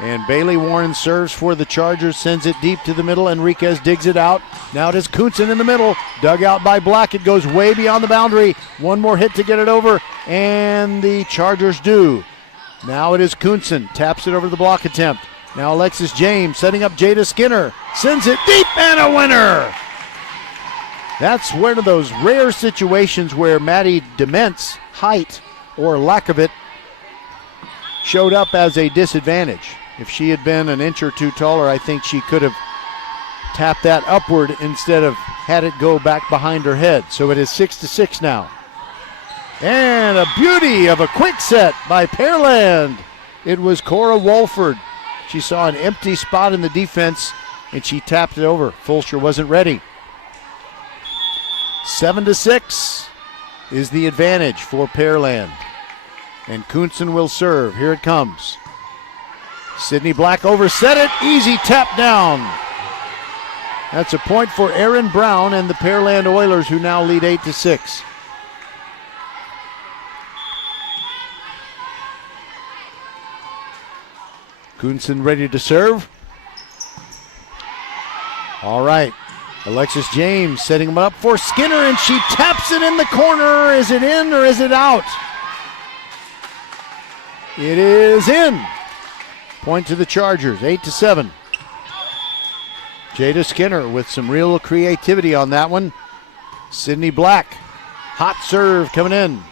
And Bailey Warren serves for the Chargers, sends it deep to the middle. Enriquez digs it out. Now it is Kuhnsen in the middle. Dug out by Black. It goes way beyond the boundary. One more hit to get it over, and the Chargers do. Now it is Kuhnsen. Taps it over the block attempt. Now Alexis James setting up Jada Skinner. Sends it deep, and a winner. That's one of those rare situations where Maddie Dement's height, or lack of it, showed up as a disadvantage. If she had been an inch or two taller, I think she could have tapped that upward instead of had it go back behind her head. So it is 6-6 now. And a beauty of a quick set by Pearland. It was Cora Wolford. She saw an empty spot in the defense and she tapped it over. Fulshear wasn't ready. 7-6 is the advantage for Pearland. And Kuhnsen will serve. Here it comes. Sydney Black overset it. Easy tap down. That's a point for Aaron Brown and the Pearland Oilers, who now lead 8-6. Kuhnsen ready to serve. All right. Alexis James setting him up for Skinner, and she taps it in the corner. Is it in or is it out? It is in. Point to the Chargers, 8-7. Jada Skinner with some real creativity on that one. Sydney Black, hot serve coming in.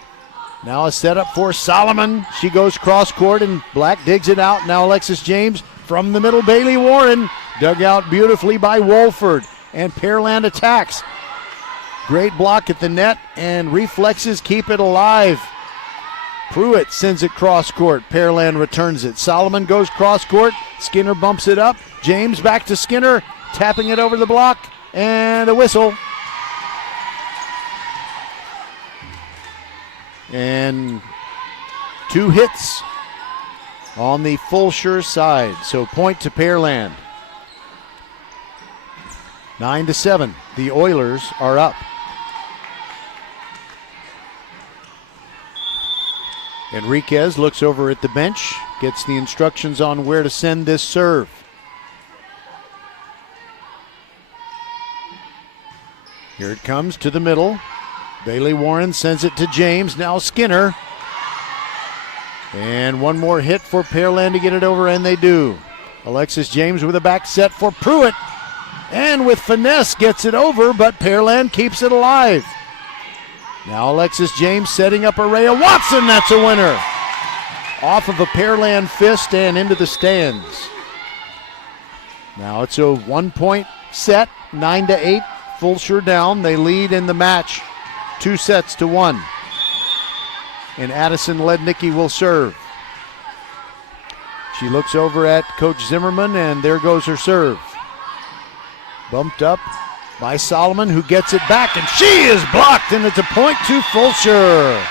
Now a setup for Solomon. She goes cross court and Black digs it out. Now Alexis James from the middle. Bailey Warren dug out beautifully by Wolford. And Pearland attacks. Great block at the net, and reflexes keep it alive. Pruitt sends it cross court. Pearland returns it. Solomon goes cross court. Skinner bumps it up. James back to Skinner, tapping it over the block, and a whistle. And 2 hits on the Fulshear side. So point to Pearland. 9-7. The Oilers are up. Enriquez looks over at the bench, gets the instructions on where to send this serve. Here it comes to the middle. Bailey Warren sends it to James. Now Skinner. And one more hit for Pearland to get it over, and they do. Alexis James with a back set for Pruitt. And with finesse gets it over, but Pearland keeps it alive. Now Alexis James setting up Araya Watson. That's a winner. Off of a Pearland fist and into the stands. Now it's a 1-point set, 9-8. Fulshear down. They lead in the match 2-1. And Addison Lednicki will serve. She looks over at Coach Zimmerman, and there goes her serve. Bumped up by Solomon, who gets it back, and she is blocked, and it's a point to Fulshear.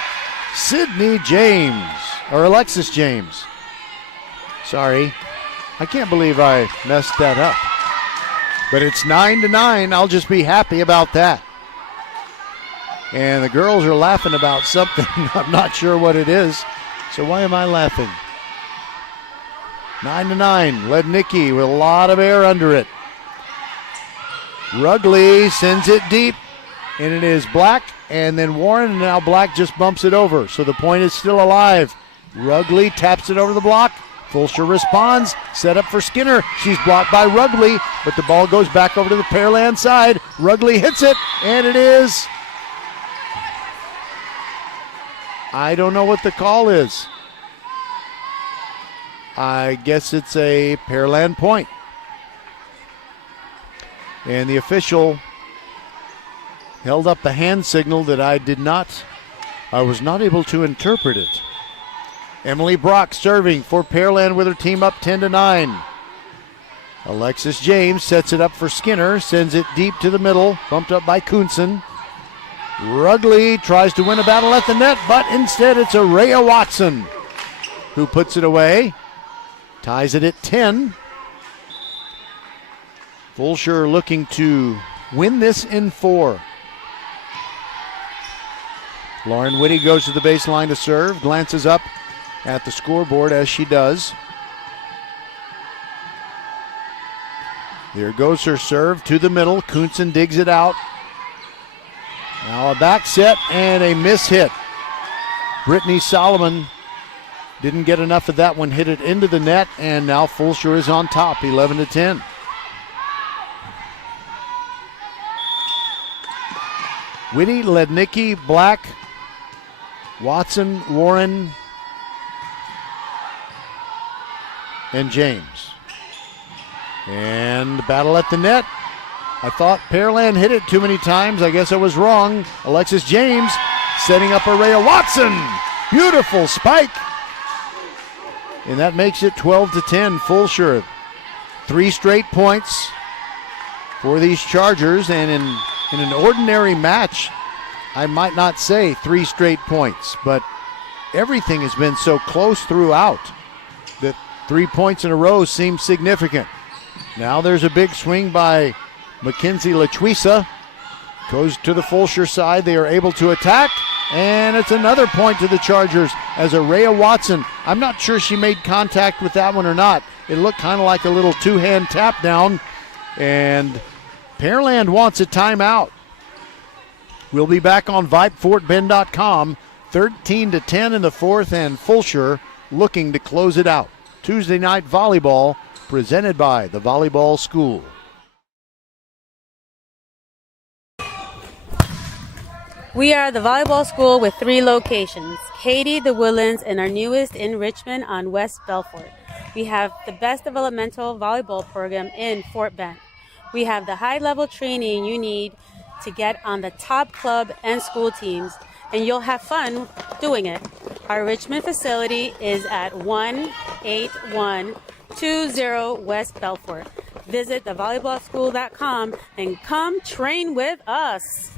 Sydney James, or Alexis James. Sorry, I can't believe I messed that up. But it's 9-9. I'll just be happy about that. And the girls are laughing about something. I'm not sure what it is. So why am I laughing? 9-9. Lednicki with a lot of air under it. Rugley sends it deep, and it is Black, and then Warren, and now Black just bumps it over. So the point is still alive. Rugley taps it over the block. Fulshear responds, set up for Skinner. She's blocked by Rugley, but the ball goes back over to the Pearland side. Rugley hits it, and it is... I don't know what the call is. I guess it's a Pearland point. And the official held up a hand signal that I was not able to interpret it. Emily Brock serving for Pearland with her team up 10-9. Alexis James sets it up for Skinner, sends it deep to the middle, bumped up by Kuhnsen. Rugley tries to win a battle at the net, but instead it's Araya Watson who puts it away. Ties it at 10. Fulshear looking to win this in 4. Lauren Whitty goes to the baseline to serve, glances up at the scoreboard as she does. There goes her serve to the middle. Kuhnsen digs it out. Now a back set and a miss hit. Brittany Solomon didn't get enough of that one, hit it into the net, and now Fulshear is on top, 11-10. Whitty, Lednicki, Black, Watson, Warren, and James. And the battle at the net. I thought Pearland hit it too many times. I guess I was wrong. Alexis James setting up Araya Watson. Beautiful spike. And that makes it 12-10. Fulshear. 3 straight points for these Chargers. And in an ordinary match, I might not say 3 straight points, but everything has been so close throughout that 3 points in a row seems significant. Now there's a big swing by Mackenzie Lachuisa. Goes to the Fulshear side. They are able to attack, and it's another point to the Chargers as Araya Watson. I'm not sure she made contact with that one or not. It looked kind of like a little 2-hand tap down, and Pearland wants a timeout. We'll be back on VypeFortBend.com. 13-10 in the 4th, and Fulshear looking to close it out. Tuesday night volleyball presented by the Volleyball School. We are the Volleyball School with 3 locations, Katy, the Woodlands, and our newest in Richmond on West Belfort. We have the best developmental volleyball program in Fort Bend. We have the high-level training you need to get on the top club and school teams, and you'll have fun doing it. Our Richmond facility is at 18120 West Belfort. Visit thevolleyballschool.com and come train with us.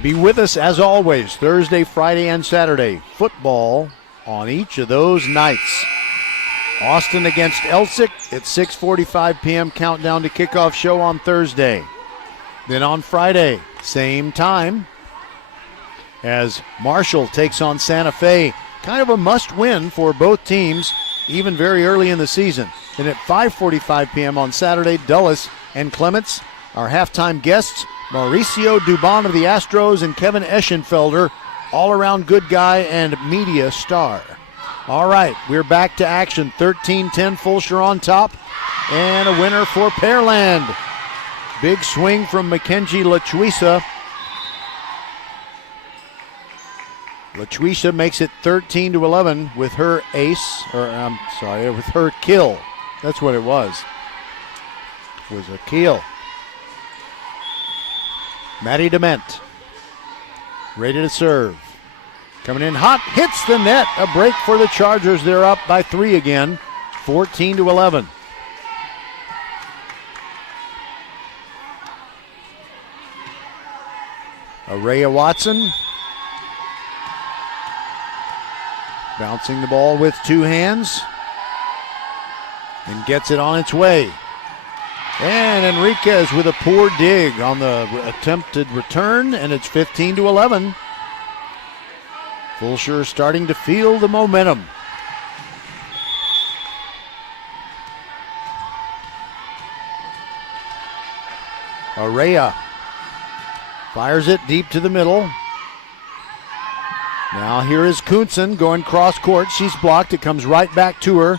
Be with us as always, Thursday, Friday, and Saturday. Football on each of those nights. Austin against Elsick at 6:45 p.m. countdown to kickoff show on Thursday. Then on Friday, same time, as Marshall takes on Santa Fe. Kind of a must-win for both teams, even very early in the season. Then at 5:45 p.m. on Saturday, Dulles and Clements. Our halftime guests, Mauricio Dubon of the Astros and Kevin Eschenfelder, all-around good guy and media star. All right, we're back to action. 13-10, Fulshear on top, and a winner for Pearland. Big swing from Mackenzie LaChuisa. LaChuisa makes it 13-11 with her ace, with her kill. That's what it was. It was a kill. Maddie Dement, ready to serve. Coming in hot, hits the net. A break for the Chargers. They're up by 3 again, 14-11. Araya Watson bouncing the ball with 2 hands and gets it on its way. And Enriquez with a poor dig on the attempted return, and it's 15-11. Fulshear starting to feel the momentum. Araya fires it deep to the middle. Now here is Kuntsen going cross court. She's blocked. It comes right back to her.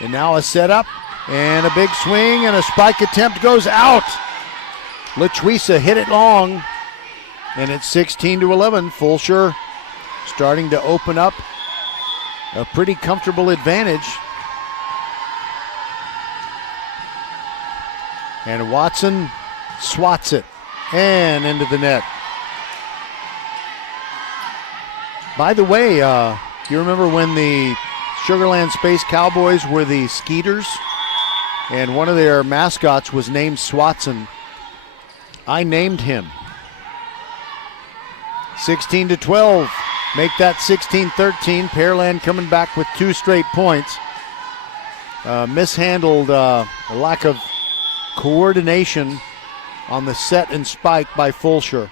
And now a setup and a big swing, and a spike attempt goes out. LaChuisa hit it long, and it's 16-11. Fulshear starting to open up a pretty comfortable advantage. And Watson swats it and into the net. By the way, you remember when the Sugarland Space Cowboys were the Skeeters, and one of their mascots was named Swatson? I named him. 16-12. Make that 16-13. Pearland coming back with 2 straight points. Mishandled a lack of coordination on the set and spike by Fulshear.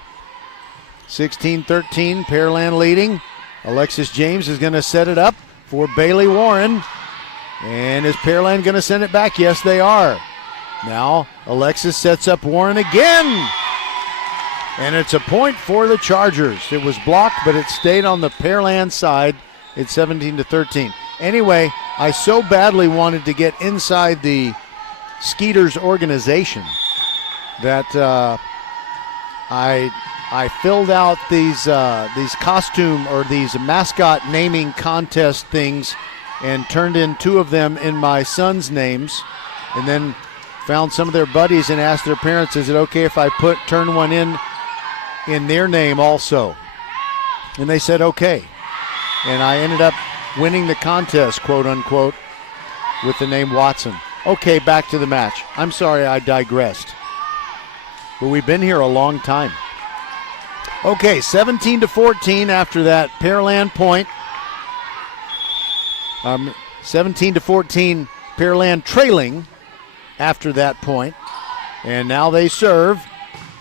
16-13, Pearland leading. Alexis James is going to set it up for Bailey Warren. And is Pearland going to send it back? Yes, they are. Now Alexis sets up Warren again. And it's a point for the Chargers. It was blocked, but it stayed on the Pearland side. It's 17-13. Anyway, I so badly wanted to get inside the Skeeters organization that I filled out these costume or these mascot naming contest things and turned in 2 of them in my son's names, and then found some of their buddies and asked their parents, is it okay if I turn one in their name also? And they said okay. And I ended up winning the contest, quote unquote, with the name Watson. Okay, back to the match. I'm sorry I digressed. But we've been here a long time. Okay, 17-14 after that Pearland point. 17-14, Pearland trailing after that point. And now they serve.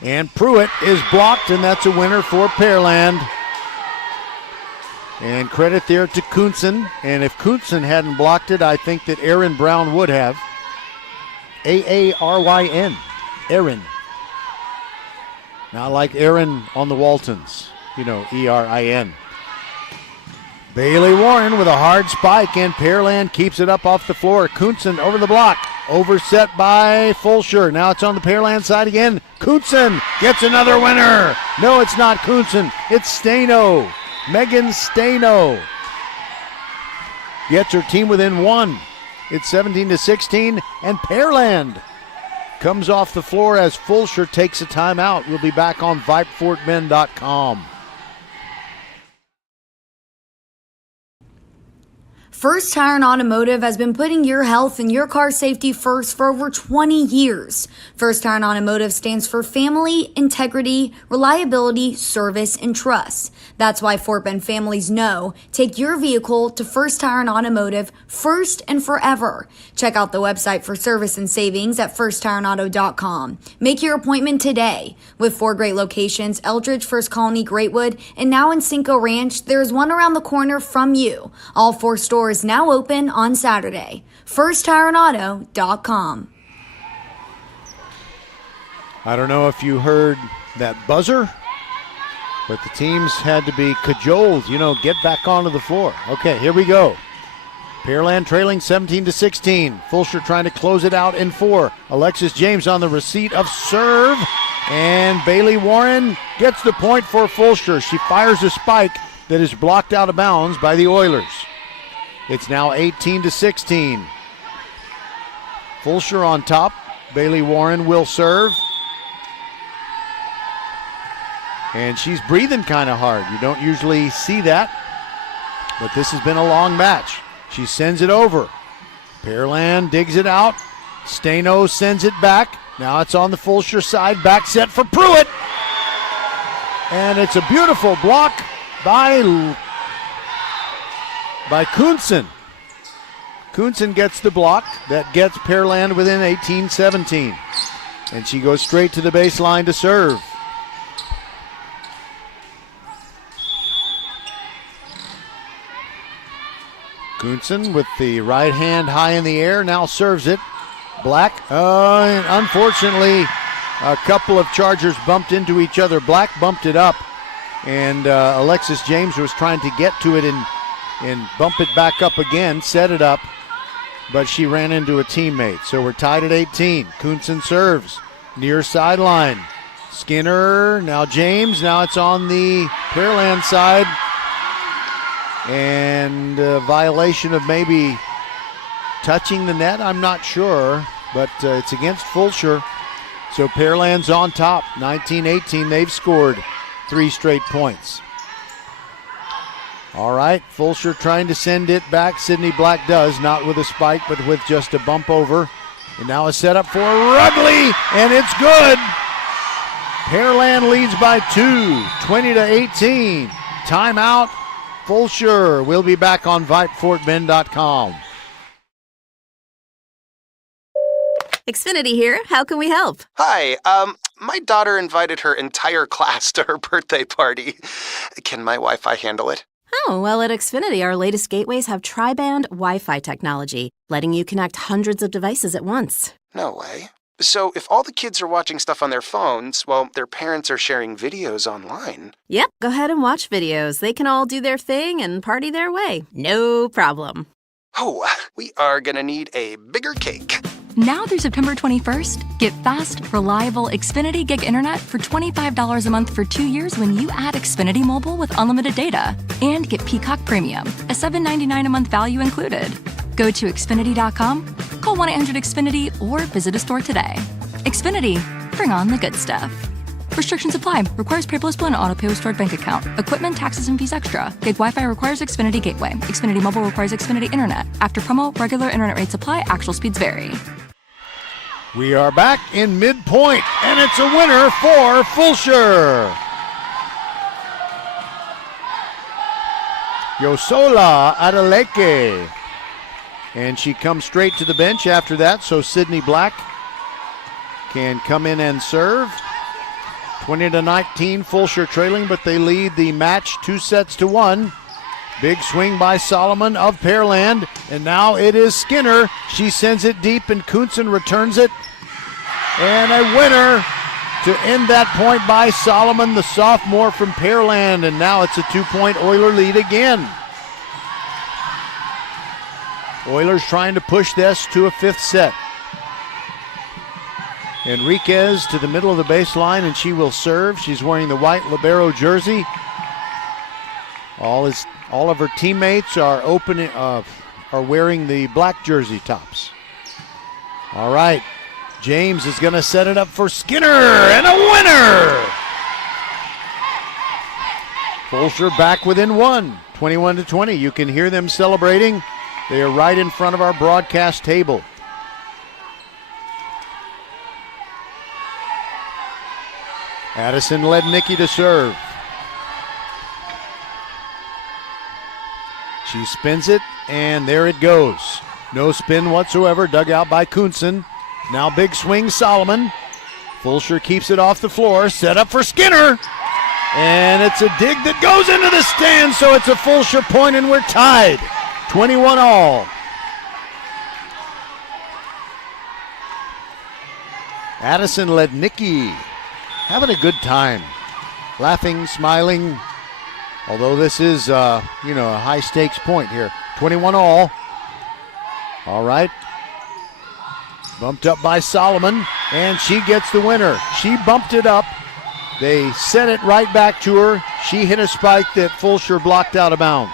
And Pruitt is blocked, and that's a winner for Pearland. And credit there to Kuntsen. And if Kuntsen hadn't blocked it, I think that Aaron Brown would have. Aaryn. Aaron. Not like Aaron on the Waltons. Erin. Bailey Warren with a hard spike, and Pearland keeps it up off the floor. Kuntsen over the block. Overset by Fulshear. Now it's on the Pearland side again. Kuntsen gets another winner. No, it's not Kuntsen. It's Stano. Megan Stano gets her team within 1. It's 17-16, and Pearland comes off the floor as Fulshear takes a timeout. We'll be back on VypeFortBend.com. First Tire and Automotive has been putting your health and your car safety first for over 20 years. First Tire and Automotive stands for family, integrity, reliability, service, and trust. That's why Fort Bend families know take your vehicle to First Tire and Automotive first and forever. Check out the website for service and savings at firsttireandauto.com. Make your appointment today. With 4 great locations, Eldridge, First Colony, Greatwood, and now in Cinco Ranch, there's one around the corner from you. All 4 stores now open on Saturday. FirstTireandAuto.com. I don't know if you heard that buzzer, but the teams had to be cajoled, get back onto the floor. Okay, here we go. Pearland trailing 17-16. Fulshear trying to close it out in 4. Alexis James on the receipt of serve, and Bailey Warren gets the point for Fulshear. She fires a spike that is blocked out of bounds by the Oilers. It's now 18-16. Fulshear on top. Bailey Warren will serve. And she's breathing kind of hard. You don't usually see that, but this has been a long match. She sends it over. Pearland digs it out. Stano sends it back. Now it's on the Fulshear side. Back set for Pruitt. And it's a beautiful block by Kuhnsen. Kuhnsen gets the block that gets Pearland within 18-17. And she goes straight to the baseline to serve. Kuhnsen with the right hand high in the air, now serves it. Black, unfortunately, a couple of Chargers bumped into each other. Black bumped it up, and Alexis James was trying to get to it and bump it back up again, set it up, but she ran into a teammate. So we're tied at 18. Kuhnsen serves, near sideline. Skinner, now James, now it's on the Pearland side. And a violation of maybe touching the net, I'm not sure, but it's against Fulshear. So Pearland's on top, 19-18. They've scored 3 straight points. All right, Fulshear trying to send it back. Sydney Black does, not with a spike, but with just a bump over. And now a setup for Rugley, and it's good. Pearland leads by 2, 20-18. Timeout. Fulshear. We'll be back on VypeFortBend.com. Xfinity here. How can we help? Hi, my daughter invited her entire class to her birthday party. Can my Wi-Fi handle it? Oh, well, at Xfinity, our latest gateways have tri-band Wi-Fi technology, letting you connect hundreds of devices at once. No way. So if all the kids are watching stuff on their phones, well, their parents are sharing videos online. Yep, go ahead and watch videos. They can all do their thing and party their way. No problem. Oh, we are gonna need a bigger cake. Now through September 21st, get fast, reliable Xfinity Gig Internet for $25 a month for 2 years when you add Xfinity Mobile with unlimited data. And get Peacock Premium, a $7.99 a month value included. Go to Xfinity.com, call 1-800-XFINITY, or visit a store today. Xfinity, bring on the good stuff. Restrictions apply. Requires paperless bill and auto-pay with stored bank account. Equipment, taxes, and fees extra. Gig Wi-Fi requires Xfinity Gateway. Xfinity Mobile requires Xfinity Internet. After promo, regular internet rates apply. Actual speeds vary. We are back in midpoint, and it's a winner for Fulshear. Yosola Adeleke. And she comes straight to the bench after that, so Sydney Black can come in and serve. 20-19, Fulshear trailing, but they lead the match 2-1. Big swing by Solomon of Pearland, and now it is Skinner. She sends it deep, and Kuhnsen returns it. And a winner to end that point by Solomon, the sophomore from Pearland, and now it's a 2-point Oiler lead again. Oilers trying to push this to a 5th set. Enriquez to the middle of the baseline, and she will serve. She's wearing the white libero jersey. All of her teammates are wearing the black jersey tops. All right, James is going to set it up for Skinner, and a winner! Fulshear back within one, 21-20. You can hear them celebrating. They are right in front of our broadcast table. Addison led Nikki to serve. She spins it, and there it goes. No spin whatsoever, dug out by Kuhnsen. Now big swing, Solomon. Fulshear keeps it off the floor, set up for Skinner. And it's a dig that goes into the stand, so it's a Fulshear point, and we're tied. 21 all. Addison led Nikki. Having a good time. Laughing, smiling. Although this is, a high stakes point here. 21 all. All right. Bumped up by Solomon, and she gets the winner. She bumped it up. They sent it right back to her. She hit a spike that Fulshear blocked out of bounds.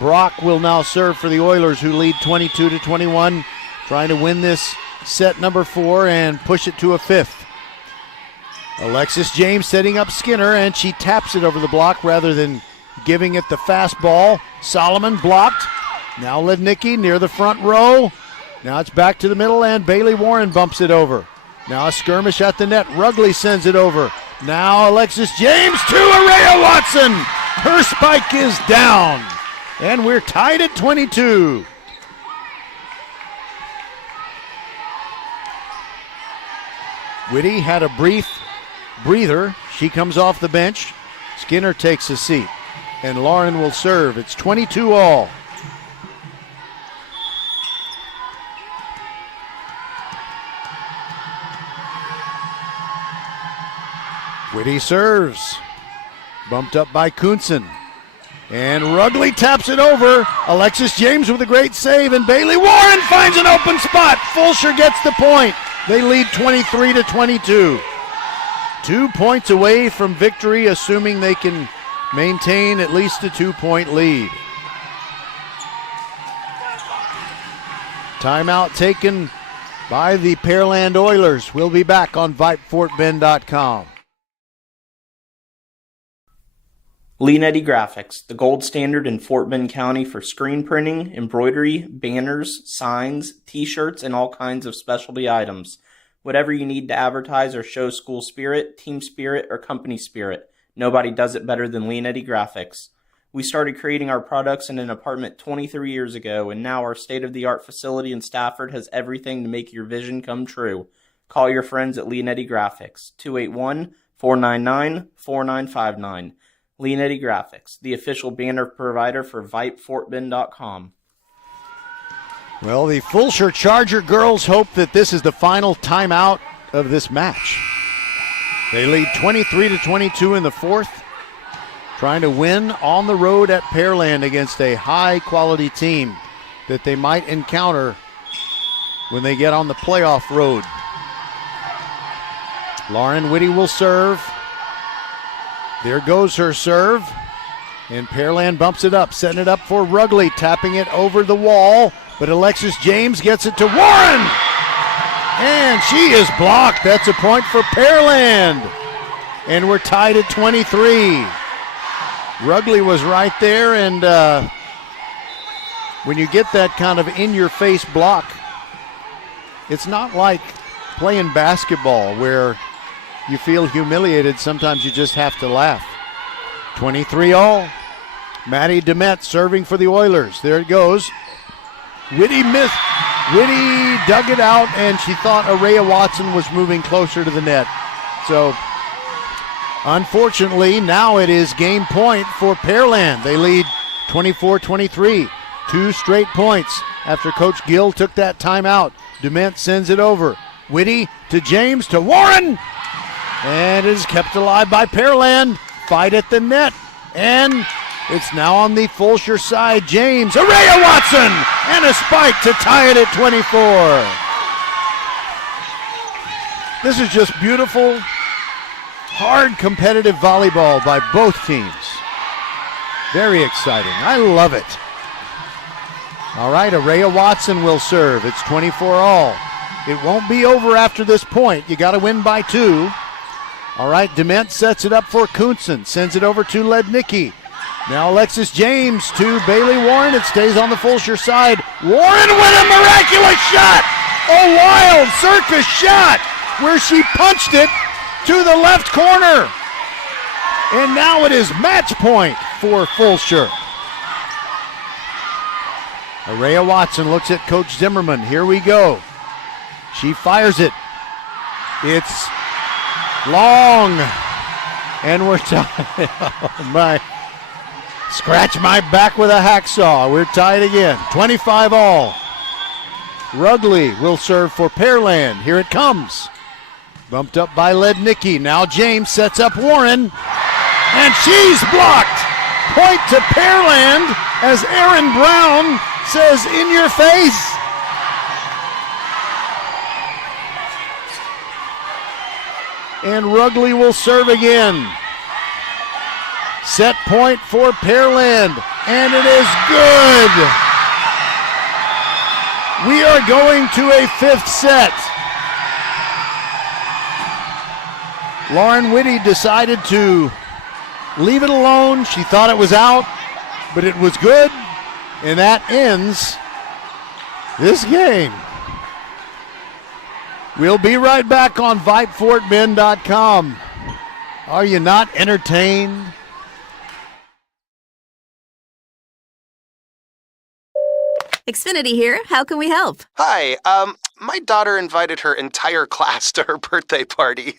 Brock will now serve for the Oilers, who lead 22-21, trying to win this set number 4 and push it to a 5th. Alexis James setting up Skinner, and she taps it over the block rather than giving it the fastball. Solomon blocked. Now led Nikki near the front row. Now it's back to the middle, and Bailey Warren bumps it over. Now a skirmish at the net. Rugley sends it over. Now Alexis James to Araya Watson. Her spike is down. And we're tied at 22. Whitty had a brief breather. She comes off the bench. Skinner takes a seat. And Lauren will serve. It's 22 all. Whitty serves. Bumped up by Kuhnsen. And Rugley taps it over. Alexis James with a great save, and Bailey Warren finds an open spot. Fulshear gets the point. They lead 23-22. 2 points away from victory, assuming they can maintain at least a 2-point lead. Timeout taken by the Pearland Oilers. We'll be back on VypeFortBend.com. Leanetti Graphics, the gold standard in Fort Bend County for screen printing, embroidery, banners, signs, t-shirts, and all kinds of specialty items. Whatever you need to advertise or show school spirit, team spirit, or company spirit, nobody does it better than Leanetti Graphics. We started creating our products in an apartment 23 years ago, and now our state-of-the-art facility in Stafford has everything to make your vision come true. Call your friends at Leanetti Graphics, 281-499-4959. Leanetti Graphics, the official banner provider for VypeFortBend.com. Well, the Fulshear Charger girls hope that this is the final timeout of this match. They lead 23-22 in the 4th, trying to win on the road at Pearland against a high-quality team that they might encounter when they get on the playoff road. Lauren Whitty will serve. There goes her serve, and Pearland bumps it up, setting it up for Rugley, tapping it over the wall, but Alexis James gets it to Warren, and she is blocked. That's a point for Pearland, and we're tied at 23. Rugley was right there, and when you get that kind of in-your-face block, it's not like playing basketball where you feel humiliated. Sometimes you just have to laugh. 23 all. Maddie Demet serving for the Oilers. There it goes. Whitty missed. Whitty dug it out, and she thought Araya Watson was moving closer to the net. So, unfortunately, now it is game point for Pearland. They lead 24-23. 2 straight points after Coach Gill took that timeout. Demet sends it over. Whitty to James to Warren. And it is kept alive by Pearland. Fight at the net. And it's now on the Fulshear side. James, Araya Watson, and a spike to tie it at 24. This is just beautiful, hard competitive volleyball by both teams. Very exciting. I love it. All right, Araya Watson will serve. It's 24 all. It won't be over after this point. You got to win by 2. All right, Dement sets it up for Kuhnsen. Sends it over to Lednicki. Now Alexis James to Bailey Warren. It stays on the Fulshear side. Warren with a miraculous shot. A wild circus shot where she punched it to the left corner. And now it is match point for Fulshear. Araya Watson looks at Coach Zimmerman. Here we go. She fires it. It's long. And we're tied. Oh my. Scratch my back with a hacksaw. We're tied again. 25 all. Rugley will serve for Pearland. Here it comes. Bumped up by Lednicki. Now James sets up Warren. And she's blocked. Point to Pearland as Aaron Brown says, in your face. And Rugley will serve again. Set point for Pearland, and it is good. We are going to a 5th set. Lauren Whitty decided to leave it alone. She thought it was out, but it was good, and that ends this game. We'll be right back on VypeFortBend.com. Are you not entertained? Xfinity here. How can we help? Hi, my daughter invited her entire class to her birthday party.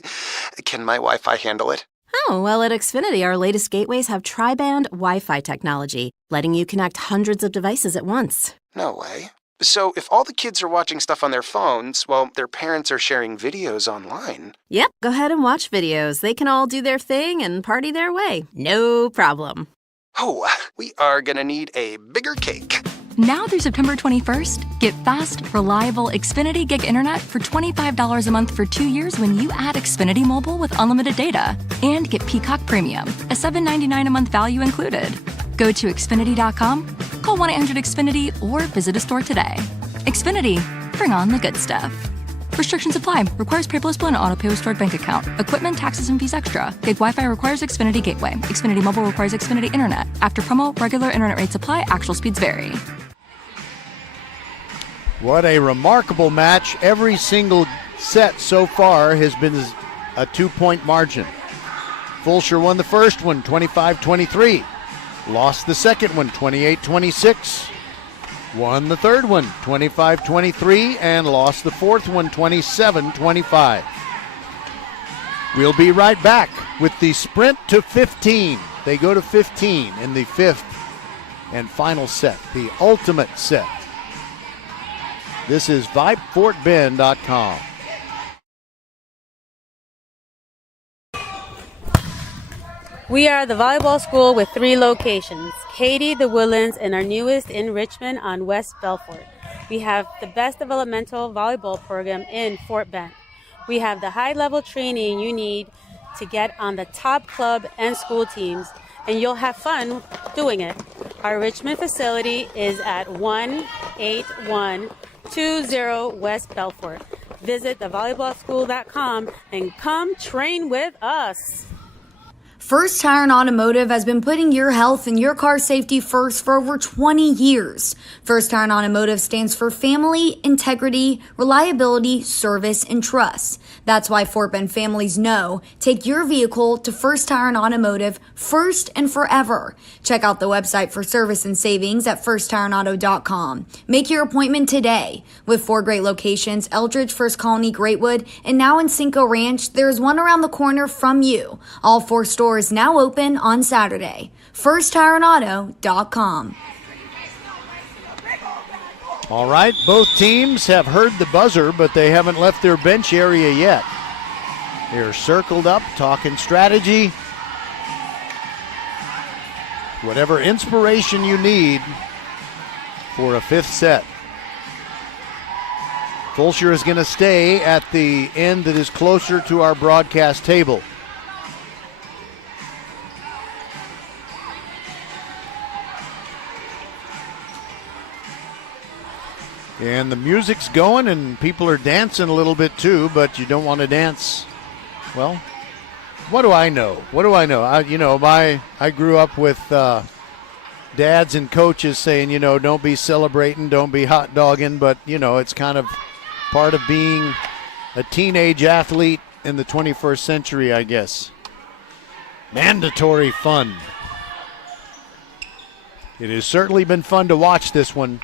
Can my Wi-Fi handle it? Oh, well, at Xfinity, our latest gateways have tri-band Wi-Fi technology, letting you connect hundreds of devices at once. No way. So if all the kids are watching stuff on their phones, well, their parents are sharing videos online. Yep, go ahead and watch videos. They can all do their thing and party their way. No problem. Oh, we are gonna need a bigger cake. Now through September 21st, get fast, reliable Xfinity Gig Internet for $25 a month for 2 years when you add Xfinity Mobile with unlimited data. And get Peacock Premium, a $7.99 a month value included. Go to Xfinity.com, call 1-800-XFINITY, or visit a store today. Xfinity, bring on the good stuff. Restrictions apply. Requires paperless bill and auto-pay with stored bank account. Equipment, taxes, and fees extra. Gig Wi-Fi requires Xfinity Gateway. Xfinity Mobile requires Xfinity Internet. After promo, regular internet rates apply. Actual speeds vary. What a remarkable match. Every single set so far has been a 2-point margin. Fulshear won the first one, 25-23. Lost the second one, 28-26. Won the third one, 25-23, and lost the fourth one, 27-25. We'll be right back with the sprint to 15. They go to 15 in the 5th and final set, the ultimate set. This is VypeFortBend.com. We are the volleyball school with 3 locations, Katy, the Woodlands, and our newest in Richmond on West Belfort. We have the best developmental volleyball program in Fort Bend. We have the high-level training you need to get on the top club and school teams, and you'll have fun doing it. Our Richmond facility is at 18120 West Belfort. Visit thevolleyballschool.com and come train with us. First Tire and Automotive has been putting your health and your car safety first for over 20 years. First Tire and Automotive stands for family, integrity, reliability, service, and trust. That's why Fort Bend families know take your vehicle to First Tire and Automotive first and forever. Check out the website for service and savings at firsttireandauto.com. Make your appointment today. With 4 great locations, Eldridge, First Colony, Greatwood, and now in Cinco Ranch, there's one around the corner from you. All 4 stores now open on Saturday. FirstTireandAuto.com. All right, both teams have heard the buzzer, but they haven't left their bench area yet. They're circled up, talking strategy. Whatever inspiration you need for a 5th set. Fulshear is going to stay at the end that is closer to our broadcast table. And the music's going and people are dancing a little bit too, but you don't want to dance. Well, what do I know? What do I know? I grew up with dads and coaches saying, don't be celebrating, don't be hot dogging, but, it's kind of part of being a teenage athlete in the 21st century, I guess. Mandatory fun. It has certainly been fun to watch this one.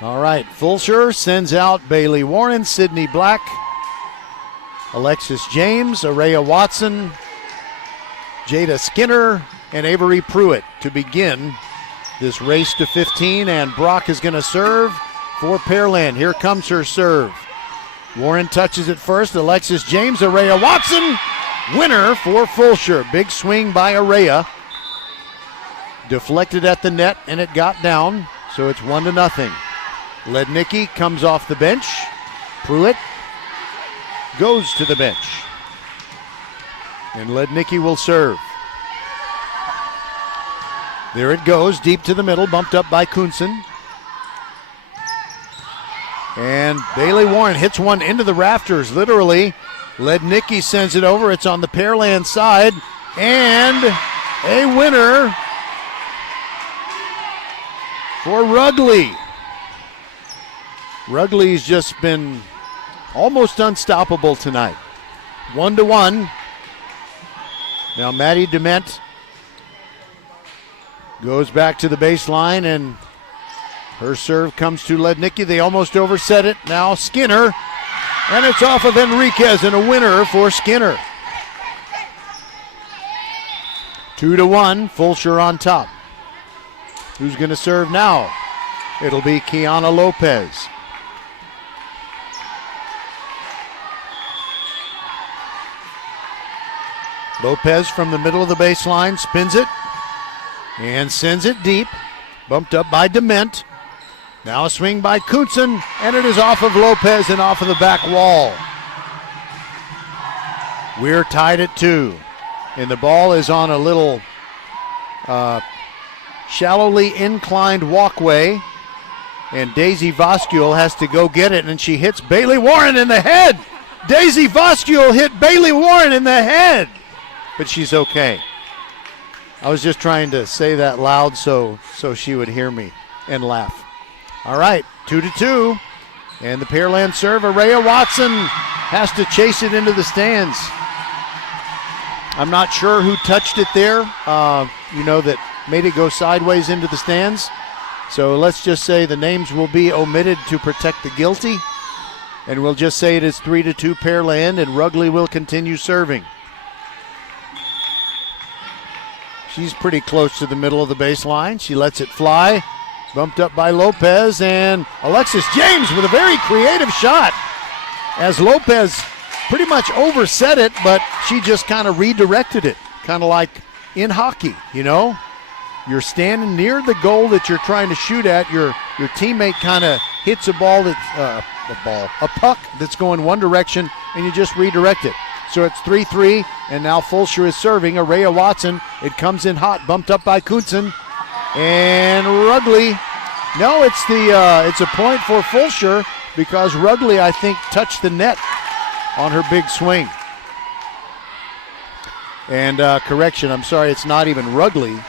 All right, Fulshear sends out Bailey Warren, Sydney Black, Alexis James, Araya Watson, Jada Skinner, and Avery Pruitt to begin this race to 15. And Brock is going to serve for Pearland. Here comes her serve. Warren touches it first. Alexis James, Araya Watson, winner for Fulshear. Big swing by Araya. Deflected at the net, and it got down, so it's 1-0. Lednicki comes off the bench. Pruitt goes to the bench. And Lednicki will serve. There it goes, deep to the middle, bumped up by Kunsen. And Bailey Warren hits one into the rafters, literally. Lednicki sends it over. It's on the Pearland side. And a winner for Rugley. Rugley's just been almost unstoppable tonight. 1-1. Now Maddie Dement goes back to the baseline, and her serve comes to Lednicki. They almost overset it. Now Skinner, and it's off of Enriquez, and a winner for Skinner. 2-1, Fulshear on top. Who's going to serve now? It'll be Kiana Lopez. Lopez from the middle of the baseline spins it and sends it deep. Bumped up by Dement. Now a swing by Kunsen, and it is off of Lopez and off of the back wall. We're tied at 2. And the ball is on a little shallowly inclined walkway. And Daisy Voskuil has to go get it, and she hits Bailey Warren in the head. Daisy Voskuil hit Bailey Warren in the head. But she's okay. I was just trying to say that loud so she would hear me and laugh. All right, 2-2. And the Pearland serve, Araya Watson has to chase it into the stands. I'm not sure who touched it there, that made it go sideways into the stands. So let's just say the names will be omitted to protect the guilty. And we'll just say it is 3-2 Pearland, and Rugley will continue serving. She's pretty close to the middle of the baseline. She lets it fly. Bumped up by Lopez, and Alexis James with a very creative shot as Lopez pretty much overset it, but she just kind of redirected it, kind of like in hockey, You're standing near the goal that you're trying to shoot at. Your teammate kind of hits a puck that's going one direction, and you just redirect it. So it's 3-3, and now Fulshear is serving. Araya Watson, it comes in hot, bumped up by Kunsen. And Rugley, no, it's a point for Fulshear because Rugley, I think, touched the net on her big swing. And correction, I'm sorry, it's not even Rugley.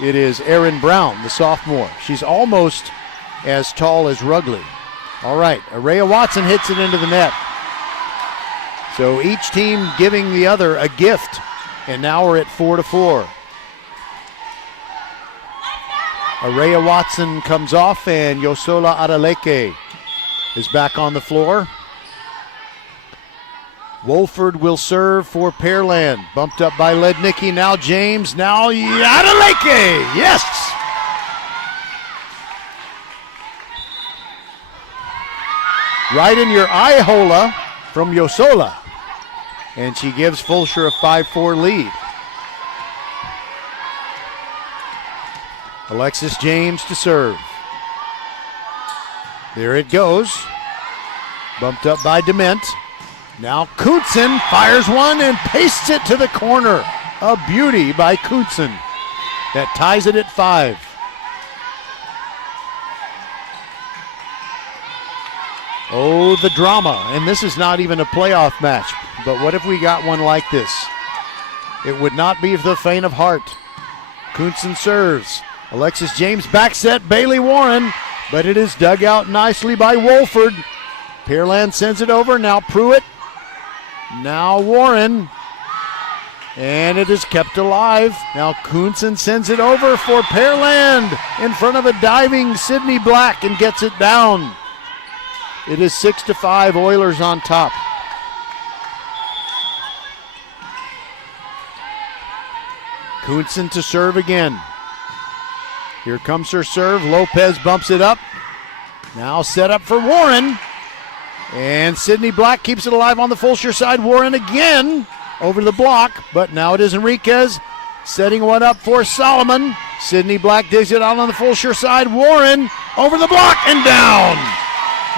It is Erin Brown, the sophomore. She's almost as tall as Rugley. All right, Araya Watson hits it into the net. So each team giving the other a gift, and now we're at 4-4. Araya Watson comes off, and Yosola Adeleke is back on the floor. Wolford will serve for Pearland. Bumped up by Lednicki. Now James. Now Adeleke. Yes! Right in your eye hola from Yosola. And she gives Fulshear a 5-4 lead. Alexis James to serve. There it goes. Bumped up by Dement. Now Kunsen fires one and pastes it to the corner. A beauty by Kunsen. That ties it at 5. Oh, the drama. And this is not even a playoff match. But what if we got one like this? It would not be for the faint of heart. Kuntzen serves. Alexis James back set Bailey Warren, but it is dug out nicely by Wolford. Pearland sends it over. Now Pruitt. Now Warren. And it is kept alive. Now Kuntzen sends it over for Pearland in front of a diving Sydney Black and gets it down. It is 6-5, Oilers on top. Kuntzen to serve again. Here comes her serve. Lopez bumps it up. Now set up for Warren. And Sydney Black keeps it alive on the Fulshear side. Warren again over the block, but now it is Enriquez setting one up for Solomon. Sydney Black digs it out on the Fulshear side. Warren over the block and down.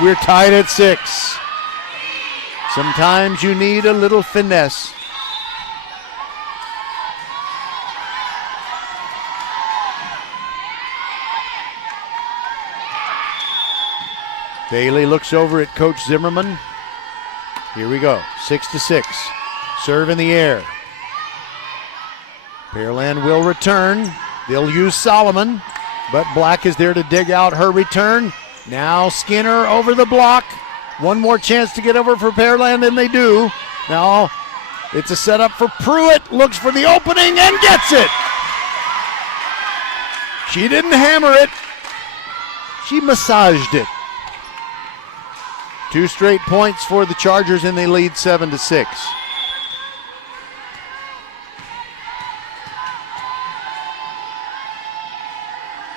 We're tied at 6. Sometimes you need a little finesse. Bailey looks over at Coach Zimmerman. Here we go, 6-6. Serve in the air. Pearland will return. They'll use Solomon, but Black is there to dig out her return. Now Skinner over the block. One more chance to get over for Pearland, and they do. Now it's a setup for Pruitt. Looks for the opening and gets it. She didn't hammer it. She massaged it. 2 straight points for the Chargers, and they lead 7-6.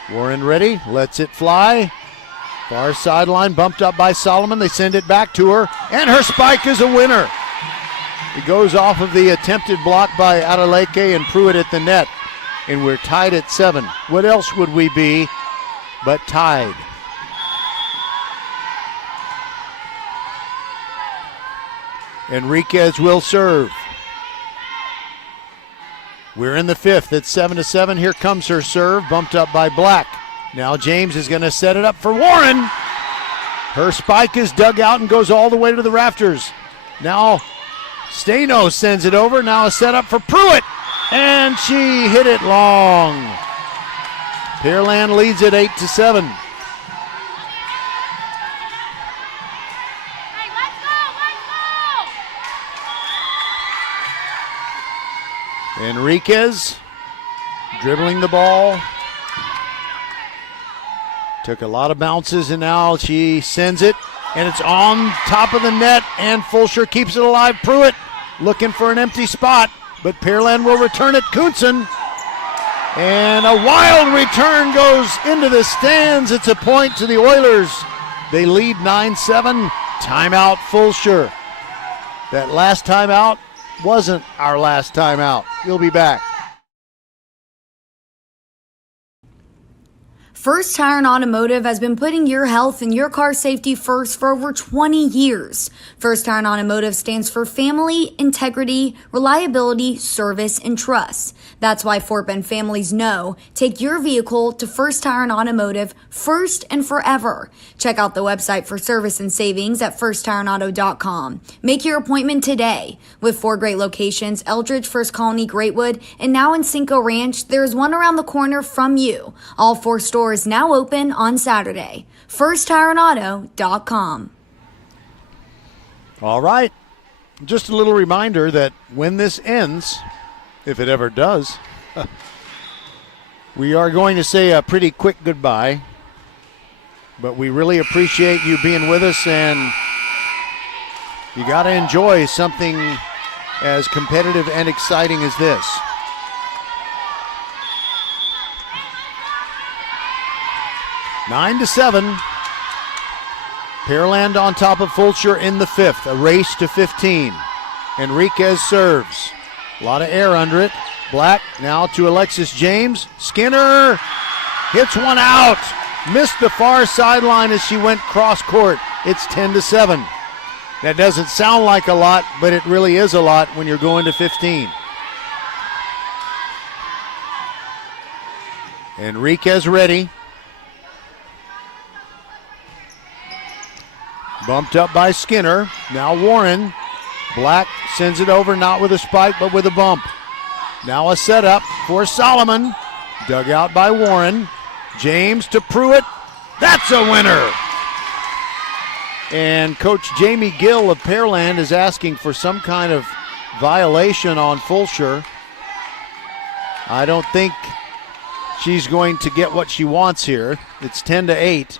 Warren ready, lets it fly. Far sideline bumped up by Solomon. They send it back to her, and her spike is a winner. It goes off of the attempted block by Adeleke and Pruitt at the net, and we're tied at 7. What else would we be but tied? Enriquez will serve. We're in the 5th. It's 7-7. Here comes her serve, bumped up by Black. Now James is going to set it up for Warren. Her spike is dug out and goes all the way to the rafters. Now Stano sends it over. Now a setup for Pruitt. And she hit it long. Pearland leads it 8-7. Enriquez dribbling the ball. Took a lot of bounces, and now she sends it, and it's on top of the net, and Fulshear keeps it alive. Pruitt looking for an empty spot, but Pearland will return it. Kuntzen, and a wild return goes into the stands. It's a point to the Oilers. They lead 9-7. Timeout, Fulshear. That last timeout wasn't our last timeout. You'll be back. First Tire and Automotive has been putting your health and your car safety first for over 20 years. First Tire and Automotive stands for family, integrity, reliability, service, and trust. That's why Fort Bend families know take your vehicle to First Tire and Automotive first and forever. Check out the website for service and savings at firsttireandauto.com. Make your appointment today. With 4 great locations, Eldridge, First Colony, Greatwood, and now in Cinco Ranch, there's one around the corner from you. All 4 stores now open on Saturday. FirstTireandAuto.com. All right. Just a little reminder that when this ends, if it ever does, we are going to say a pretty quick goodbye. But we really appreciate you being with us, and you got to enjoy something as competitive and exciting as this. 9-7. Pearland on top of Fulshear in the 5th. A race to 15. Enriquez serves. A lot of air under it. Black now to Alexis James. Skinner hits one out. Missed the far sideline as she went cross court. It's 10-7. That doesn't sound like a lot, but it really is a lot when you're going to 15. Enriquez ready. Bumped up by Skinner. Now Warren. Black sends it over, not with a spike, but with a bump. Now a setup for Solomon. Dug out by Warren. James to Pruitt. That's a winner. And Coach Jamie Gill of Pearland is asking for some kind of violation on Fulshear. I don't think she's going to get what she wants here. It's 10-8.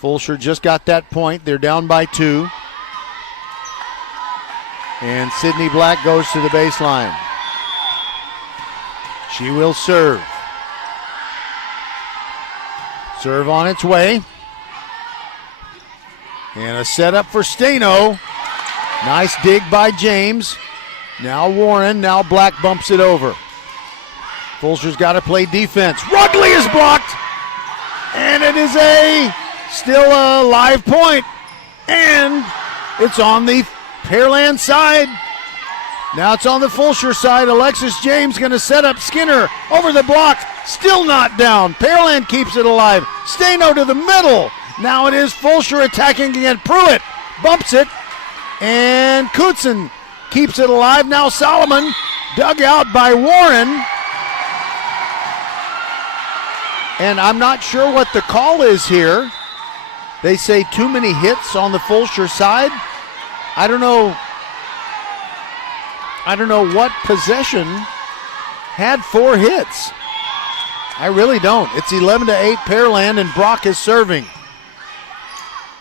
Fulshear just got that point. They're down by 2. And Sydney Black goes to the baseline. She will serve. Serve on its way. And a setup for Stano. Nice dig by James. Now Warren. Now Black bumps it over. Fulshear's got to play defense. Rugley is blocked. And it is still a live point. And it's on the Pearland side. Now it's on the Fulshear side. Alexis James going to set up Skinner over the block. Still not down. Pearland keeps it alive. Stano to the middle. Now it is Fulshear attacking again. Pruitt bumps it. And Kutzen keeps it alive. Now Solomon dug out by Warren. And I'm not sure what the call is here. They say too many hits on the Fulshear side. I don't know what possession had 4 hits. I really don't. It's 11-8 Pearland, and Brock is serving.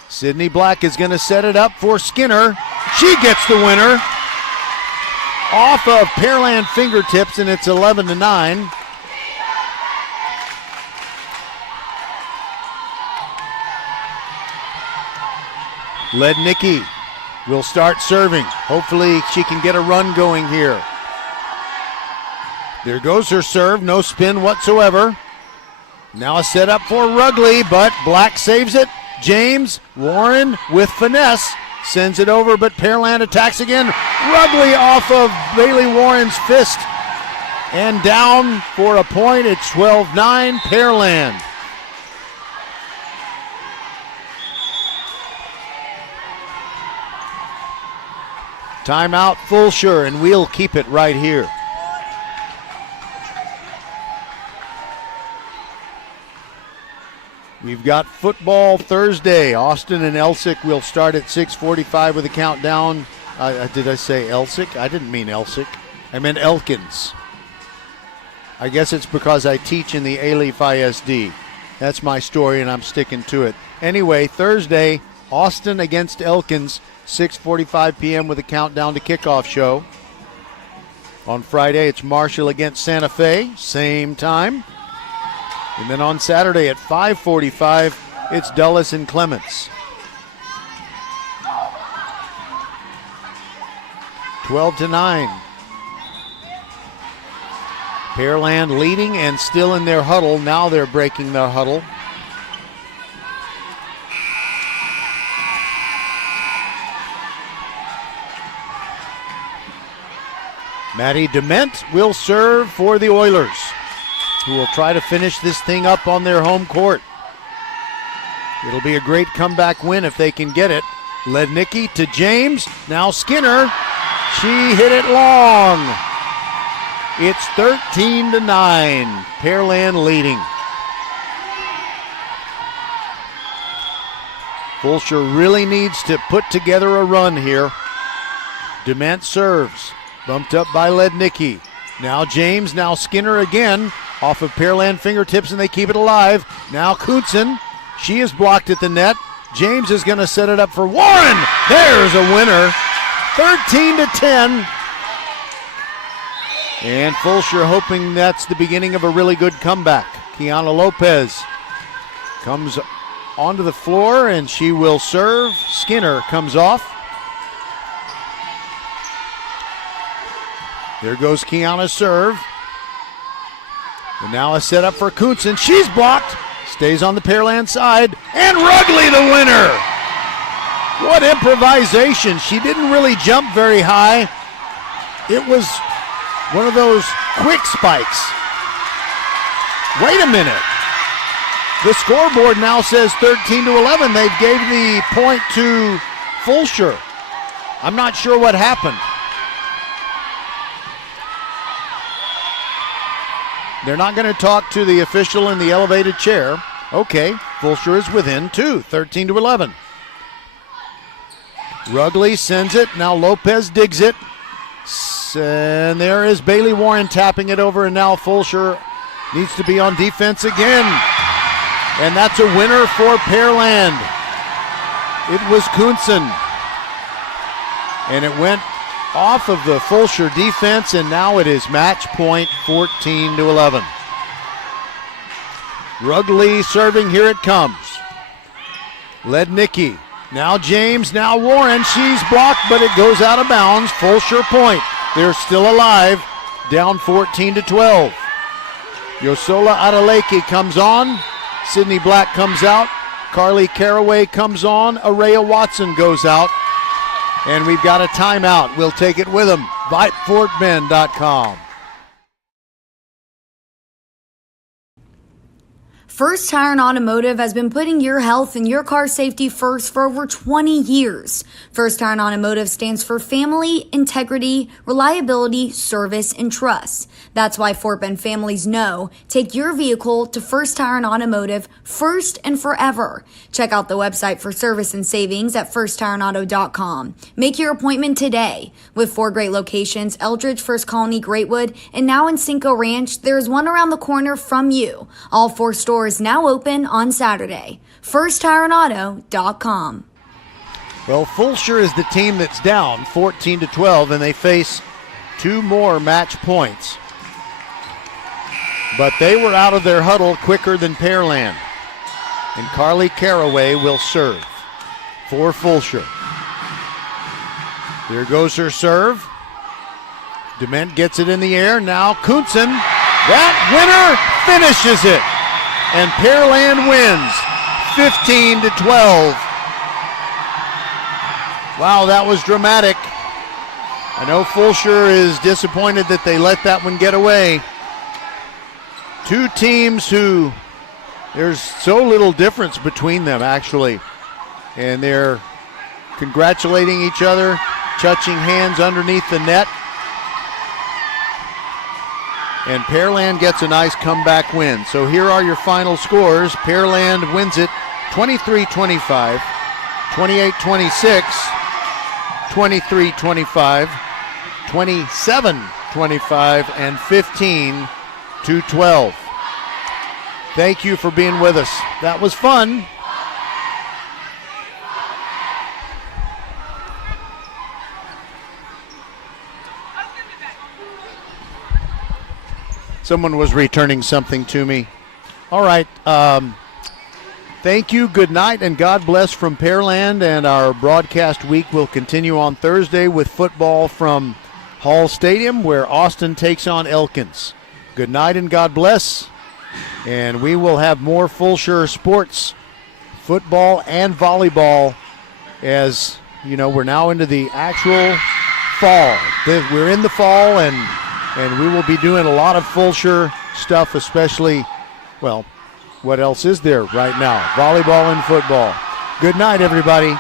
Sydney Black is going to set it up for Skinner. She gets the winner off of Pearland fingertips, and it's 11-9. Lednicki will start serving. Hopefully she can get a run going here. There goes her serve, no spin whatsoever. Now a setup for Rugley, but Black saves it. James, Warren with finesse, sends it over, but Pearland attacks again. Rugley off of Bailey Warren's fist. And down for a point, it's 12-9 Pearland. Timeout Fulshear, and we'll keep it right here. We've got football Thursday. Austin and Elsick will start at 6:45 with a countdown. Did I say Elsick? I didn't mean Elsick. I meant Elkins. I guess it's because I teach in the A-Leaf ISD. That's my story, and I'm sticking to it. Anyway, Thursday, Austin against Elkins, 6:45 p.m. with a countdown to kickoff show. On Friday, it's Marshall against Santa Fe, same time. And then on Saturday at 5:45, it's Dulles and Clements. 12-9. Pearland leading and still in their huddle. Now they're breaking their huddle. Maddie Dement will serve for the Oilers, who will try to finish this thing up on their home court. It'll be a great comeback win if they can get it. Lednicki to James. Now Skinner. She hit it long. It's 13-9. Pearland leading. Fulshear really needs to put together a run here. Dement serves. Bumped up by Lednicki. Now James, now Skinner again. Off of Pearland fingertips, and they keep it alive. Now Kutzen. She is blocked at the net. James is going to set it up for Warren. There's a winner. 13-10. And Fulshear hoping that's the beginning of a really good comeback. Kiana Lopez comes onto the floor, and she will serve. Skinner comes off. There goes Kiana's serve. And now a setup for Kutzen. She's blocked. Stays on the Pearland side. And Rugley the winner. What improvisation. She didn't really jump very high. It was one of those quick spikes. Wait a minute. The scoreboard now says 13-11. They gave the point to Fulshear. I'm not sure what happened. They're not going to talk to the official in the elevated chair. Okay, Fulshear is within 2, 13-11. Rugley sends it. Now Lopez digs it. And there is Bailey Warren tapping it over, and now Fulshear needs to be on defense again. And that's a winner for Pearland. It was Kuhnsen. And it went off of the Fulshear defense, and now it is match point 14-11. Rugley serving, here it comes. Lednicki, now James, now Warren, she's blocked, but it goes out of bounds. Fulshear point, they're still alive, down 14-12. Yosola Adeleke comes on, Sydney Black comes out, Carly Caraway comes on, Araya Watson goes out, and we've got a timeout. We'll take it with them. VypeFortBend.com. First Tire and Automotive has been putting your health and your car safety first for over 20 years. First Tire and Automotive stands for family, integrity, reliability, service, and trust. That's why Fort Bend families know take your vehicle to First Tire and Automotive first and forever. Check out the website for service and savings at firsttireandauto.com. Make your appointment today. With 4 great locations, Eldridge, First Colony, Greatwood, and now in Cinco Ranch, there is one around the corner from you. All 4 stores now open on Saturday. FirstTireandAuto.com. Well, Fulshear is the team that's down 14-12, and they face 2 more match points. But they were out of their huddle quicker than Pearland. And Carly Caraway will serve for Fulshear. There goes her serve. Dement gets it in the air. Now Kuhnsen. That winner finishes it. And Pearland wins 15-12. Wow, that was dramatic. I know Fulshear is disappointed that they let that one get away. 2 teams who there's so little difference between them, actually. And they're congratulating each other, touching hands underneath the net. And Pearland gets a nice comeback win. So here are your final scores. Pearland wins it 23-25, 28-26, 23-25, 27-25, and 15-12. Thank you for being with us. That was fun. Someone was returning something to me. All right. Thank you. Good night and God bless from Pearland. And our broadcast week will continue on Thursday with football from Hall Stadium, where Austin takes on Elkins. Good night and God bless. And we will have more Fulshear sports, football and volleyball, as you know, we're now into the actual fall. We're in the fall, and we will be doing a lot of Fulshear stuff, especially, well, what else is there right now? Volleyball and football. Good night, everybody.